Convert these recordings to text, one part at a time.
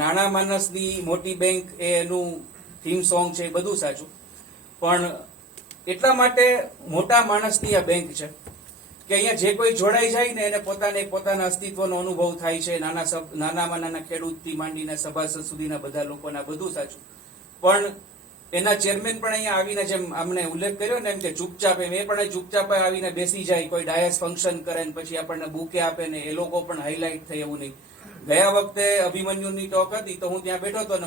નાના માણસની મોટી બેંક એ એનું થીમ સોંગ છે, એ બધું સાચું, પણ એટલા માટે મોટા માણસની આ બેંક છે કે અહીંયા જે કોઈ જોડાઈ જાય ને એને પોતાના અસ્તિત્વનો અનુભવ થાય છે. નાનામાં નાના ખેડૂતથી માંડીને સભાસદ સુધીના બધા લોકોના બધું સાચું, પણ એના ચેરમેન પણ અહીંયા આવીને, જેમ અમને ઉલ્લેખ કર્યો ને એમ કે ચૂપચાપ, એ પણ ચૂપચાપ આવીને બેસી જાય, કોઈ ડાયસ ફંક્શન કરે ને પછી આપણને બુકે આપે ને એ લોકો પણ હાઇલાઇટ થાય એવું નહીં. ગયા વખતે અભિમન્યુની ટોક હતી તો હું ત્યાં બેઠો હતો ને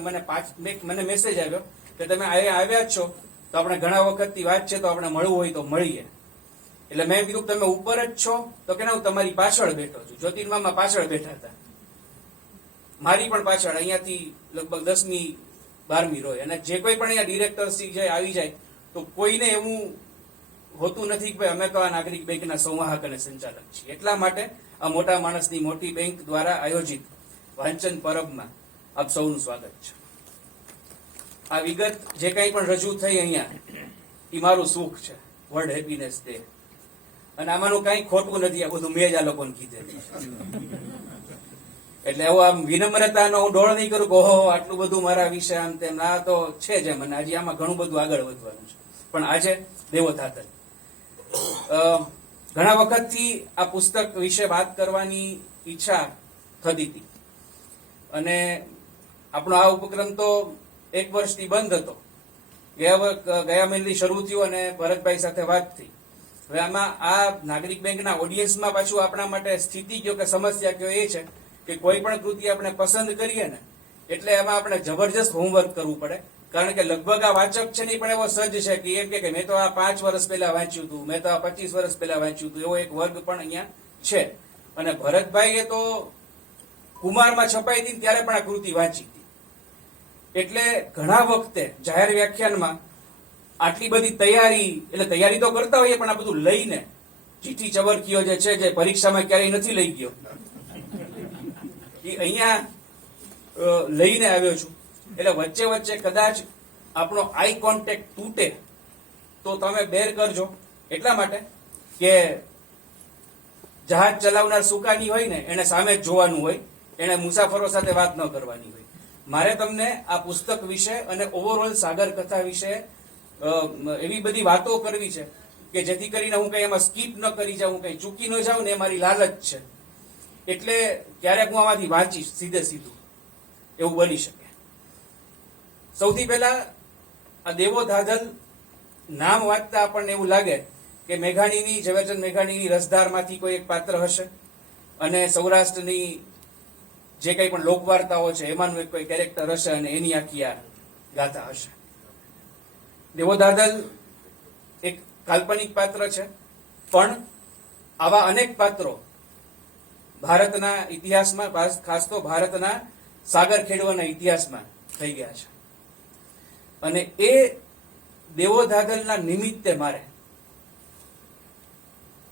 મને મેસેજ આવ્યો કે તમે આવ્યા જ છો તો આપણે ઘણા વખતથી વાત છે તો આપણે મળવું હોય તો મળીએ. એટલે મેં કીધું તમે ઉપર જ છો તો કે ના, હું તમારી પાછળ બેઠો છું. જ્યોતિર્મામાં પાછળ બેઠા હતા, મારી પણ પાછળ, અહીંયાથી લગભગ 10મી 12મી રોય. અને જે કોઈ પણ અહીંયા ડિરેક્ટરશ્રી જે આવી જાય તો કોઈને એવું હોતું નથી કે અમે તો આ નાગરિક બેંકના સંવાહક અને સંચાલક છીએ. એટલા માટે આ મોટા માણસની મોટી બેંક દ્વારા આયોજિત વાંચન પરબમાં આપ સૌનું સ્વાગત છે. આ વિગત જે કંઈ પણ રજૂ થઈ અહીંયા એ મારું સુખ છે, વર્લ્ડ હેપીનેસ ડે. અને આમાંનું કઈ ખોટું નથી, આ બધું મેં જ આ લોકોને કીધેલું. એટલે એવો આમ વિનમ્રતાનો હું ડોળ નહીં કરું કે ઓહો આટલું બધું મારા વિશે આમ તેમ. આ તો છે જ એમ, અને હજી આમાં ઘણું બધું આગળ વધવાનું છે. પણ આજે દેવોથાતલ, ઘણા વખતથી આ પુસ્તક વિશે વાત કરવાની ઈચ્છા થતી હતી અને આપણો આ ઉપક્રમ તો 1 વર્ષથી બંધ હતો. ગયા મહિનાથી શરૂ થયું અને ભરતભાઈ સાથે વાત થઈ. હવે આમાં આ નાગરિક બેંકના ઓડિયન્સમાં પાછું આપણા માટે સ્થિતિ કયો કે સમસ્યા કયો એ છે કે કોઈ પણ કૃતિ આપણે પસંદ કરીએ ને એટલે એમાં આપણે જબરજસ્ત હોમવર્ક કરવું પડે. કારણ કે લગભગ આ વાચક છે ને પણ એવો સજ્જ છે કે એમ કે મેં તો આ 5 વર્ષ પહેલા વાંચ્યું હતું, મેં તો આ 25 વર્ષ પહેલા વાંચ્યું હતું, એવો એક વર્ગ પણ અહીંયા છે. અને ભરતભાઈએ તો કુમારમાં છપાઈ હતી ત્યારે પણ આ કૃતિ વાંચી હતી. એટલે ઘણા વખતે જાહેર વ્યાખ્યાનમાં આટલી બધી તૈયારી તો કરતા હોઈએ, પણ આ બધું લઈને ચીઠી ચબરકીઓ જે છે, જે પરીક્ષામાં ક્યારેય નથી લઈ ગયો, એ અહીંયા લઈને આવ્યો છું. એટલે વચ્ચે વચ્ચે કદાચ આપણો આઈ કોન્ટેક્ટ તૂટે તો તમે બેર કરજો. એટલા માટે કે જહાજ ચલાવનાર સુકાની હોય ને એને સામે જ જોવાનું હોય, એને મુસાફરો સાથે વાત ન કરવાની હોય. મારે તમને આ પુસ્તક વિશે અને ઓવરઓલ સાગર કથા વિશે એવી બધી વાતો કરવી છે કે જેથી કરીને હું કઈ એમાં સ્કીપ ન કરી જાઉં, હું કઈ ચૂકી ન જાઉં ને, એ મારી લાલચ છે. એટલે ક્યારેક હું આમાંથી વાંચીશ સીધું, એવું બની શકે. સૌથી પહેલા આ દેવોધાધલ નામ વાંચતા આપણને એવું લાગે કે મેઘાણીની, ઝવેરચંદ મેઘાણીની રસધારમાંથી કોઈ એક પાત્ર હશે અને સૌરાષ્ટ્રની જે કંઈ પણ લોકવાર્તાઓ છે એમાંનું એક કોઈ કેરેક્ટર હશે અને એની આખી આ ગાથા હશે. દેવોધાધલ એક કાલ્પનિક પાત્ર છે, પણ આવા અનેક પાત્રો ભારતના ઇતિહાસમાં, ખાસ તો ભારતના સાગર ખેડવાના ઇતિહાસમાં થઈ ગયા છે. અને એ દેવોધાધલના નિમિત્તે મારે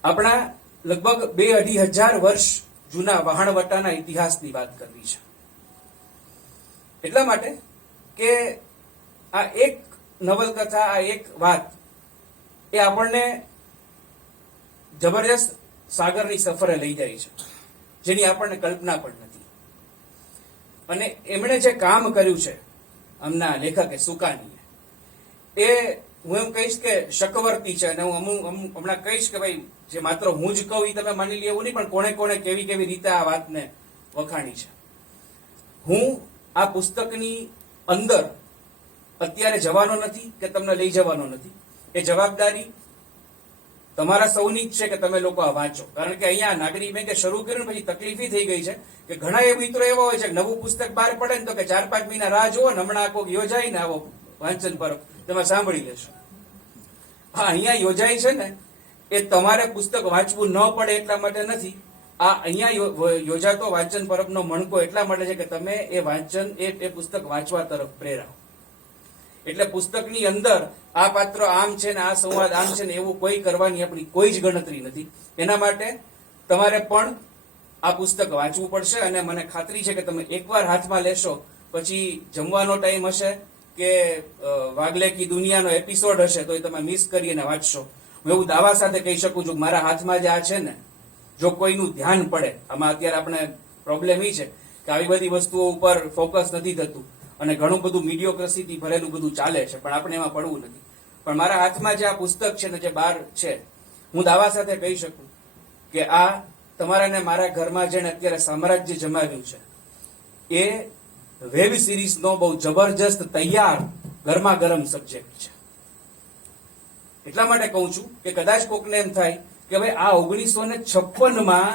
આપણા લગભગ 2-2,500 વર્ષ જૂના વહાણવટાના ઇતિહાસની વાત કરવી છે. એટલા માટે કે આ એક નવલકથા, આ એક વાત એ આપણને જબરજસ્ત સાગરની સફરે લઈ જાય છે, જેની આપણને કલ્પના પણ નથી. અને એમણે જે કામ કર્યું છે આમના લેખકે સુકાનીએ, એ હું એમ કહીશ કે શકવર્તી છે. અને હું હમણાં કહીશ કે ભાઈ જે માત્ર હું જ કહું એ તમે માની લે એવું નહીં, પણ કોણે કોણે કેવી રીતે આ વાતને વખાણી છે. હું આ પુસ્તકની અંદર અત્યારે જવાનો નથી કે તમને લઈ જવાનો નથી. એ જવાબદારી તમારા સૌની જ છે કે તમે લોકો આ વાંચો. કારણ કે અહીંયા નાગરિક બેંકે શરૂ કર્યું પછી તકલીફ થઈ ગઈ છે કે ઘણા એ મિત્રો એવા હોય છે કે નવું પુસ્તક બહાર પડે ને તો કે 4-5 મહિના રાહ જુઓ ને હમણાં કોઈક યોજાય ને આવો વાંચન પર તમે સાંભળી લેશો. હા, અહીંયા યોજાય છે ને એ તમારે પુસ્તક વાંચવું ન પડે એટલા માટે નથી. આ અહીંયા યોજાતો વાંચન પરબનો મણકો એટલા માટે છે કે તમે એ વાંચન એ પુસ્તક વાંચવા તરફ પ્રેરાવો. એટલે પુસ્તકની અંદર આ પાત્ર આમ છે ને આ સંવાદ આમ છે ને એવું કોઈ કરવાની આપણી કોઈ જ ગણતરી નથી. એના માટે તમારે પણ આ પુસ્તક વાંચવું પડશે. અને મને ખાતરી છે કે તમે એકવાર હાથમાં લેશો પછી જમવાનો ટાઈમ હશે કે વાગલે કી દુનિયાનો એપિસોડ હશે તો એ તમે મિસ કરીને વાંચશો. હું એવું દાવા સાથે કહી શકું છું કે મારા હાથમાં જે આ છે ને, જો કોઈનું ધ્યાન પડે, આમાં અત્યારે આપણે પ્રોબ્લેમ એ છે કે કે આવી બધી વસ્તુઓ ઉપર ફોકસ નથી થતું અને ઘણું બધું મીડિયોક્રસીથી ભરેલું બધું ચાલે છે, પણ આપણે એમાં પડવું નથી. પણ મારા હાથમાં જે આ પુસ્તક છે ને જે બહાર છે, હું દાવા સાથે કહી શકું કે આ તમારા ને મારા ઘરમાં જેને અત્યારે સામ્રાજ્ય જમાવ્યું છે એ વેબ સિરીઝનો બહુ જબરજસ્ત તૈયાર ગરમા ગરમ સબ્જેક્ટ છે. એટલા માટે કહું છું કે કદાચ કોકને એમ થાય કે ભાઈ આ 1956માં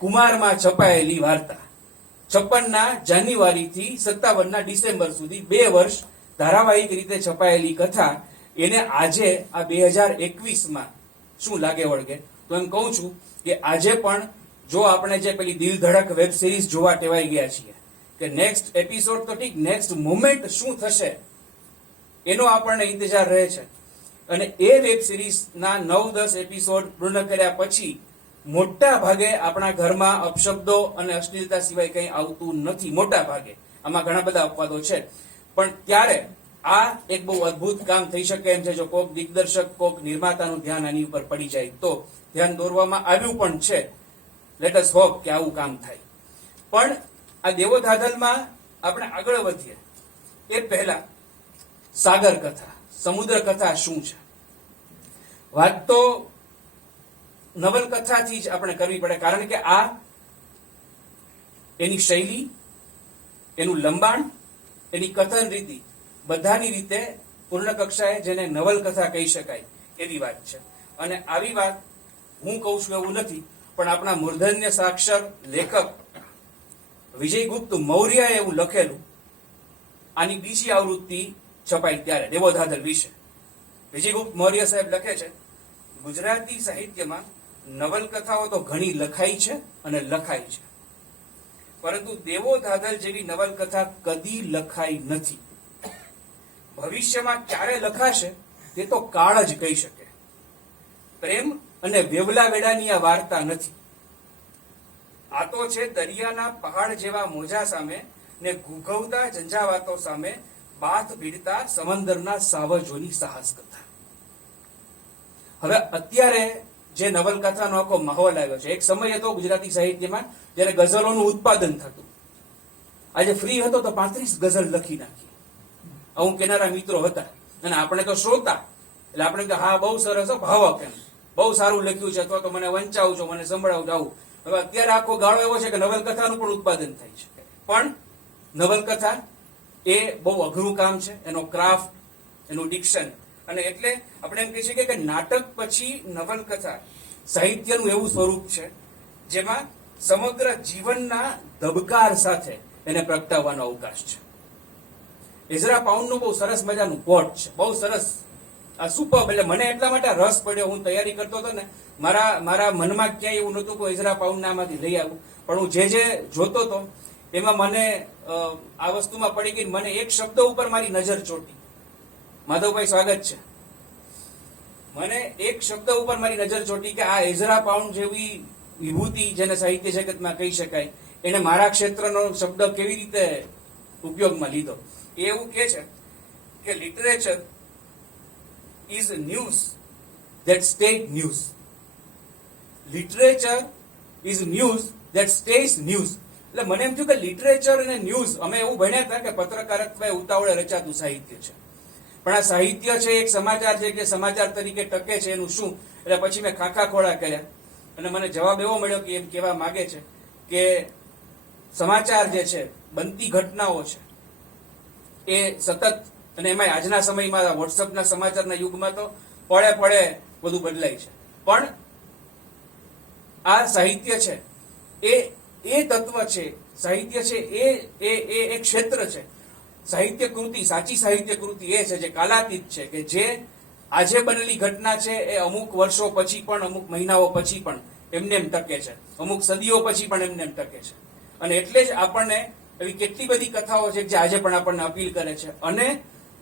કુમારમાં છપાયેલી વાર્તા, 56ના જાન્યુઆરીથી 57ના ડિસેમ્બર સુધી 2 વર્ષ ધારાવાહિક રીતે છપાયેલી કથા, એને આજે આ 2021માં શું લાગે વળગે? તો એમ કહું છું કે આજે પણ જો આપણે જે પેલી દિલ ધડક વેબ સિરીઝ જોવા ટેવાઈ ગયા છીએ કે નેક્સ્ટ એપિસોડ તો ઠીક, નેક્સ્ટ મોમેન્ટ શું થશે એનો આપણને ઇંતજાર રહે છે. અને એ વેબ સિરીઝના 9-10 એપિસોડ પૂર્ણ કર્યા પછી મોટા ભાગે આપણા ઘરમાં અપશબ્દો અને અશ્લીલતા સિવાય કંઈ આવતું નથી. મોટા ભાગે, આમાં ઘણા બધા અપવાદો છે, પણ ત્યારે આ એક બહુ અદ્ભુત કામ થઈ શકે એમ છે જો કોક દિગ્દર્શક, કોક નિર્માતાનું ધ્યાન આની ઉપર પડી જાય તો. ધ્યાન દોરવામાં આવ્યું પણ છે. લેટ અસ હોપ કે આવું કામ થાય. પણ આ દેવો ધાધલમાં આપણે આગળ વધીએ એ પહેલા સાગર કથા, સમુદ્ર કથા શું છે? વાત તો નવલકથાથી જ આપણે કરવી પડે, કારણ કે આ એની શૈલી, એનું લંબાણ, એની કથન રીતિ બધાની રીતે પૂર્ણ કક્ષાએ જેને નવલકથા કહી શકાય એવી વાત છે. અને આવી વાત હું કહું છું એવું નથી, પણ આપણા મૂર્ધન્ય સાક્ષર લેખક વિજયગુપ્ત મૌર્યએ એવું લખેલું. આની બીજી આવૃત્તિ છપાઈ ત્યારે દેવોધાધલ વિશે વિજયગુપ્ત મૌર્ય સાહેબ લખે છે, ગુજરાતી સાહિત્યમાં નવલકથાઓ તો ઘણી લખાઈ છે અને લખાઈ છે, પરંતુ દેવોધાધલ જેવી નવલકથા કદી લખાઈ નથી. ભવિષ્યમાં ક્યારે લખાશે તે તો કાળ જ કહી શકે. પ્રેમ અને વેવલા વેડાની આ વાર્તા નથી. આ તો છે દરિયાના પહાડ જેવા મોજા સામે ને ઘૂઘવતા ઝંઝાવાતો સામે બાથ ભીડતા સમંદરના સાવજોની સાહસ કથા. હવે અત્યારે જે નવલકથાનો આખો માહોલ આવ્યો છે, એક સમય હતો ગુજરાતી સાહિત્યમાં જ્યારે ગઝલોનું ઉત્પાદન થતું. આજે ફ્રી હતો તો 35 ગઝલ લખી નાખી. અમુક કેનારા મિત્રો હતા અને આપણે તો શ્રોતા, એટલે આપણે કે હા બહુ સરસ, ભાવક, એમ બહુ સારું લખ્યું છે, અથવા તો મને વંચાવજો, મને સંભળાવજો આવું. હવે અત્યારે આખો ગાળો એવો છે કે નવલકથાનું પણ ઉત્પાદન થાય છે, પણ નવલકથા એ બહુ અઘરું કામ છે, એનો ક્રાફ્ટ, એનું ડિક્શન. અને એટલે આપણે એમ કહી શકીએ કે નાટક પછી નવલકથા સાહિત્યનું એવું સ્વરૂપ છે જેમાં સમગ્ર જીવનના ધબકાર સાથે એને પ્રગટાવવાનો અવકાશ છે. એઝરા પાઉન્ડનું બહુ સરસ મજાનું કોટ છે, બહુ સરસ, આ સુપર. એટલે મને એટલા માટે રસ પડ્યો, હું તૈયારી કરતો હતો ને, મારા મનમાં ક્યાંય એવું નહોતું કે એઝરા પાઉન્ડને આમાંથી લઈ આવું, પણ હું જે જોતો હતો એમાં મને આ વસ્તુમાં પડી ગઈ. મને એક શબ્દ ઉપર મારી નજર ચોટી. માધવભાઈ સ્વાગત છે. મને એક શબ્દ ઉપર મારી નજર ચોટી કે આ એઝરા પાઉન્ડ જેવી વિભૂતિ જેને સાહિત્ય જગતમાં કહી શકાય, એને મારા ક્ષેત્રનો શબ્દ કેવી રીતે ઉપયોગમાં લીધો. એ એવું કહે છે કે literature is news that stayed news. Literature is news that stays news. એટલે મને એમ થયું કે લિટરેચર અને ન્યૂઝ, અમે એવું ભણ્યા હતા કે પત્રકારત્વ એ ઉતાવળે રચાતું સાહિત્ય છે, પણ આ સાહિત્ય છે એક સમાચાર છે કે સમાચાર તરીકે ટકે છે એનું શું? એટલે પછી મેં ખાખા ખોળા કર્યા અને મને જવાબ એવો મળ્યો કે એમ કહેવા માંગે છે કે સમાચાર જે છે, બનતી ઘટનાઓ છે, એ સતત, અને એમાં આજના સમયમાં વોટ્સઅપના સમાચારના યુગમાં તો પડે પડે બધું બદલાય છે, પણ આ સાહિત્ય છે એ તત્વ છે, સાહિત્ય છે એ ક્ષેત્ર છે. સાહિત્ય કૃતિ, સાચી સાહિત્ય કૃતિ એ છે જે કાલાતીત છે, કે જે આજે બનેલી ઘટના છે એ અમુક વર્ષો પછી પણ, અમુક મહિનાઓ પછી પણ એમને એમ ટકે છે, અમુક સદીઓ પછી પણ એમને એમ ટકે છે. અને એટલે જ આપણને એવી કેટલી બધી કથાઓ છે જે આજે પણ આપણને અપીલ કરે છે. અને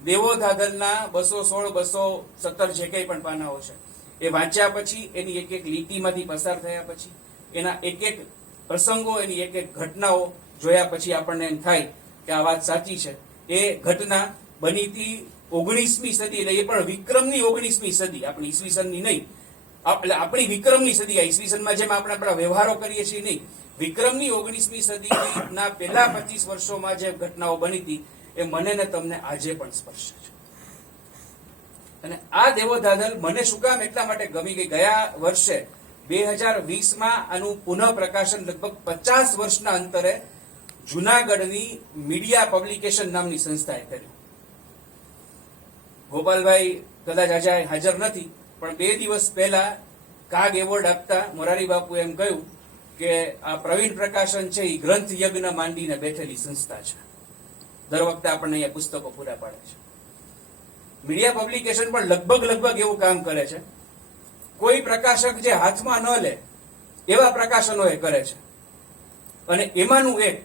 દેવોધાધલના 216, 217 જે કંઈ પણ પાનાઓ છે એ વાંચ્યા પછી, એની એક એક લીટીમાંથી પસાર થયા પછી, એના એક એક પ્રસંગો, એની એક એક ઘટનાઓ જોયા પછી આપણને એમ થાય કે આ વાત સાચી છે. એ ઘટના બની હતી 19મી સદી, એટલે એ પણ વિક્રમની 19મી સદી, આપણી ઈસવીસનની નહીં. એટલે આપણી વિક્રમની સદી, આ ઈસવીસનમાં જેમ આપણે આપણા વ્યવહારો કરીએ છીએ નહીં, વિક્રમની 19મી સદીના પહેલા 25 વર્ષોમાં જે ઘટનાઓ બની હતી એ મને ને તમને આજે પણ સ્પર્શે છે. અને આ દેવોધાધલ મને શું કામ એટલા માટે ગમી ગઈ, ગયા વર્ષે 2020માં આનું પુનઃ પ્રકાશન લગભગ 50 વર્ષના અંતરે જુનાગઢની મીડિયા પબ્લિકેશન નામની સંસ્થાએ કર્યું. ગોપાલભાઈ કદાચ આજે હાજર નથી, પણ 2 દિવસ પહેલા કાગ એવોર્ડ આપતા મોરારી બાપુ એમ કહ્યું કે આ પ્રવીણ પ્રકાશન છે એ ગ્રંથ યજ્ઞ માંડીને બેઠેલી સંસ્થા છે. દર વખતે આપણને અહીંયા પુસ્તકો પૂરા પાડે છે. મીડિયા પબ્લિકેશન પણ લગભગ એવું કામ કરે છે. કોઈ પ્રકાશક જે હાથમાં ન લે એવા પ્રકાશનો એ કરે છે. અને એમાંનું એક,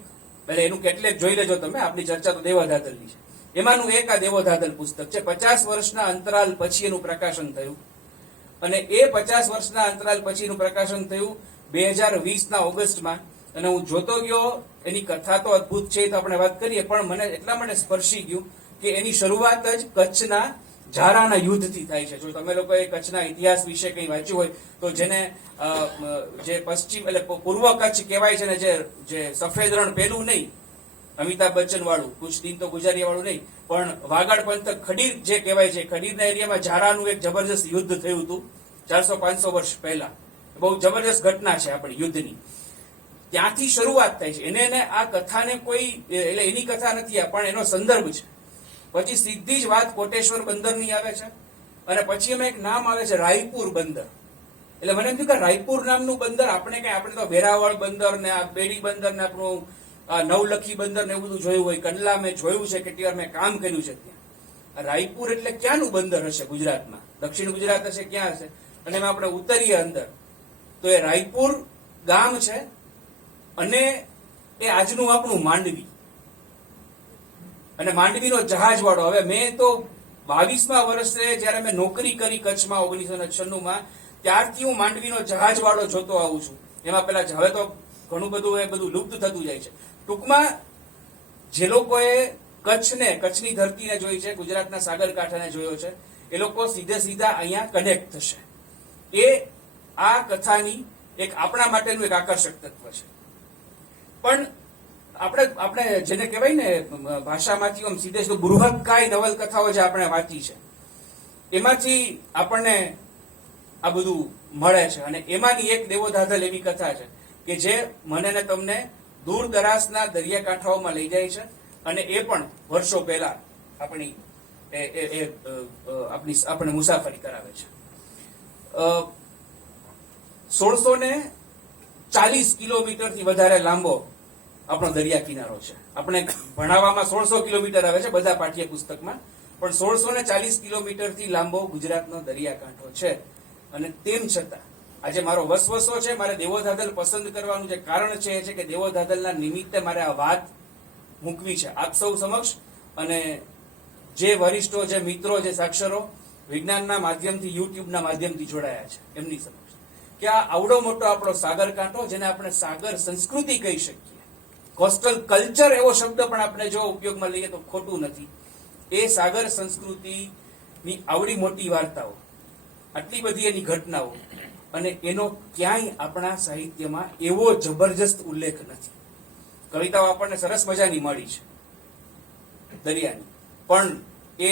એટલે એનું કેટલેક જોઈ લેજો તમે, આપણી ચર્ચા તો દેવોધાધલની છે, એમાંનું એક આ દેવોધાધલ પુસ્તક છે. 50 વર્ષના અંતરાલ પછી એનું પ્રકાશન થયું. અને એ 50 વર્ષના અંતરાલ પછીનું પ્રકાશન થયું 2020ના ઓગસ્ટમાં. અને હું જોતો ગયો, એની કથા તો અદભુત છે, તો આપણે વાત કરીએ, પણ મને એટલા માટે સ્પર્શી ગયું કે એની શરૂઆત જ કચ્છના ઝારાના યુદ્ધથી થાય છે. જો તમે લોકોએ કચ્છના ઇતિહાસ વિશે કંઈ વાંચ્યું હોય તો જેને જે પશ્ચિમ એટલે પૂર્વ કચ્છ કહેવાય છે ને, જે સફેદ રણ પેલું નહીં, અમિતાભ બચ્ચન વાળું, કુછ દિન તો ગુજારિયા વાળું નહીં, પણ વાગડ પંથક ખડીર જે કહેવાય છે, ખડીરના એરિયામાં ઝારાનું એક જબરજસ્ત યુદ્ધ થયું હતું 400-500 વર્ષ પહેલા. બહુ જબરજસ્ત ઘટના છે આપણી યુદ્ધની. ત્યાંથી શરૂઆત થાય છે. એને આ કથાને કોઈ એટલે એની કથા નથી આ, પણ એનો સંદર્ભ છે. પછી સીધી જ વાત કોટેશ્વર બંદરની આવે છે. અને પછી એમાં એક નામ આવે છે રાયપુર બંદર. એટલે મને એમ થયું કે રાયપુર નામનું બંદર આપણે તો વેરાવળ બંદર ને આ બેડી બંદર ને આપણું નવલખી બંદર ને એવું બધું જોયું હોય, કંડલા મેં જોયું છે, કેટલી વાર મેં કામ કર્યું છે ત્યાં. રાયપુર એટલે ક્યાંનું બંદર હશે ગુજરાતમાં? દક્ષિણ ગુજરાત હશે, ક્યાં હશે? અને એમાં આપણે ઉતરીએ અંદર તો એ રાયપુર ગામ છે. અને એ આજનું આપણું માંડવી. અને માંડવીનો જહાજવાળો, હવે મેં તો 22મા વર્ષે જયારે મેં નોકરી કરી કચ્છમાં 1996માં, ત્યારથી હું માંડવીનો જહાજવાળો જોતો આવું છું. એમાં પેલા હવે તો ઘણું બધું એ બધું લુપ્ત થતું જાય છે. ટૂંકમાં જે લોકોએ કચ્છની ધરતીને જોઈ છે, ગુજરાતના સાગરકાંઠાને જોયો છે, એ લોકો સીધા અહીંયા કનેક્ટ થશે. એ આ કથાની એક આપણા માટેનું એક આકર્ષક તત્વ છે. પણ આપણે જેને કહેવાય ને ભાષામાંથી આમ સીધે સીધું બૃહત્કાય નવલકથાઓ જે આપણે વાંચી છે, એમાંથી આપણને આ બધું મળે છે. અને એમાંની એક દેવોધાધલ એવી કથા છે કે જે મને ને તમને દૂર દરાજના દરિયાકાંઠાઓમાં લઈ જાય છે. અને એ પણ વર્ષો પહેલા આપણે મુસાફરી કરાવે છે. 1640 કિલોમીટરથી વધારે લાંબો આપણો દરિયા કિનારો છે. આપણે ભણાવવામાં 1600 કિલોમીટર આવે છે બધા પાઠ્ય પુસ્તકમાં, પણ 1640 કિલોમીટરથી લાંબો ગુજરાતનો દરિયાકાંઠો છે. અને તેમ છતાં આજે મારો વસવસો છે, મારે દેવોધાધલ પસંદ કરવાનું જે કારણ છે એ છે કે દેવોધાધલના નિમિત્તે મારે આ વાત મૂકવી છે આપ સૌ સમક્ષ. અને જે વરિષ્ઠો, જે મિત્રો, જે સાક્ષરો વિજ્ઞાનના માધ્યમથી, યુટ્યુબના માધ્યમથી જોડાયા છે, એમની સમક્ષ કે આ આવડો મોટો આપણો સાગરકાંઠો, જેને આપણે સાગર સંસ્કૃતિ કહી શકીએ, કોસ્ટલ કલ્ચર એવો શબ્દ પણ આપણે જો ઉપયોગમાં લઈએ તો ખોટું નથી. એ સાગર સંસ્કૃતિની આવડી મોટી વાર્તાઓ, આટલી બધી એની ઘટનાઓ, અને એનો ક્યાંય આપણા સાહિત્યમાં એવો જબરજસ્ત ઉલ્લેખ નથી. કવિતાઓ આપણને સરસ મજાની મળી છે દરિયાની, પણ એ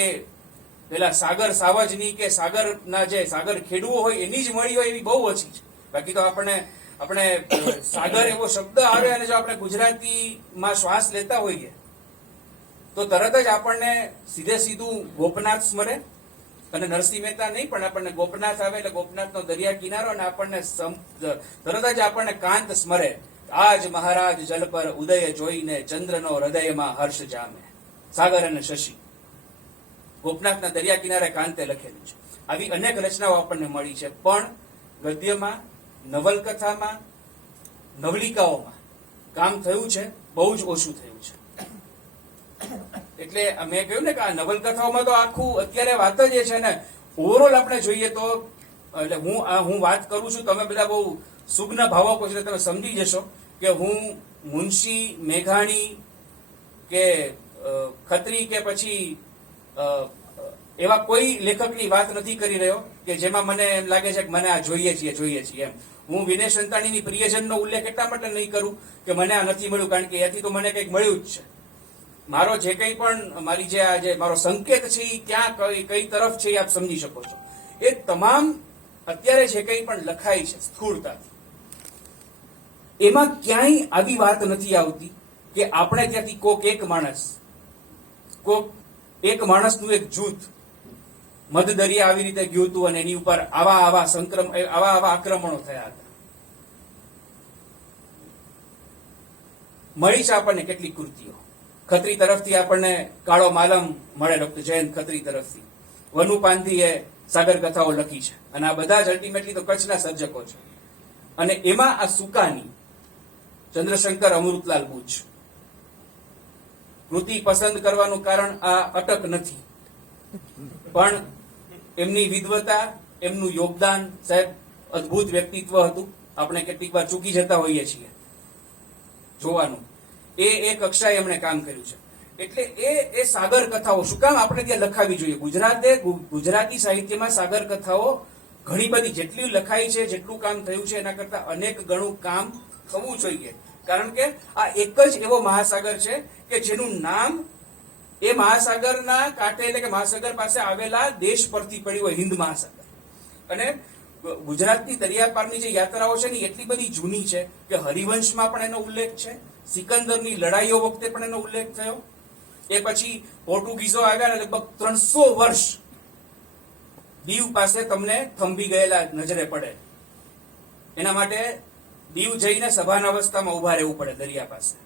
પેલા સાગર સાવજની કે સાગરના જે સાગર ખેડૂઓ હોય એની જ મળી હોય એવી બહુ ઓછી છે. બાકી તો આપણે સાગર એવો શબ્દ આવે અને જો આપણે ગુજરાતીમાં શ્વાસ લેતા હોઈએ તો તરત જ આપણને સીધું ગોપનાથ સ્મરે. અને નરસિંહ મહેતા નહીં, પણ આપણને ગોપનાથ આવે એટલે ગોપનાથનો દરિયા કિનારો, અને આપણને તરત જ આપણને કાંત સ્મરે. આજ મહારાજ જલ પર ઉદય જોઈને ચંદ્રનો હૃદયમાં હર્ષ જામે. સાગર અને શશી, ગોપનાથના દરિયા કિનારે કાંતે લખેલું છે. આવી અનેક રચનાઓ આપણને મળી છે, પણ ગદ્યમાં, નવલકથામાં, નવલિકાઓમાં કામ થયું છે, બહુ જ ઓછું થયું છે. એટલે મેં કહ્યું ને કે આ નવલકથાઓમાં તો આખું અત્યારે વાત જ એ છે ને, ઓવરઓલ આપણે જોઈએ તો, એટલે હું વાત કરું છું, તમે બધા બહુ સુગ્ન ભાવકો છો, તમે સમજી જશો કે હું મુનશી, મેઘાણી કે ખત્રી કે પછી એવા કોઈ લેખકની વાત નથી કરી રહ્યો કે જેમાં મને એમ લાગે છે કે મને આ જોઈએ છીએ એમ. હું વિનય સંતાણીની પ્રિયજનનો ઉલ્લેખ એટલા માટે નહીં કરું કે મને આ નથી મળ્યું, કારણ કે એથી તો મને કંઈક મળ્યું જ છે. મારો જે કંઈ પણ મારી જે મારો સંકેત છે એ ક્યાં કઈ તરફ છે એ આપ સમજી શકો છો. એ તમામ અત્યારે જે કંઈ પણ લખાય છે સ્થૂળતાથી, એમાં ક્યાંય આવી વાત નથી આવતી કે આપણે ત્યાંથી કોક એક માણસનું એક જૂથ મધદરિયા આવી રીતે ગયું હતું અને એની ઉપર આવા આક્રમણો થયા હતા. મળી છે આપણને કેટલીક કૃતિઓ. ખત્રી તરફથી આપણને કાળો માલમ મળે, ડોક્ટર જયંત ખત્રી તરફથી. વનુ પાંધીએ સાગર કથાઓ લખી છે અને આ બધા જ અલ્ટિમેટલી તો કચ્છના સર્જકો છે. અને એમાં આ સુકાની ચંદ્રશંકર અમૃતલાલ બુચ કૃતિ પસંદ કરવાનું કારણ આ અટક નથી, પણ એમની વિદ્વતા, એમનું યોગદાન, સાહેબ અદ્ભુત વ્યક્તિત્વ હતું. આપણે કેટલીક વાર ચૂકી જતા હોઈએ છીએ જોવાનું. એ કક્ષાએ એમણે કામ કર્યું છે. એટલે એ સાગર કથાઓ શું કામ આપણે ત્યાં લખાવી જોઈએ? ગુજરાતી સાહિત્યમાં સાગર કથાઓ ઘણી બધી જેટલી લખાઈ છે, જેટલું કામ થયું છે એના કરતા અનેક ગણું કામ થવું જોઈએ. કારણ કે આ એક જ એવો મહાસાગર છે કે જેનું નામ એ મહાસાગરના કાંઠે એટલે કે મહાસાગર પાસે આવેલા દેશ પરથી પડ્યું હોય, હિન્દ મહાસાગર. અને ગુજરાતની દરિયાપારની જે યાત્રાઓ છે ને એટલી બધી જૂની છે કે હરિવંશમાં પણ એનો ઉલ્લેખ છે, સિકંદરની લડાઈઓ વખતે પણ એનો ઉલ્લેખ થયો. એ પછી પોર્ટુગીઝો આવ્યા લગભગ 300 વર્ષ દીવ પાસે તમને થંભી ગયેલા નજરે પડે. એના માટે દીવ જઈને સભાન અવસ્થામાં ઉભા રહેવું પડે દરિયા પાસે.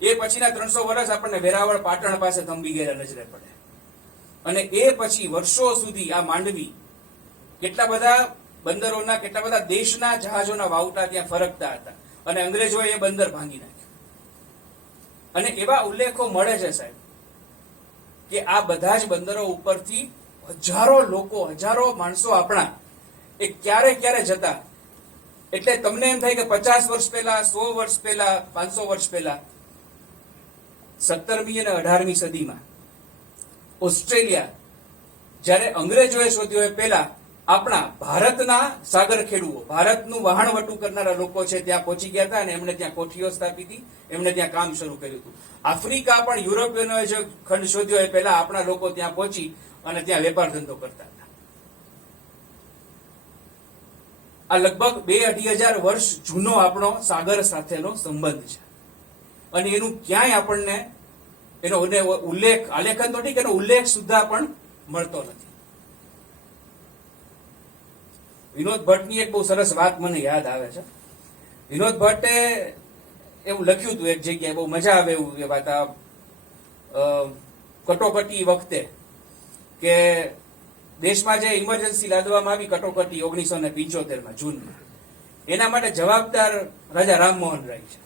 એ પછીના 300 વર્ષ આપણને વેરાવળ પાટણ પાસે થંભી ગયેલા નજરે પડે. અને એ પછી વર્ષો સુધી આ માંડવી કેટલા બધા બંદરોના, કેટલા બધા દેશના જહાજોના વાવટા ત્યાં ફરકતા હતા અને અંગ્રેજોએ એ બંદર ભાંગી નાખ્યું. અને એવા ઉલ્લેખો મળે છે સાહેબ કે આ બધા જ બંદરો ઉપરથી હજારો માણસો આપણા એ ક્યારે જતા. એટલે તમને એમ થાય કે 50 વર્ષ પહેલા, 100 વર્ષ પહેલા, 500 વર્ષ પહેલા 17મી અને 18મી સદીમાં ઓસ્ટ્રેલિયા જ્યારે અંગ્રેજોએ શોધ્યો એ પહેલા આપણા ભારતના સાગર ખેડૂઓ, ભારતનું વહાણવટું કરનારા લોકો છે ત્યાં પહોંચી ગયા હતા અને એમણે ત્યાં કોઠીઓ સ્થાપી હતી, એમણે ત્યાં કામ શરૂ કર્યું હતું. આફ્રિકા પણ યુરોપિયનોએ જે ખંડ શોધ્યો એ પહેલા આપણા લોકો ત્યાં પહોંચી અને ત્યાં વેપાર ધંધો કરતા હતા. આ લગભગ 2-2,500 વર્ષ જૂનો આપણો સાગર સાથેનો સંબંધ છે. અને એનું ક્યાંય આપણને એનો ઉલ્લેખ, આલેખન તો ઠીક, એનો ઉલ્લેખ સુદ્ધા પણ મળતો નથી. વિનોદ ભટ્ટની એક બહુ સરસ વાત મને યાદ આવે છે. વિનોદ ભટ્ટે એવું લખ્યું હતું એક જગ્યાએ, બહુ મજા આવે એવું એ વાત, કટોકટી વખતે કે દેશમાં જે ઇમરજન્સી લાદવામાં આવી કટોકટી 1975માં જૂનમાં, એના માટે જવાબદાર રાજા રામમોહન રાય છે.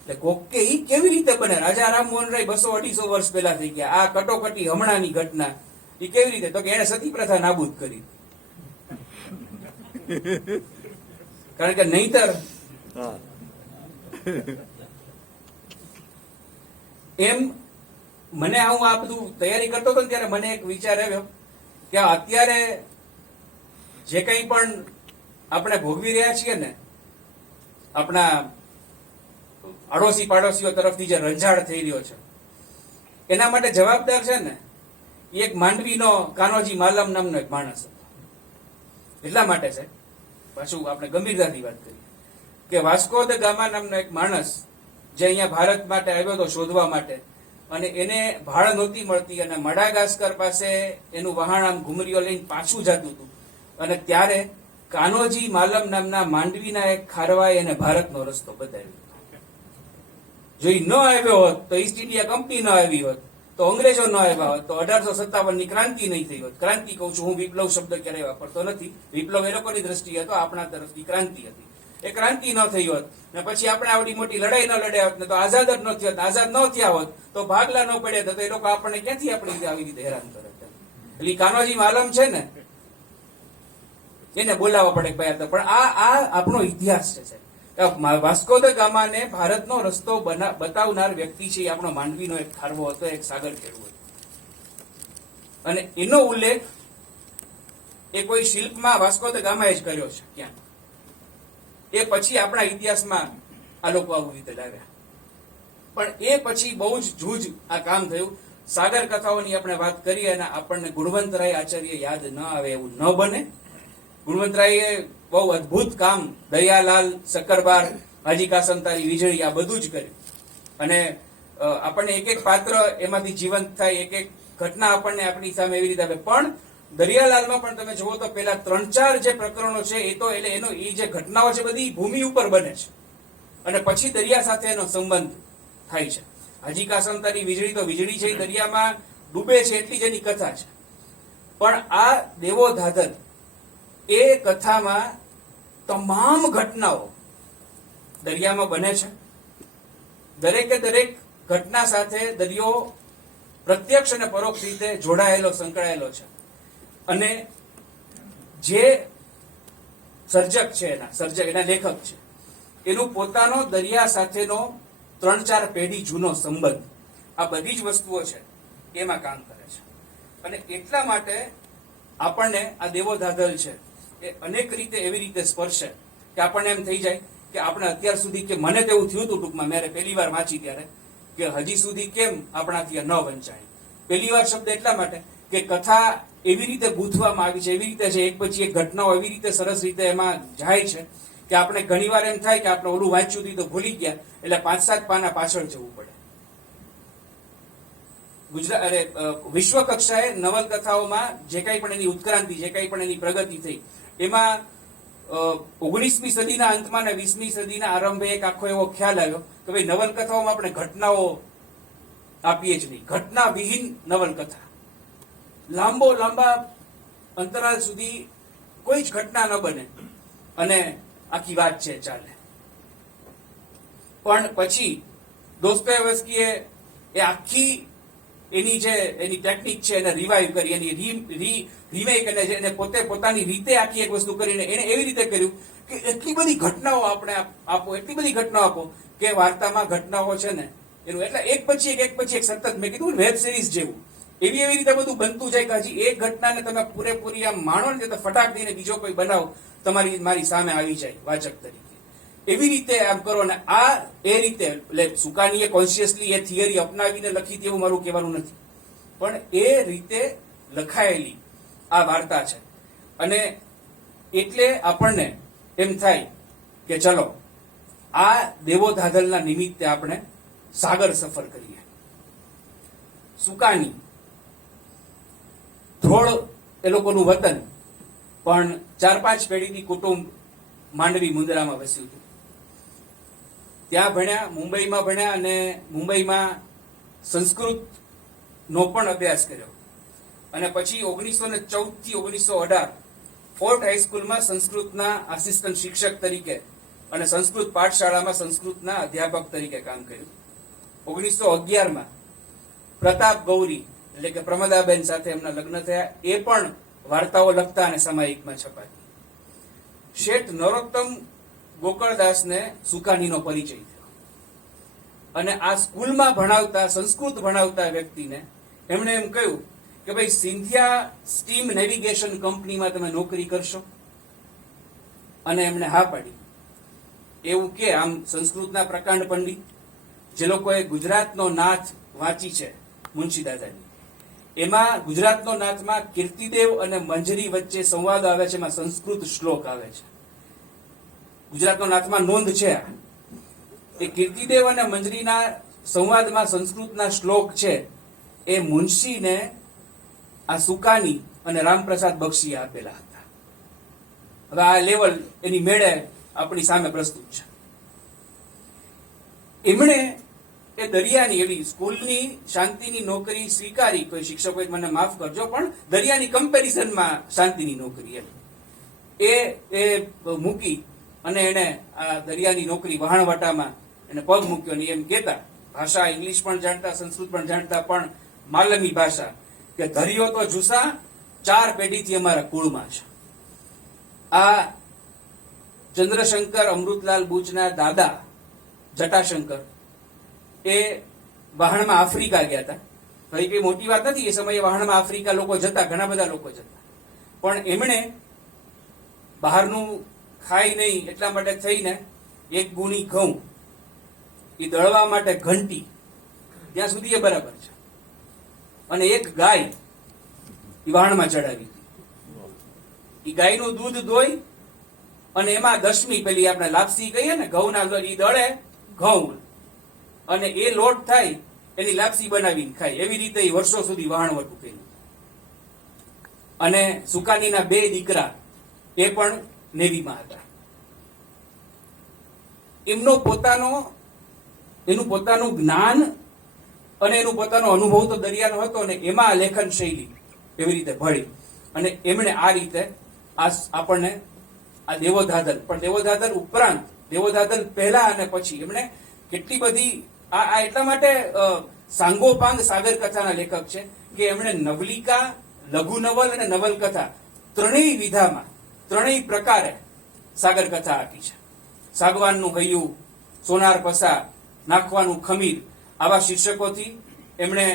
એટલે કોકે ઈ કેવી રીતે બને? રાજા રામમોહન રાય 200-250 વર્ષ પહેલા થઈ ગયા. આ કટોકટી હમણાંની ઘટના એ કેવી રીતે? તો કે એને સતી પ્રથા નાબૂદ કરી. કારણ કે નહીતર એમ મને હું આ બધું તૈયારી કરતો હતો ને ત્યારે મને એક વિચાર આવ્યો કે અત્યારે જે કંઈ પણ આપણે ભોગવી રહ્યા છીએ ને, આપણા આડોશી પાડોશીઓ તરફથી જે રંજાડ થઈ રહ્યો છે, એના માટે જવાબદાર છે ને એક માંડવીનો કાનોજી માલમ નામનો એક માણસ હતો. એટલા માટે છે, પાછું આપણે ગંભીરતાથી વાત કરીએ કે વાસ્કો દ ગામા નામનો એક માણસ જે અહીંયા ભારત માટે આવ્યો હતો શોધવા માટે, અને એને ભાળ નહોતી મળતી અને મડાગાસ્કર પાસે એનું વહાણ આમ ઘુમરીઓ લઈને પાછું જતું હતું. અને ત્યારે કાનોજી માલમ નામના માંડવીના એક ખારવાએ એને ભારતનો રસ્તો બતાવ્યો. જો એ ન આવ્યો હોત તો ઈસ્ટ ઇન્ડિયા કંપની ન આવી હોત, તો અંગ્રેજો ન આવ્યા હોત, તો 1857ની ક્રાંતિ નહીં થઈ હોત. ક્રાંતિ કહું છું હું, વિપ્લવ શબ્દ ક્યારેય વાપરતો નથી. વિપ્લવ એ લોકોની દ્રષ્ટિએ હતો, આપણા તરફથી ક્રાંતિ હતી. એ ક્રાંતિ ન થઈ હોત ને પછી આપણે આવડી મોટી લડાઈ ન લડ્યા હોત ને તો આઝાદ જ ન થયો, આઝાદ ન થયા હોત તો ભાગલા ન પડ્યા તો એ લોકો આપણને ક્યાંથી આપણી રીતે આવી રીતે હેરાન કરે. એટલે કાનોજી માલમ છે ને એને બોલાવવા પડે પહેલા. પણ આ આપણો ઇતિહાસ છે. વાસ્કો દ ગામાને ભારતનો રસ્તો બતાવનાર વ્યક્તિ છે. આપણો માંડવીનો એક ખારવો હતો, એક સાગર ખેડૂ હતો. અને એનો ઉલ્લેખ એ કોઈ શિલ્પમાં વાસ્કો દ ગામાએ જ કર્યો છે ક્યાંક. એ પછી આપણા ઇતિહાસમાં આ લોકો આવું રીતે લાવ્યા. પણ એ પછી બહુ જ જૂજ આ કામ થયું. સાગર કથાઓની આપણે વાત કરીએ અને આપણને ગુણવંતરાય આચાર્ય યાદ ન આવે એવું ન બને. ગુણવંતરાયે બહુ અદભુત કામ દયાલાલ, સક્કરબાર, હાજી કાસમતારી, વીજળી આ બધું જ કર્યું. અને આપણને એક એક પાત્ર એમાંથી જીવંત થાય, એક એક ઘટના આપણને આપણી સામે એવી રીતે આવે. પણ દરિયાલાલમાં પણ તમે જુઓ તો પેલા 3-4 જે પ્રકરણો છે એ તો એટલે એનો એ જે ઘટનાઓ છે બધી ભૂમિ ઉપર બને છે અને પછી દરિયા સાથે એનો સંબંધ થાય છે. હાજી કાસમતારી વીજળી તો વીજળી છે, દરિયામાં ડૂબે છે એટલી જ એની કથા છે. પણ આ દેવો ધાધલ એ કથામાં તમામ ઘટનાઓ દરિયામાં બને છે. દરેકે દરેક ઘટના સાથે દરિયો પ્રત્યક્ષ અને પરોક્ષ રીતે જોડાયેલો, સંકળાયેલો છે. અને જે સર્જક છે એના લેખક છે એનું પોતાનો દરિયા સાથેનો 3-4 પેઢી જૂનો સંબંધ, આ બધી જ વસ્તુઓ છે એમાં કામ કરે છે. અને એટલા માટે આપણને આ દેવો ધાધલ છે એ અનેક રીતે એવી રીતે સ્પર્શે કે આપણને એમ થઈ જાય કે આપણે અત્યાર સુધી, કે મને તેવું થયું હતું ટૂંકમાં મેરે પહેલી વાર વાંચી ત્યારે, કે હજી સુધી કેમ આપણાથી ન વંચાય. પહેલી વાર શબ્દ એટલા માટે કે કથા એવી રીતે ગૂંથવામાં આવી છે, એવી રીતે છે, એક પછી એક ઘટનાઓ એવી રીતે સરસ રીતે એમાં જાય છે કે આપણે ઘણીવાર એમ થાય કે આપણે ઓલું વાંચ્યું હતું તો ભૂલી ગયા, એટલે 5-7 પાના પાછળ જવું પડે. વિશ્વ કક્ષાએ નવલકથાઓમાં જે કંઈ પણ એની ઉત્ક્રાંતિ, જે કંઈ પણ એની પ્રગતિ થઈ, એમાં 19મી સદીના અંતમાં અને 20મી સદીના આરંભે એક આખો એવો ખ્યાલ આવ્યો કે ભાઈ નવલકથાઓમાં આપણે ઘટનાઓ આપીએ જ નહીં, ઘટના વિહીન નવલકથા. લાંબા અંતરાલ સુધી કોઈ જ ઘટના ન બને અને આખી વાત છે ચાલે. પણ પછી દોસ્તોયેવસ્કીએ એ આખી એની ટેકનિક છે એને રિવાઇવ કરી, એની રીમેક, અને એને પોતે પોતાની રીતે આખી એક વસ્તુ કરીને એને એવી રીતે કર્યું કે એટલી બધી ઘટનાઓ આપણે આપો, એટલી બધી ઘટનાઓ આપો કે વાર્તામાં ઘટનાઓ છે ને એનું એટલે એક પછી એક સતત, મેં કીધું વેબ સિરીઝ જેવું એવી રીતે બધું બનતું જાય કે હજી એક ઘટનાને તમે પૂરેપૂરી આમ માણો ને તો ફટાક દઈને બીજો કોઈ બનાવ મારી સામે આવી જાય વાચક તરીકે. એવી રીતે આમ કરો. ને આ એ રીતે એટલે સુકાનીએ કોન્શિયસલી એ થિયરી અપનાવીને લખી તેવું મારું કહેવાનું નથી, પણ એ રીતે લખાયેલી આ વાર્તા છે. અને એટલે આપણને એમ થાય કે ચલો આ દેવો ધાધલના નિમિત્તે આપણે સાગર સફર કરીએ. સુકાની ધ્રોળ એ લોકોનું વતન, પણ 4-5 પેઢીથી કુટુંબ માંડવી મુંદરામાં વસ્યું હતું. ત્યાં ભણ્યા, મુંબઈમાં ભણ્યા અને મુંબઈમાં સંસ્કૃતનો પણ અભ્યાસ કર્યો. અને પછી 1914 થી 1918 ફોર્ટ હાઈસ્કૂલમાં સંસ્કૃતના આસિસ્ટન્ટ શિક્ષક તરીકે અને સંસ્કૃત પાઠશાળામાં સંસ્કૃતના અધ્યાપક તરીકે કામ કર્યું. 1911માં પ્રતાપ ગૌરી એટલે કે પ્રમદાબેન સાથે એમના લગ્ન થયા. એ પણ વાર્તાઓ લખતા અને સામાયિકમાં છપાતી. શેઠ નરોત્તમ ગોકળદાસને સુકાનીનો પરિચય થયો અને આ સ્કૂલમાં ભણાવતા, સંસ્કૃત ભણાવતા વ્યક્તિને એમણે એમ કહ્યું કે ભાઈ સિંધિયા સ્ટીમ નેવિગેશન કંપનીમાં તમે નોકરી કરશો? અને એમણે હા પાડી. એવું કે આમ સંસ્કૃતના પ્રકાંડ પંડિત જે લોકોએ ગુજરાતનો નાથ વાંચી છે મુનશીદાદાની, એમાં ગુજરાતનો નાથમાં કીર્તિદેવ અને મંજરી વચ્ચે સંવાદ આવે છે, એમાં સંસ્કૃત શ્લોક આવે છે. ગુજરાતનો નાથમાં નોંધ છે. એ કીર્તિદેવ અને મંજરીના સંવાદમાં સંસ્કૃતના શ્લોક છે એ મુનશીને આ સુકાની અને રામપ્રસાદ બક્ષીએ આપેલા હતા. હવે આ લેવલ એની મેળે આપણી સામે પ્રસ્તુત છે. એમણે એ દરિયાની એવી સ્કૂલની શાંતિની નોકરી સ્વીકારી. કોઈ શિક્ષકોએ મને માફ કરજો, પણ દરિયાની કમ્પેરિઝનમાં શાંતિની નોકરી એ મૂકી અને એને આ દરિયાની નોકરી વહાણવટામાં એને પગ મૂક્યો. ને એમ કહેતા, ભાષા ઇંગ્લિશ પણ જાણતા, સંસ્કૃત પણ જાણતા, પણ માલમી ભાષા કે ધરિયો તો જુસા 4 પેઢીથી અમારા કુળમાં છે. આ ચંદ્રશંકર અમૃતલાલ બુચના દાદા જટાશંકર એ વહાણમાં આફ્રિકા ગયા હતા. કઈ મોટી વાત નથી, એ સમયે વહાણમાં આફ્રિકા લોકો જતા, ઘણા બધા લોકો જતા. પણ એમણે બહારનું ખાય નહીં એટલા માટે થઈને એક ગુણી ઘઉં એ દળવા માટે ઘંટી ત્યાં સુધી એ બરાબર છે, અને એક ગાય એ વાહણમાં ચડાવી હતી. એ ગાયનું દૂધ દોઈ અને એમાં દશમી પેલી આપણે લાપસી કહીએ ને ઘઉંના એ દળે ઘઉં અને એ લોટ થાય એની લાપસી બનાવીને ખાય. એવી રીતે એ વર્ષો સુધી વહાણવટું કર્યું. અને સુકાનીના 2 દીકરા એ પણ નેવીમાં હતા. એનું પોતાનું જ્ઞાન અને એનું પોતાનો અનુભવ તો દરિયાનો હતો, અને એમાં લેખન શૈલી એવી રીતે ભળી અને એમણે આ રીતે આપણને આ દેવોધાધલ, પણ દેવોધાધલ ઉપરાંત, દેવોધાધલ પહેલા અને પછી એમણે કેટલી બધી આ એટલા માટે સાંગોપાંગ સાગર કથાના લેખક છે કે એમણે નવલિકા, લઘુ નવલ અને નવલકથા ત્રણેય વિધામાં, ત્રણેય પ્રકારે સાગર કથા આપી છે. સાગવાનનું હૈયું, સોનાર પસા, નાખવાનું ખમીર, આવા શીર્ષકોથી એમણે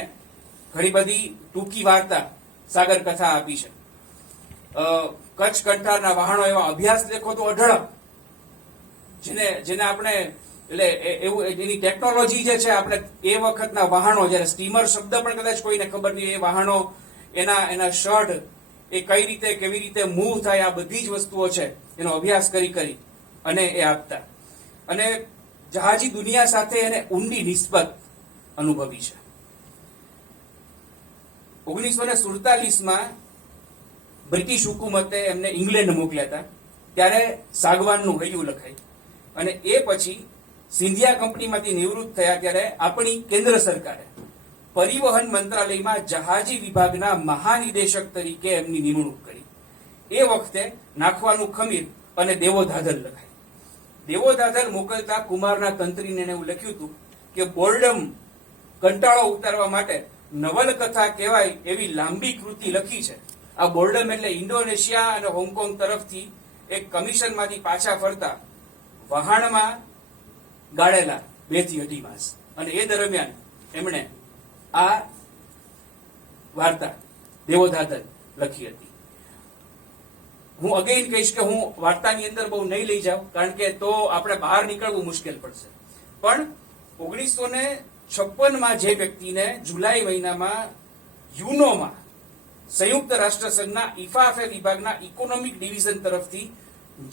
ઘણી બધી ટૂંકી વાર્તા સાગર કથા આપી છે. કચ્છ કંઠારના વહાણો એવા અભ્યાસ લેખો તો અઢળક, જેને આપણે એટલે એવું એની ટેકનોલોજી જે છે, આપણે એ વખતના વહાણો, જયારે સ્ટીમર શબ્દ પણ કદાચ કોઈને ખબર નહીં, એ વહાણો એના શઢ એ કઈ રીતે કેવી રીતે મૂવ થાય, આ બધી જ વસ્તુઓ છે એનો અભ્યાસ કરી અને એ આપતા. અને જહાજી દુનિયા સાથે એને ઊંડી નિસ્બત અનુભવી છે. 1947માં બ્રિટિશ હુકુમતે એમને ઇંગ્લેન્ડ મોકલ્યા હતા, ત્યારે સાગવાનનું હૈયું લખાય, અને એ પછી સિંધિયા કંપનીમાંથી નિવૃત્ત થયા ત્યારે આપણી કેન્દ્ર સરકારે પરિવહન મંત્રાલયમાં જહાજી વિભાગના મહાનિદેશક તરીકે એમની નિમણૂક કરી. એ વખતે નાખવાનું ખમીર અને દેવોધાધલ લખાય. દેવોધાધલ મોકલતા કુમારના તંત્રીને એવું લખ્યું હતું કે બોર્ડમ, કંટાળો ઉતારવા માટે નવલકથા કહેવાય એવી લાંબી કૃતિ લખી છે. આ બોર્ડમ એટલે ઇન્ડોનેશિયા અને હોંગકોંગ તરફથી એક કમિશનમાંથી પાછા ફરતા વહાણમાં ગાળેલા 2 થી 2.5 માસ, અને એ દરમિયાન એમણે આ વાર્તા દેવોધાધલ લખી હતી. હું અગેઇન કહીશ કે હું વાર્તાની અંદર બહુ નહીં લઈ જાઉં, કારણ કે તો આપણે બહાર નીકળવું મુશ્કેલ પડશે. પણ 1956માં જે વ્યક્તિને જુલાઈ મહિનામાં યુનોમાં, સંયુક્ત રાષ્ટ્ર સંઘના ઇફાફે વિભાગના ઇકોનોમિક ડિવિઝન તરફથી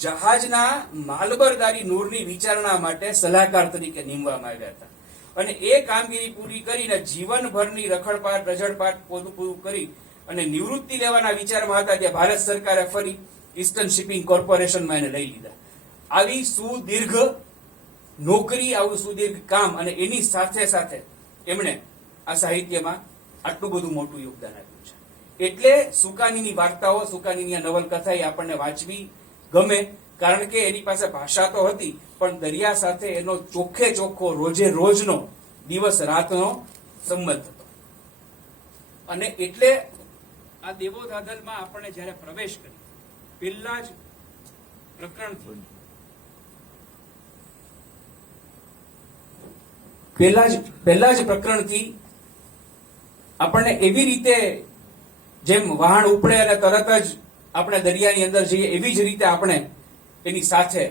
જહાજના માલબરદારી નૂરની વિચારણા માટે સલાહકાર તરીકે નીમવામાં આવ્યા હતા, અને એ કામગીરી પૂરી કરીને જીવનભરની રખડપાટ રઝળપાટ પૂરું કરી અને નિવૃત્તિ લેવાના વિચારમાં હતા કે ભારત સરકારે ફરી ઈસ્ટર્ન શિપિંગ કોર્પોરેશનમાં એને લઈ લીધા. આવી સુદીર્ઘ નોકરી, આવું સુદીર્ઘ કામ, અને એની સાથે સાથે એમણે આ સાહિત્યમાં આટલું બધું મોટું યોગદાન આપ્યું છે. એટલે સુકાનીની વાર્તાઓ, સુકાનીની નવલકથા એ આપણને વાંચવી ગમે, કારણ કે એની પાસે ભાષા તો હતી, પણ દરિયા સાથે એનો ચોખ્ખે ચોખ્ખો રોજે રોજનો, દિવસ રાતનો સંબંધ હતો. અને એટલે આ દેવોધાધલમાં આપણે જયારે પ્રવેશ કરી, પહેલા જ પ્રકરણથી આપણને એવી રીતે જેમ વહાણ ઉપડે અને તરત જ આપણે દરિયાની અંદર જઈએ, એવી જ રીતે આપણે એની સાથે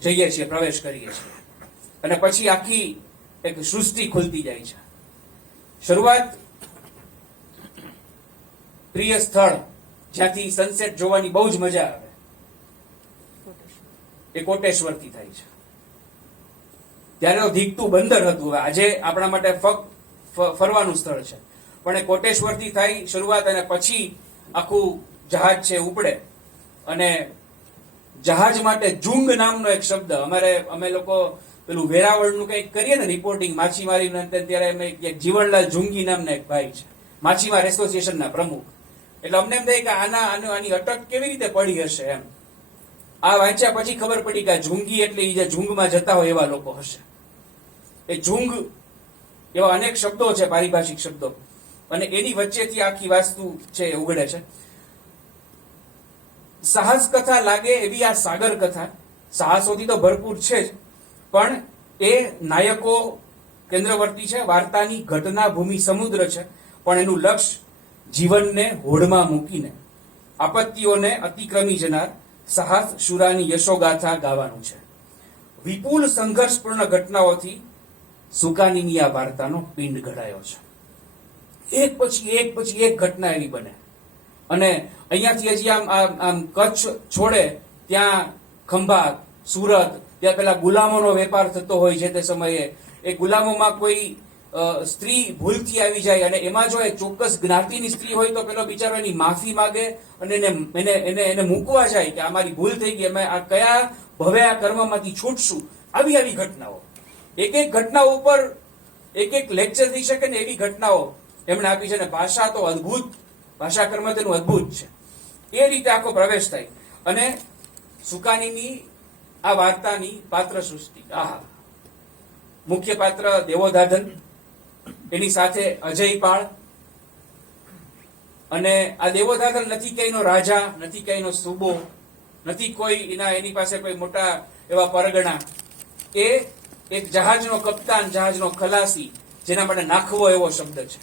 જઈએ છીએ, પ્રવેશ કરીએ છીએ, અને પછી આખી એક સૃષ્ટિ ખુલતી જાય છે. શરૂઆત પ્રિય સ્થળ જ્યાંથી સનસેટ જોવાની બહુ જ મજા આવે એ કોટેશ્વરથી થાય છે. ત્યારે ધીકતું બંદર હતું, આજે આપણા માટે ફરવાનું સ્થળ છે, પણ એ કોટેશ્વરથી થાય શરૂઆત, અને પછી આખું જહાજ છે ઉપડે. અને જહાજ માટે જુંગ નામનો એક શબ્દ, અમે લોકો પેલું વેરાવળનું કંઈક કરીએ ને રિપોર્ટિંગ માછીમારી, ત્યારે અમે જીવનલાલ જુંગી નામના એક ભાઈ છે, માછીમાર એસોસિએશનના પ્રમુખ. એટલે અમને એમ થાય કે આની અટક કેવી રીતે પડી હશે એમ. આ વાંચ્યા પછી ખબર પડી કે ઝુંગી એટલે જે ઝુંગમાં જતા હોય એવા લોકો હશે. એ ઝુંગ એવા અનેક શબ્દો છે, પારિભાષિક શબ્દો, અને એની વચ્ચેથી આખી વાસ્તુ છે એ ઉગડે છે. સાહસ કથા લાગે એવી આ સાગર કથા સાહસોથી તો ભરપૂર છે જ, પણ એ નાયકો કેન્દ્રવર્તી છે. વાર્તાની ઘટના ભૂમિ સમુદ્ર છે, પણ એનું લક્ષ્ય જીવનને હોડમાં મૂકીને આપત્તિઓને અતિક્રમી જનાર સાહસ શુરાની યશોગાથા ગાવાનું છે. વિપુલ સંઘર્ષપૂર્ણ ઘટનાઓથી સુકાનીની આ વાર્તાનો પિંડ ઘડાયો છે. એક પછી એક ઘટના એવી બને અને અહીંયાથી હજી આમ કચ્છ છોડે ત્યાં ખંભાત, સુરત, ત્યાં પેલા ગુલામોનો વેપાર થતો હોય છે. તે સમયે એ ગુલામોમાં કોઈ સ્ત્રી ભૂલથી આવી જાય અને એમાં જો એ ચોક્કસ જ્ઞાતિની સ્ત્રી હોય તો પેલો બિચારો એની માફી માંગે અને એને મૂકવા જાય કે અમારી ભૂલ થઈ ગઈ, અમે આ કયા ભવે આ કર્મમાંથી છૂટશું. આવી ઘટનાઓ, એક ઘટનાઓ ઉપર એક લેક્ચર થઈ શકે ને એવી ઘટનાઓ એમણે આપી છે. અને ભાષા તો અદભુત, ભાષા કર્મ તેનું અદભુત છે. એ રીતે આખો પ્રવેશ થાય અને સુકાનીની આ વાર્તાની પાત્ર સૃષ્ટિ. આહા, મુખ્ય પાત્ર દેવોધાધન, એની સાથે અજયપાળ. અને આ દેવોધાધન નથી ક્યાંયનો રાજા, નથી ક્યાંયનો સુબો, નથી કોઈ એની પાસે કોઈ મોટા એવા પરગણા. એ એક જહાજનો કપ્તાન, જહાજનો ખલાસી, જેના માટે નાખવો એવો શબ્દ છે.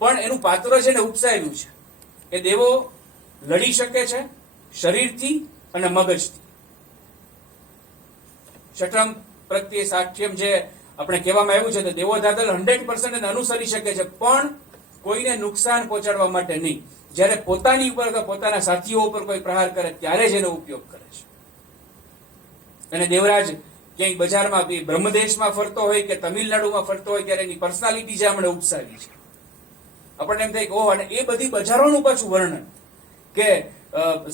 પણ એનું પાત્ર છે ને ઉપસાયેલું છે. એ દેવો લડી શકે છે શરીરથી અને મગજથી. શઠમ પ્રત્યે સાક્ષ્યમ જે આપણે કહેવામાં આવ્યું છે, તો દેવોધાધલ 100% એને અનુસરી શકે છે, પણ કોઈને નુકસાન પહોંચાડવા માટે નહીં. જ્યારે પોતાની ઉપર અથવા પોતાના સાથીઓ ઉપર કોઈ પ્રહાર કરે ત્યારે જ એનો ઉપયોગ કરે છે. અને દેવરાજ ક્યાંય બજારમાં બ્રહ્મદેશમાં ફરતો હોય કે તમિલનાડુમાં ફરતો હોય ત્યારે એની પર્સનાલિટી જે આપણે ઉપસાવી છે. આપણને એમ થાય કે ઓહ, અને એ બધી બજારોનું પાછું વર્ણન કે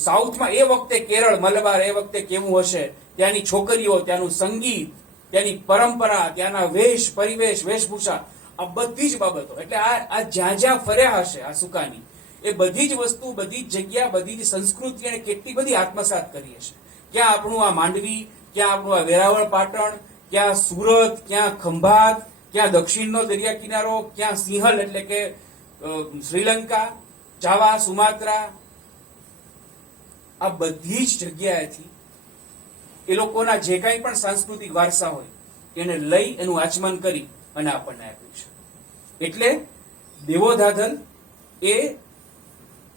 સાઉથમાં એ વખતે કેરળ, મલબાર એ વખતે કેવું હશે, ત્યાંની છોકરીઓ, ત્યાંનું સંગીત, ત્યાંની પરંપરા, ત્યાંના વેશ પરિવેશ, વેશભૂષા, આ બધી જ બાબતો. એટલે આ જ્યાં ફર્યા હશે આ સુકાની, એ બધી જ વસ્તુ, બધી જ જગ્યા, બધી જ સંસ્કૃતિ અને કેટલી બધી આત્મસાત કરી હશે. ક્યાં આપણું આ માંડવી, ક્યાં આપણું આ વેરાવળ પાટણ, ક્યાં સુરત, ક્યાં ખંભાત, ક્યાં દક્ષિણનો દરિયા કિનારો, ક્યાં સિંહલ એટલે કે શ્રીલંકા, જાવા, સુમાત્રા, આ બધી જ જગ્યાએથી એ લોકોના જે કાંઈ પણ સાંસ્કૃતિક વારસા હોય એને લઈ એનું આચમન કરી અને આપણને આપ્યું છે. એટલે દેવોધાધન એ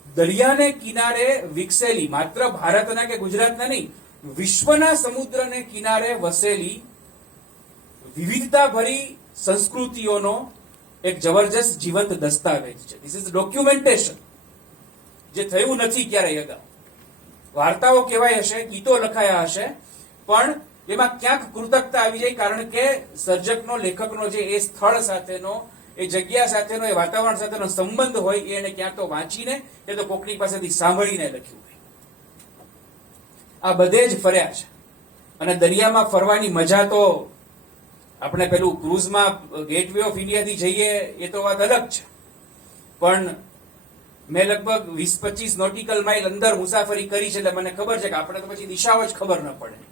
દરિયાને કિનારે વિકસેલી, માત્ર ભારતના કે ગુજરાતના નહીં, વિશ્વના સમુદ્રને કિનારે વસેલી વિવિધતાભરી સંસ્કૃતિઓનો એક જબરજસ્ત જીવંત દસ્તાવેજ છે. ધીસ ઇઝ ડોક્યુમેન્ટેશન, જે થયું નથી ક્યારેય અગાઉ. વાર્તાઓ કહેવાય હશે, ગીતો લખાયા હશે, પણ એમાં ક્યાંક કૃતજ્ઞતા આવી જાય, કારણ કે સર્જકનો, લેખકનો જે એ સ્થળ સાથેનો, એ જગ્યા સાથેનો, એ વાતાવરણ સાથેનો સંબંધ હોય એને ક્યાં તો વાંચીને કે તો કોકની પાસેથી સાંભળીને લખ્યું હોય. આ બધે જ ફર્યા છે. અને દરિયામાં ફરવાની મજા તો આપણે પેલું ક્રુઝમાં ગેટવે ઓફ ઇન્ડિયાથી જઈએ એ તો વાત અલગ છે, પણ મેં લગભગ 20-25 નોટિકલ માઇલ અંદર મુસાફરી કરી છે, એટલે મને ખબર છે કે આપણે તો પછી દિશાઓ જ ખબર ન પડે.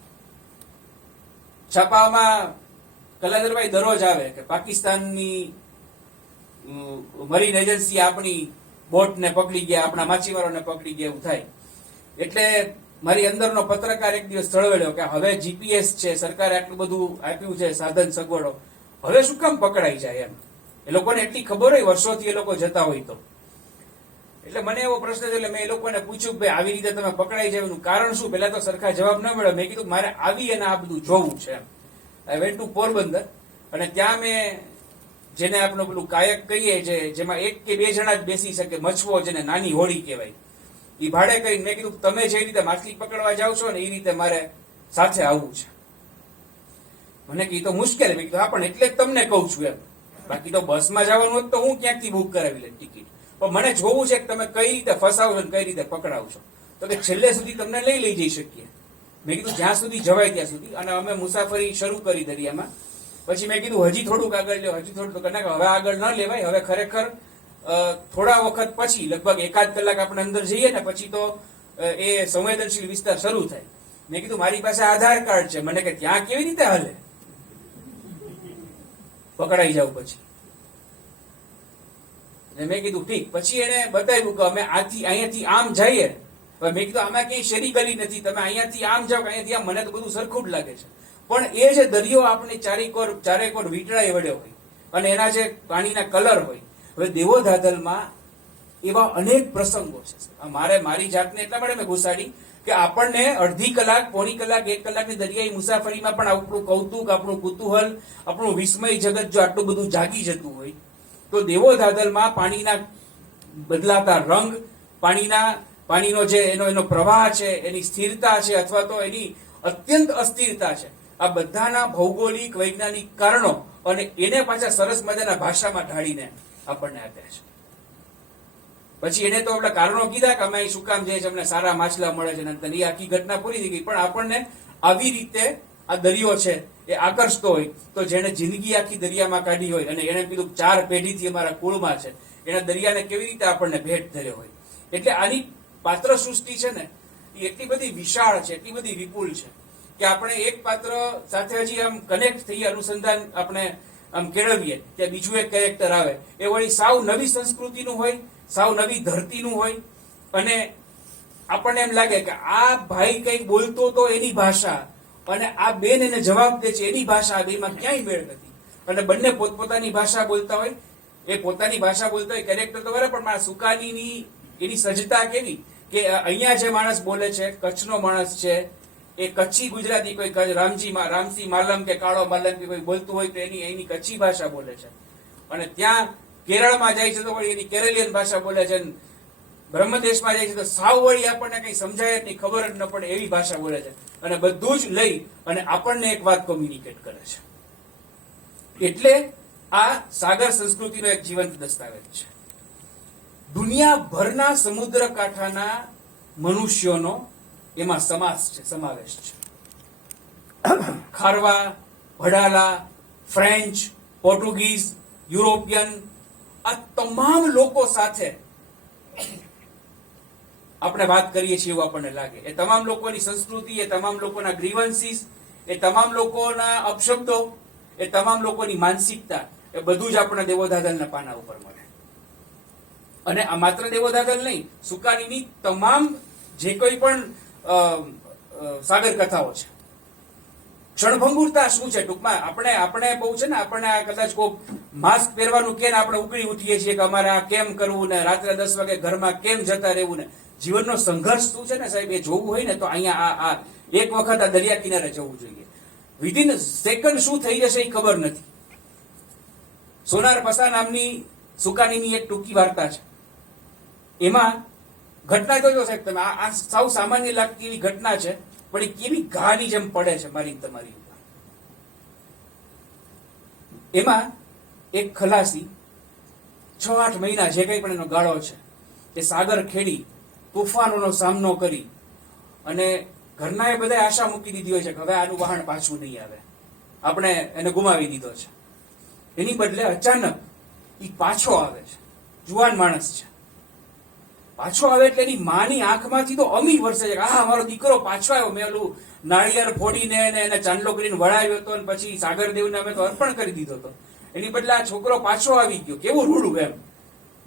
છાપામાં કલાદરભાઈ દરરોજ આવે કે પાકિસ્તાનની મરીન એજન્સી આપણી બોટને પકડી ગયા, આપણા માછીમારોને પકડી ગયા, એવું થાય. એટલે મારી અંદરનો પત્રકાર એક દિવસ ચળવળ્યો કે હવે જીપીએસ છે, સરકારે આટલું બધું આપ્યું છે, સાધન સગવડો, હવે શું કામ પકડાઈ જાય એમ. એ લોકોને એટલી ખબર હોય, વર્ષોથી એ લોકો જતા હોય તો. એટલે મને એવો પ્રશ્ન છે, એટલે મેં એ લોકોને પૂછ્યું કે ભાઈ આવી રીતે તમે પકડાઈ જાય એનું કારણ શું? પેલા તો સરખા જવાબ ન મળ્યો. મેં કીધું મારે આવી અને આ બધું જોવું છે એમ. આઈ વેન્ટ ટુ પોરબંદર, અને ત્યાં મેં જેને આપણું પેલું કાયક કહીએ, જેમાં 1 કે 2 જણા જ બેસી શકે, મછવો, જેને નાની હોડી કહેવાય, એ ભાડે કરીને મેં કીધું તમે જે રીતે માછલી પકડવા જાવ છો ને એ રીતે મારે સાથે આવવું છે. મને કીધું તો મુશ્કેલ. મેં કીધું હા, પણ એટલે જ તમને કહું છું એમ. બાકી તો બસમાં જવાનું હોત તો હું ક્યાંકથી બુક કરાવી લે ટિકિટ, પણ મને જોવું છે કે તમે કઈ રીતે ફસાવશો ને કઈ રીતે પકડાવશો, તો કે છેલ્લે સુધી તમને લઈ જઈ શકીએ. મેં કીધું જ્યાં સુધી જવાય ત્યાં સુધી. અને અમે મુસાફરી શરૂ કરી દરિયામાં. પછી મેં કીધું હજી થોડુંક આગળ લ્યો, હજી થોડુંક, તો હવે આગળ ન લેવાય, હવે ખરેખર થોડા વખત પછી, લગભગ 1-8 કલાક આપણે અંદર જઈએ ને પછી તો એ સંવેદનશીલ વિસ્તાર શરૂ થાય. મેં કીધું મારી પાસે આધાર કાર્ડ છે. મને કે ત્યાં કેવી રીતે હાલે, પકડાઈ જાવ પછી. મેં કીધું ઠીક. પછી એને બતાવ્યું કે અમે અહીંયાથી આમ જઈએ. મેં કીધું આમાં ક્યાંય શેરી ગલી નથી, તમે અહીંયાથી આમ જાઓ, અહીંયાથી આમ, મને તો બધું સરખું જ લાગે છે. પણ એ જે દરિયો આપણે ચારેકોર વીંટળાઈ વળ્યો હોય અને એના જે પાણીના કલર હોય. હવે દેવોધાધલમાં એવા અનેક પ્રસંગો છે. મારી જાતને એટલા માટે મેં ઘુસાડી કે આપણને અડધી કલાક, પોણી કલાક, 1 કલાકની દરિયાઈ મુસાફરીમાં પણ આપણું કૌતુક, આપણું કુતૂહલ, આપણું વિસ્મય જગત જો આટલું બધું જાગી જતું હોય તો દેવોધાદલમાં પાણીના બદલાતા રંગ, પાણીનો જે એનો પ્રવાહ છે, એની સ્થિરતા છે અથવા તો એની અત્યંત અસ્થિરતા છે, આ બધાના ભૌગોલિક વૈજ્ઞાનિક કારણો અને એને પાછા સરસ મજાના ભાષામાં ઢાળીને આપણને આપ્યા છે. પછી એને તો આપણે કારણો કીધા કે અમે અહીં શું કામ જઈએ છીએ, અમને સારા માછલા મળે છે, નંતર એ આખી ઘટના પૂરી થઈ ગઈ. પણ આપણને આવી રીતે આ દરિયો છે એ આકર્ષતો હોય તો જેને જિંદગી આખી દરિયામાં કાઢી હોય અને એને કીધું 4 પેઢીથી અમારા કુળમાં છે, એના દરિયાને કેવી રીતે આપણને ભેટ ધર્યો હોય. એટલે આની પાત્ર સૃષ્ટિ છે ને એ એટલી બધી વિશાળ છે, એટલી બધી વિપુલ છે કે આપણે એક પાત્ર સાથે હજી આમ કનેક્ટ થઈ, અનુસંધાન આપણે આમ કેળવીએ ત્યાં બીજું એક કેરેક્ટર આવે, એ વળી સાવ નવી સંસ્કૃતિનું હોય, સાવ નવી ધરતીનું હોય અને આપણને એમ લાગે કે આ ભાઈ કંઈક બોલતો તો એની ભાષા અને આ બેન એને જવાબ દે છે એની ભાષા, આ બેમાં ક્યાંય મેળ નથી. અને બંને પોતપોતાની ભાષા બોલતા હોય, એ પોતાની ભાષા બોલતા હોય કેરેક્ટર તો બરાબર, પણ મારા સુકાનીની એની સજ્જતા કેવી કે અહીંયા જે માણસ બોલે છે, કચ્છનો માણસ છે, એ કચ્છી ગુજરાતી, કોઈ રામસી માલમ કે કાળો માલમ કે કોઈ બોલતું હોય તો એની કચ્છી ભાષા બોલે છે. અને ત્યાં કેરળમાં જાય છે તો વળી એની કેરેલિયન ભાષા બોલે છે, બ્રહ્મદેશમાં જાય છે તો સાવ વળી આપણને કઈ સમજાય જ નહીં, ખબર જ ન પડે એવી ભાષા બોલે છે. અને બધું જ લઈ અને આપણને એક વાત કોમ્યુનિકેટ કરે છે. એટલે આ સાગર સંસ્કૃતિનો એક જીવંત દસ્તાવેજ છે. દુનિયાભરના સમુદ્ર કાંઠાના મનુષ્યોનો એમાં સમાવેશ છે. ખારવા, ભડાલા, ફ્રેન્ચ, પોર્ટુગીઝ, યુરોપિયન, આ તમામ લોકો સાથે આપણે વાત કરીએ છીએ એવું આપણને લાગે. એ તમામ લોકોની સંસ્કૃતિ, એ તમામ લોકોના ગ્રીવન્સીસ, એ તમામ લોકોના અપશબ્દો, એ તમામ લોકોની માનસિકતા, એ બધું જ આપણને દેવોધાદલના પાના ઉપર મળે. અને આ માત્ર દેવોધાદલ નહીં, સુકાનીની તમામ જે કોઈ પણ સાગર કથાઓ છે. ક્ષણભંગુરતા શું છે? ટૂંકમાં આપણે બહુ છે ને, આપણે આ કદાચ કોઈ માસ્ક પહેરવાનું કે આપણે ઉકળી ઉઠીએ છીએ કે અમારે આ કેમ કરવું ને, રાત્રે 10 વાગે ઘરમાં કેમ જતા રહેવું ને. જીવનનો સંઘર્ષ શું છે ને સાહેબ, એ જોવું હોય ને તો અહીંયા આ એક વખત આ દરિયા કિનારે જવું જોઈએ. વિધિન સેકન્ડ શું થઈ જશે એ ખબર નથી. સોનાર પસા નામની સુકાનીની એક ટૂંકી વાર્તા છે. એમાં ઘટના જોજો સાહેબ તમે, આ સાવ સામાન્ય લાગતી એવી ઘટના છે, પણ એ કેવી ઘાની જેમ પડે છે મારી તમારી ઉપર. એમાં એક ખલાસી 6-8 મહિના જે કંઈ પણ એનો ગાળો છે એ સાગર ખેડી તોફાનોનો સામનો કરી અને ઘરના એ બધા આશા મૂકી દીધી હોય છે કે હવે આનું વહાણ પાછું નહીં આવે, આપણે એને ગુમાવી દીધો છે. એની બદલે અચાનક એ પાછો આવે છે. જુવાન માણસ છે, પાછો આવે એટલે એની માની આંખમાંથી તો અમી વરસે છે. હા, મારો દીકરો પાછો આવ્યો, મેં ઓલું નાળિયેર ફોડીને એને ચાંદલો કરીને વળાવ્યો હતો અને પછી સાગરદેવને અમે તો અર્પણ કરી દીધો હતો. એની બદલે આ છોકરો પાછો આવી ગયો. કેવું રૂડું એમ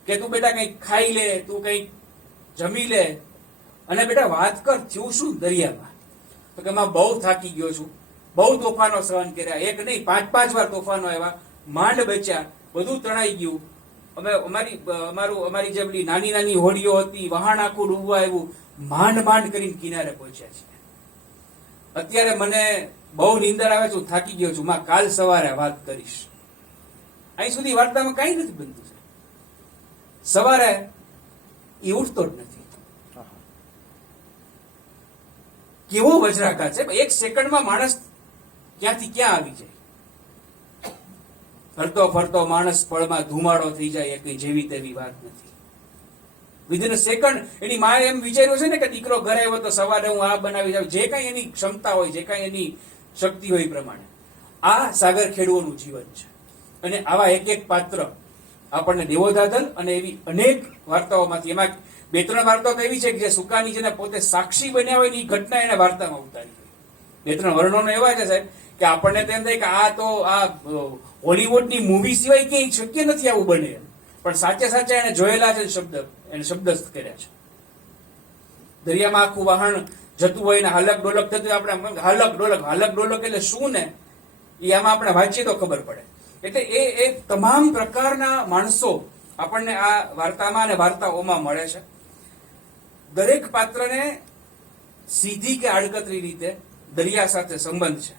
કે તું બેટા કંઈક ખાઈ લે, તું કંઈક જમી લે અને બેટા વાત કર, થયું શું દરિયામાં? તો કે માં બહુ થાકી ગયો છું, બહુ તોફાનો સહન કર્યા, એક નહીં 5-5 વાર તોફાનો આવ્યા, માંડ બચ્યા, બધું તણાઈ ગયું. અમે અમારી જે બધી નાની નાની હોડીઓ હતી, વહાણ આખું ડૂબવા આવ્યું, માંડ કરીને કિનારે પહોંચ્યા છે. અત્યારે મને બહુ નીંદર આવે છે, થાકી ગયો છું, માં કાલ સવારે વાત કરીશ. અહીં સુધી વાર્તામાં કઈ નથી બનતું છે. સવારે એ ઉઠતો જ નથી. કેવો વજરાઘાત છે! 1 સેકન્ડમાં માણસ ક્યાંથી ક્યાં આવી જાય. ફરતો ફરતો માણસ પળમાં ધુમાડો થઈ જાય, એ કઈ જેવી તેવી વાત નથી. વિધિન સેકન્ડ એની માએ એમ વિચાર્યું છે ને કે દીકરો ઘરે આવ્યો તો સવારે હું આ બનાવી જાઉં, જે કઈ એની ક્ષમતા હોય, જે કઈ એની શક્તિ હોય પ્રમાણે. આ સાગર ખેડૂઓનું જીવન છે. અને આવા એક પાત્ર આપણને દેવોધાદલ અને એવી અનેક વાર્તાઓમાંથી, એમાં 2-3 વાર્તાઓ તો એવી છે કે જે સુકાની જેને પોતે સાક્ષી બન્યા હોય એ ઘટના એને વાર્તામાં ઉતારી હોય. 2-3 વર્ણનો એવા છે સાહેબ કે આપણને તો એમ થાય કે આ તો આ હોલીવુડની મૂવી સિવાય ક્યાંય શક્ય નથી આવું બને. પણ સાચે એને જોયેલા છે, એને શબ્દસ્થ કર્યા છે. દરિયામાં આખું વહાણ જતું હોય ને હાલક ડોલક થતું હોય, આપણે હાલક ડોલક એટલે શું ને એ આમાં આપણે વાંચીએ તો ખબર પડે. એટલે એ તમામ પ્રકારના માણસો આપણને આ વાર્તામાં અને વાર્તાઓમાં મળે છે. દરેક પાત્રને સીધી કે આડકતરી રીતે દરિયા સાથે સંબંધ છે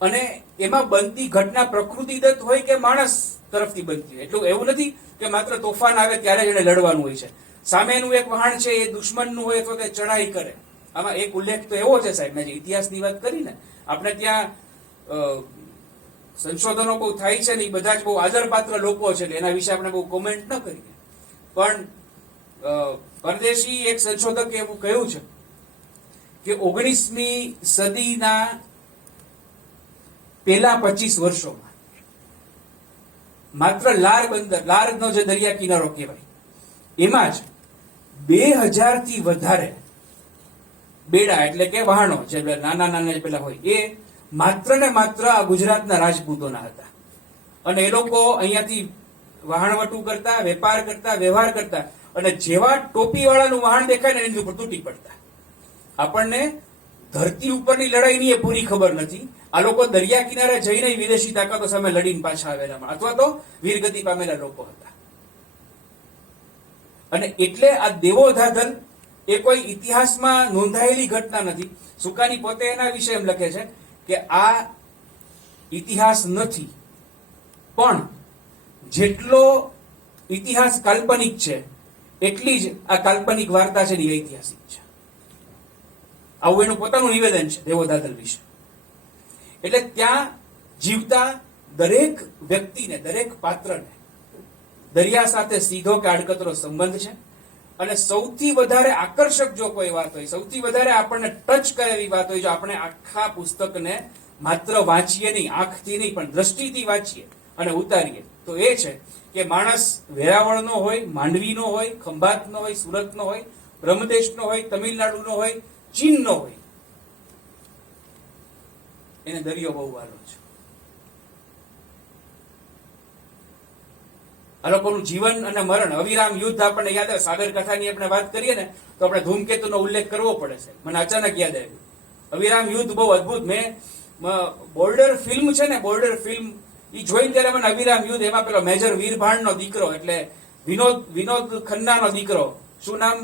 અને એમાં બનતી ઘટના પ્રકૃતિદત્ત હોય કે માણસ તરફથી બનતી હોય. એટલું એવું નથી કે માત્ર તોફાન આવે ત્યારે જ એને લડવાનું હોય છે. સામેનું એક વહાણ છે એ દુશ્મનનું હોય અથવા તે ચડાઈ કરે. આમાં એક ઉલ્લેખ તો એવો છે સાહેબ, મેં જે ઇતિહાસની વાત કરી ને, આપણે ત્યાં સંશોધનો બહુ થાય છે ને એ બધા જ બહુ આદરપાત્ર લોકો છે, એના વિશે આપણે બહુ કોમેન્ટ ન કરીએ, પણ પરદેશી એક સંશોધકે એવું કહ્યું છે કે 19મી સદીના પહેલા 25 વર્ષોમાં માત્ર લાર બંદર, લારનો જે દરિયા કિનારો કહેવાય, એમાં જ 2000 થી વધારે બેડા એટલે કે વહાણો જે નાના નાના પેલા હોય એ માત્ર ને માત્ર આ ગુજરાતના રાજપૂતોના હતા. અને એ લોકો અહીંયાથી વહાણવટું કરતા, વેપાર કરતા, વ્યવહાર કરતા અને જેવા ટોપીવાળાનું વહાણ દેખાય ને એની ઉપર તૂટી પડતા. આપણને ધરતી ઉપરની લડાઈની એ પૂરી ખબર નથી. આ લોકો દરિયા કિનારે જઈને વિદેશી તાકાતો સામે લડીને પાછા આવેલા અથવા તો વીરગતિ પામેલા લોકો હતા. અને એટલે આ દેવોધાધલ એ કોઈ ઇતિહાસમાં નોંધાયેલી ઘટના નથી. સુકાની પોતે એના વિશે એમ લખે છે કે આ ઇતિહાસ નથી, પણ જેટલો ઇતિહાસ કાલ્પનિક છે એટલી જ આ કાલ્પનિક વાર્તા છે ને ઐતિહાસિક છે. આવું એનું પોતાનું નિવેદન છે દેવોધાધલ વિશે. એટલે ત્યાં જીવતા દરેક વ્યક્તિને, દરેક પાત્રને દરિયા સાથે સીધો કે આડકતરો સંબંધ છે. અને સૌથી વધારે આકર્ષક જો કોઈ વાત હોય, સૌથી વધારે આપણને ટચ કરે એવી વાત હોય, જો આપણે આખા પુસ્તકને માત્ર વાંચીએ નહીં, આંખથી નહીં પણ દ્રષ્ટિથી વાંચીએ અને ઉતારીએ, તો એ છે કે માણસ વેરાવળનો હોય, માંડવીનો હોય, ખંભાતનો હોય, સુરતનો હોય, બ્રહ્મદેશનો હોય, તમિલનાડુનો હોય, ચીનનો હોય, એને દરિયો બહુ વાલો છે. આ લોકોનું જીવન અને મરણ, અવિરામ યુદ્ધ આપણને યાદ આવે. સાગર કથાની આપણે વાત કરીએ ને તો આપણે ધૂમકેતુનો ઉલ્લેખ કરવો પડે છે. મને અચાનક યાદ આવ્યું. અવિરામ યુદ્ધ બહુ અદભુત. મેં બોર્ડર ફિલ્મ છે ને, બોર્ડર ફિલ્મ એ જોઈને ત્યારે મને અવિરામ યુદ્ધ, એમાં પેલો મેજર વીરભાણનો દીકરો એટલે વિનોદ ખન્નાનો દીકરો, શું નામ?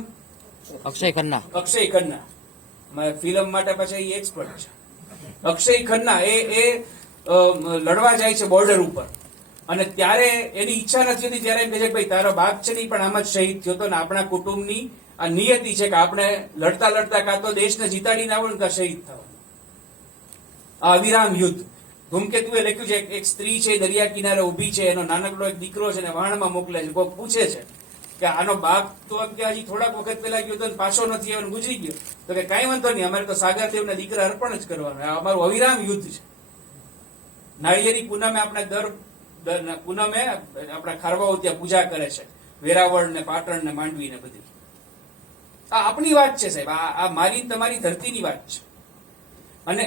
અક્ષય ખન્ના. અક્ષય ખન્ના. ફિલ્મ માટે પછી એ એક્સપર્ટ છે. અક્ષય ખન્ના એ લડવા જાય છે બોર્ડર ઉપર અને ત્યારે એની ઈચ્છા નથી હોતી. ત્યારે એમ કહે છે ભાઈ તારો બાપ છે નહીં પણ આમ જ શહીદ થયો હતો ને આપણા કુટુંબની આ નિયતિ છે કે આપણે લડતા લડતા કાં તો દેશને જીતાડીને આવવાનું કાં શહીદ થવાનું. આ અવિરામ યુદ્ધ. ધૂમકેતુએ લખ્યું છે એક સ્ત્રી છે દરિયા કિનારે ઉભી છે, એનો નાનકડો એક દીકરો છે ને વહાણમાં મોકલે છે. કોઈ પૂછે છે કે આનો બાપ તો એમ કે હજી થોડાક વખત પહેલા ગયો તો પાછો નથી આવ્યો, ગુજરી ગયો. તો કે કઈ વાંધો નહીં, અમારે તો સાગરદેવના દીકરા અર્પણ જ કરવાનું. આ અમારું અવિરામ યુદ્ધ છે. નાળિયેરી પૂનમે આપણે પૂનમે આપણા ખારવાઓ ત્યાં પૂજા કરે છે, વેરાવળ ને પાટણ ને માંડવી ને બધી. આ આપણી વાત છે સાહેબ, આ મારી તમારી ધરતીની વાત છે. અને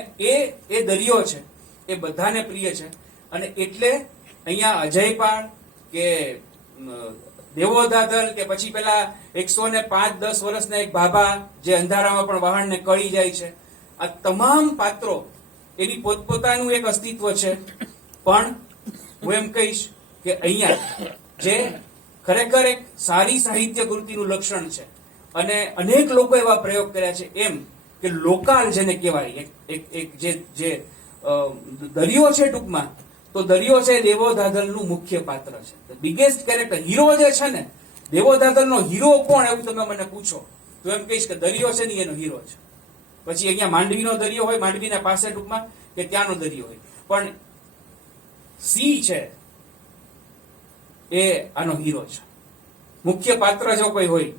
એ દરિયો છે એ બધાને પ્રિય છે. અને એટલે અહીંયા અજયપાળ કે દેવોધાધલ કે પછી પેલા 105-10 વર્ષના એક ભાભા જે અંધારામાં પણ વહાણને કળી જાય છે, આ તમામ પાત્રો એની પોતપોતાનું એક અસ્તિત્વ છે. પણ હું એમ કહીશ કે અહીંયા જે ખરેખર એક સારી સાહિત્ય કૃતિનું લક્ષણ છે અને અનેક લોકો એવા પ્રયોગ કર્યા છે એમ કે લોકાલ જેને કહેવાય, એક જે દરિયો છે ટૂંકમાં, તો દરિયો છે દેવોધાધલનું મુખ્ય પાત્ર છે. બિગેસ્ટ કેરેક્ટર, હીરો જે છે ને, દેવોધાધલનો હીરો કોણ એવું તમે મને પૂછો તો એમ કહીશ કે દરિયો છે ને એનો હીરો છે. પછી અહીંયા માંડવીનો દરિયો હોય, માંડવીના પાસે ટૂંકમાં કે ત્યાંનો દરિયો હોય, પણ સી છે એ આનો હીરો છે, મુખ્ય પાત્ર જો કોઈ હોય.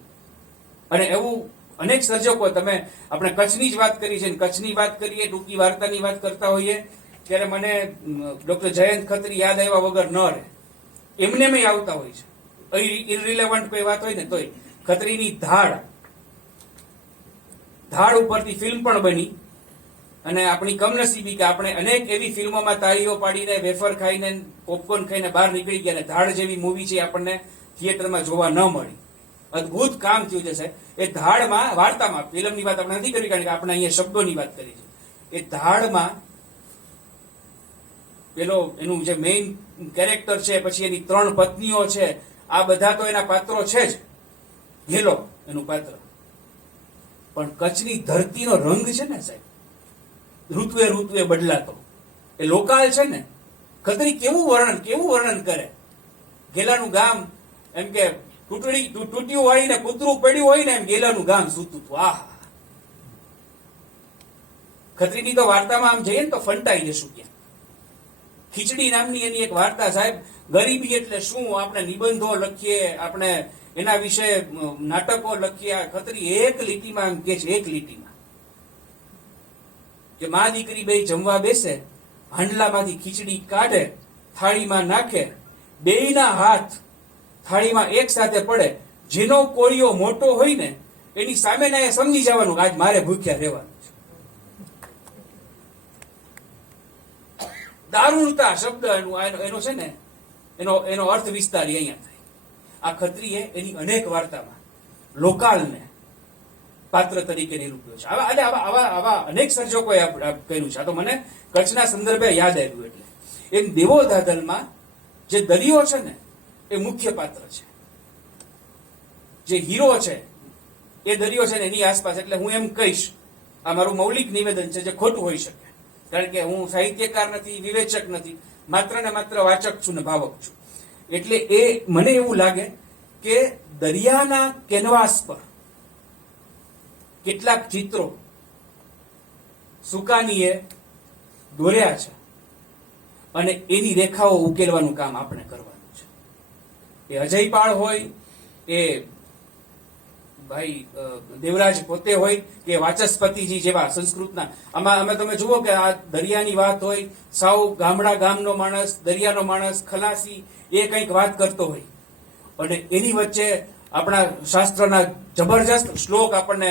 અને એવું અનેક સર્જકો, તમે આપણે કચ્છની જ વાત કરી છે, કચ્છની વાત કરીએ, ટૂંકી વાર્તાની વાત કરતા હોઈએ ત્યારે મને ડોક્ટર જયંત ખત્રી યાદ આવ્યા વગર ન રહે. એમને મેં આવતા હોય છે, ઇરરિલેવન્ટ કોઈ વાત હોય ને તોય. ખત્રીની ધાડ ઉપરથી ફિલ્મ પણ બની અને આપણી કમનસીબી કે આપણે અનેક એવી ફિલ્મોમાં તાળીઓ પાડીને, વેફર ખાઈને, પોપકોર્ન ખાઈને બહાર નીકળી ગયા. ધાડ જેવી મૂવી છે આપણને થિયેટરમાં જોવા ન મળી. અદભુત કામ થયું છે સાહેબ. એ ધાડમાં, વાર્તામાં, ફિલ્મની વાત આપણે નથી કરી કારણ કે આપણે અહીંયા શબ્દોની વાત કરી છે. એ ધાડમાં પેલો એનું જે મેઇન કેરેક્ટર છે, પછી એની 3 પત્નીઓ છે આ બધા તો એના પાત્રો છે જ. ઘેલો એનું પાત્ર, પણ કચ્છની ધરતીનો રંગ છે ને સાહેબ, ઋતુએ ઋતુએ બદલાતો એ લોકાલ છે ને. ખત્રી કેવું વર્ણન કરે. ઘેલાનું ગામ એમ કે તૂટ્યું હોય ને કૂતરું પડ્યું હોય ને એમ ઘેલાનું ગામ સૂતું હતું. આહા, ખત્રીની તો વાર્તામાં આમ જઈએ ને તો ફંટાઈ જશું ક્યાં. ખીચડી નામની એની એક વાર્તા સાહેબ, ગરીબી એટલે શું, આપણે નિબંધો લખીએ, આપણે એના વિશે નાટકો લખીએ. ખત્રી એક લીટીમાં એમ કે છે, એક લીટીમાં કે મા દીકરી બે જમવા બેસે, હાંડલામાંથી ખીચડી કાઢે, થાળીમાં નાખે, બેયના હાથ થાળીમાં એક સાથે પડે. જેનો કોળિયો મોટો હોય ને એની સામેના એ સમજી જવાનું આજ મારે ભૂખ્યા રહેવાનું છે. દારૂણતા શબ્દ એનો છે ને, એનો અર્થ વિસ્તાર અહીંયા થાય. આ ખત્રીએ એની અનેક વાર્તામાં લોકાલને પાત્ર તરીકે નિરૂપ્યો છે. આવા અનેક સર્જકોએ કર્યું છે. આ તો મને કચ્છના સંદર્ભે યાદ આવ્યું. એટલે એમ દેવો દાદલમાં જે દરિયો છે ને એ મુખ્ય પાત્ર છે. જે હીરો છે એ દરિયો છે ને એની આસપાસ. એટલે હું એમ કહીશ, આ મારું મૌલિક નિવેદન છે જે ખોટું હોઈ શકે, કારણ કે હું સાહિત્યકાર નથી, વિવેચક નથી, માત્ર ને માત્ર વાચક છું ને ભાવક છું. એટલે એ મને એવું લાગે કે દરિયાના કેનવાસ પર કેટલાક ચિત્રો સુકાનીએ દોર્યા છે અને એની રેખાઓ ઉકેલવાનું કામ આપણે કરવાનું છે. એ અજયપાળ હોય, એ ભાઈ દેવરાજ પોતે હોય, કે વાચસ્પતિજી જેવા સંસ્કૃતના. આમાં અમે તમે જુઓ કે આ દરિયાની વાત હોય, સાવ ગામનો માણસ, દરિયાનો માણસ, ખલાસી, એ કંઈક વાત કરતો હોય અને એની વચ્ચે આપણા શાસ્ત્રના જબરજસ્ત શ્લોક આપણને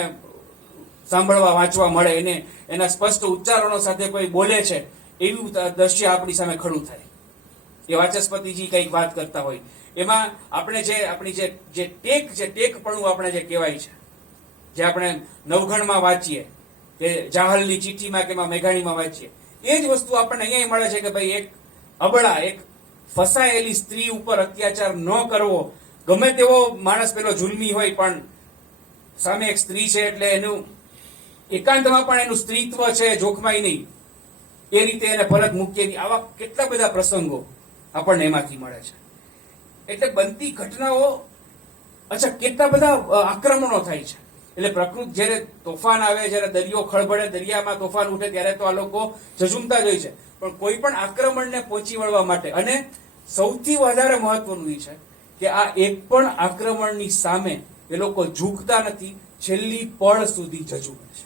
સાંભળવા વાંચવા મળે. એને એના સ્પષ્ટ ઉચ્ચારણો સાથે કોઈ બોલે છે એવું દ્રશ્ય આપણી સામે ખડું થાય. એ વાચસ્પતિજી કંઈક વાત કરતા હોય. એમાં આપણે આપણી જે ટેકપણું આપણે જે કહેવાય છે, જે આપણે નવઘણમાં વાંચીએ કે જાહલની ચિઠ્ઠીમાં કે મેઘાણીમાં વાંચીએ, એ જ વસ્તુ આપણને અહીંયા મળે છે કે ભાઈ એક અબળા, એક ફસાયેલી સ્ત્રી ઉપર અત્યાચાર ન કરવો. ગમે તેવો માણસ પેલો જુલ્મી હોય પણ સામે એક સ્ત્રી છે એટલે એનું એકાંતમાં પણ એનું સ્ત્રીત્વ છે જોખમાય નહીં, એ રીતે એને ફરજ મૂકીએ. આવા કેટલા બધા પ્રસંગો આપણને એમાંથી મળે છે. એટલે બનતી ઘટનાઓ, અચ્છા કેટલા બધા આક્રમણો થાય છે. એટલે પ્રકૃતિ જયારે તોફાન આવે, જયારે દરિયો ખળભળે, દરિયામાં તોફાન ઉઠે, ત્યારે તો આ લોકો ઝઝુમતા જ હોય છે. પણ કોઈ પણ આક્રમણને પહોંચી વળવા માટે, અને સૌથી વધારે મહત્વનું એ છે કે આ એક પણ આક્રમણની સામે એ લોકો ઝૂકતા નથી, છેલ્લી પળ સુધી ઝઝુમે છે.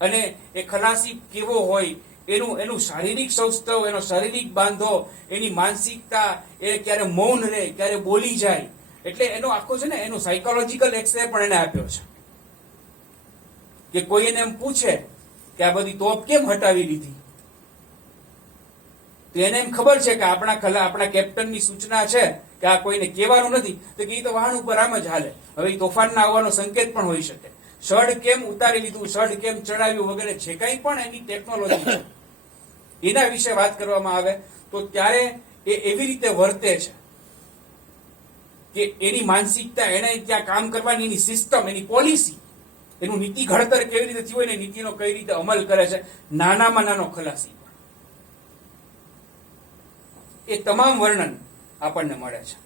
અને એ ખલાસી કેવો હોય, એનું શારીરિક સૌષ્ઠવ, એનો શારીરિક બાંધો, એની માનસિકતા, એ ક્યારે મૌન રહે, ક્યારે બોલી જાય. એટલે એનો આખો છે ને, એનો સાયકોલોજીકલ એક્સરે પણ એને આપ્યો છે. કે કોઈ એને એમ પૂછે કે આ બધી તોપ કેમ હટાવી લીધી, તો એને એમ ખબર છે કે આપણા કેપ્ટનની સૂચના છે કે આ કોઈને કહેવાનું નથી, તો કે એ તો વાહન ઉપર આમ જ હાલે. હવે તોફાનના આવવાનો સંકેત પણ હોઈ શકે. શઢ કેમ ઉતારી લીધું, શઢ કેમ ચડાવ્યું વગેરે જે કંઈ પણ એની ટેકનોલોજી છે એના વિશે વાત કરવામાં આવે તો ત્યારે એ એવી રીતે વર્તે છે કે એની માનસિકતા, એને ત્યાં કામ કરવાની એની સિસ્ટમ, એની પોલિસી, એનું નીતિ ઘડતર કેવી રીતે થયું હોય ને નીતિનો કઈ રીતે અમલ કરે છે. નાનામાં નાનો ખલાસી પણ એ તમામ વર્ણન આપણને મળે છે.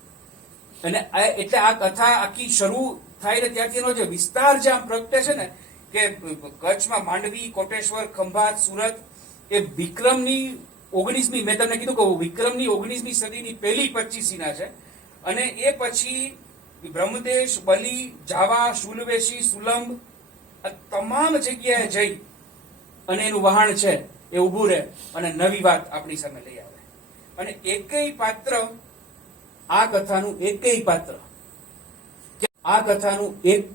અને એટલે આ કથા આખી શરૂ થાય ને ત્યાંથી એનો જે વિસ્તાર જે આમ પ્રગટે છે ને, કે કચ્છમાં માંડવી, કોટેશ્વર, ખંભાત, સુરત, એ વિક્રમની 19મી, મેં તમને કીધું કે વિક્રમની 19મી સદીની પહેલી 25સીના છે. અને એ પછી બ્રહ્મદેશ, બલી, જાવા, શુલવેશી, સુલંબ, આ તમામ જગ્યાએ જઈ અને એનું વહાણ છે એ ઉભું રહે અને નવી વાત આપણી સામે લઈ આવે. અને એકેય પાત્ર, આ કથાનું એક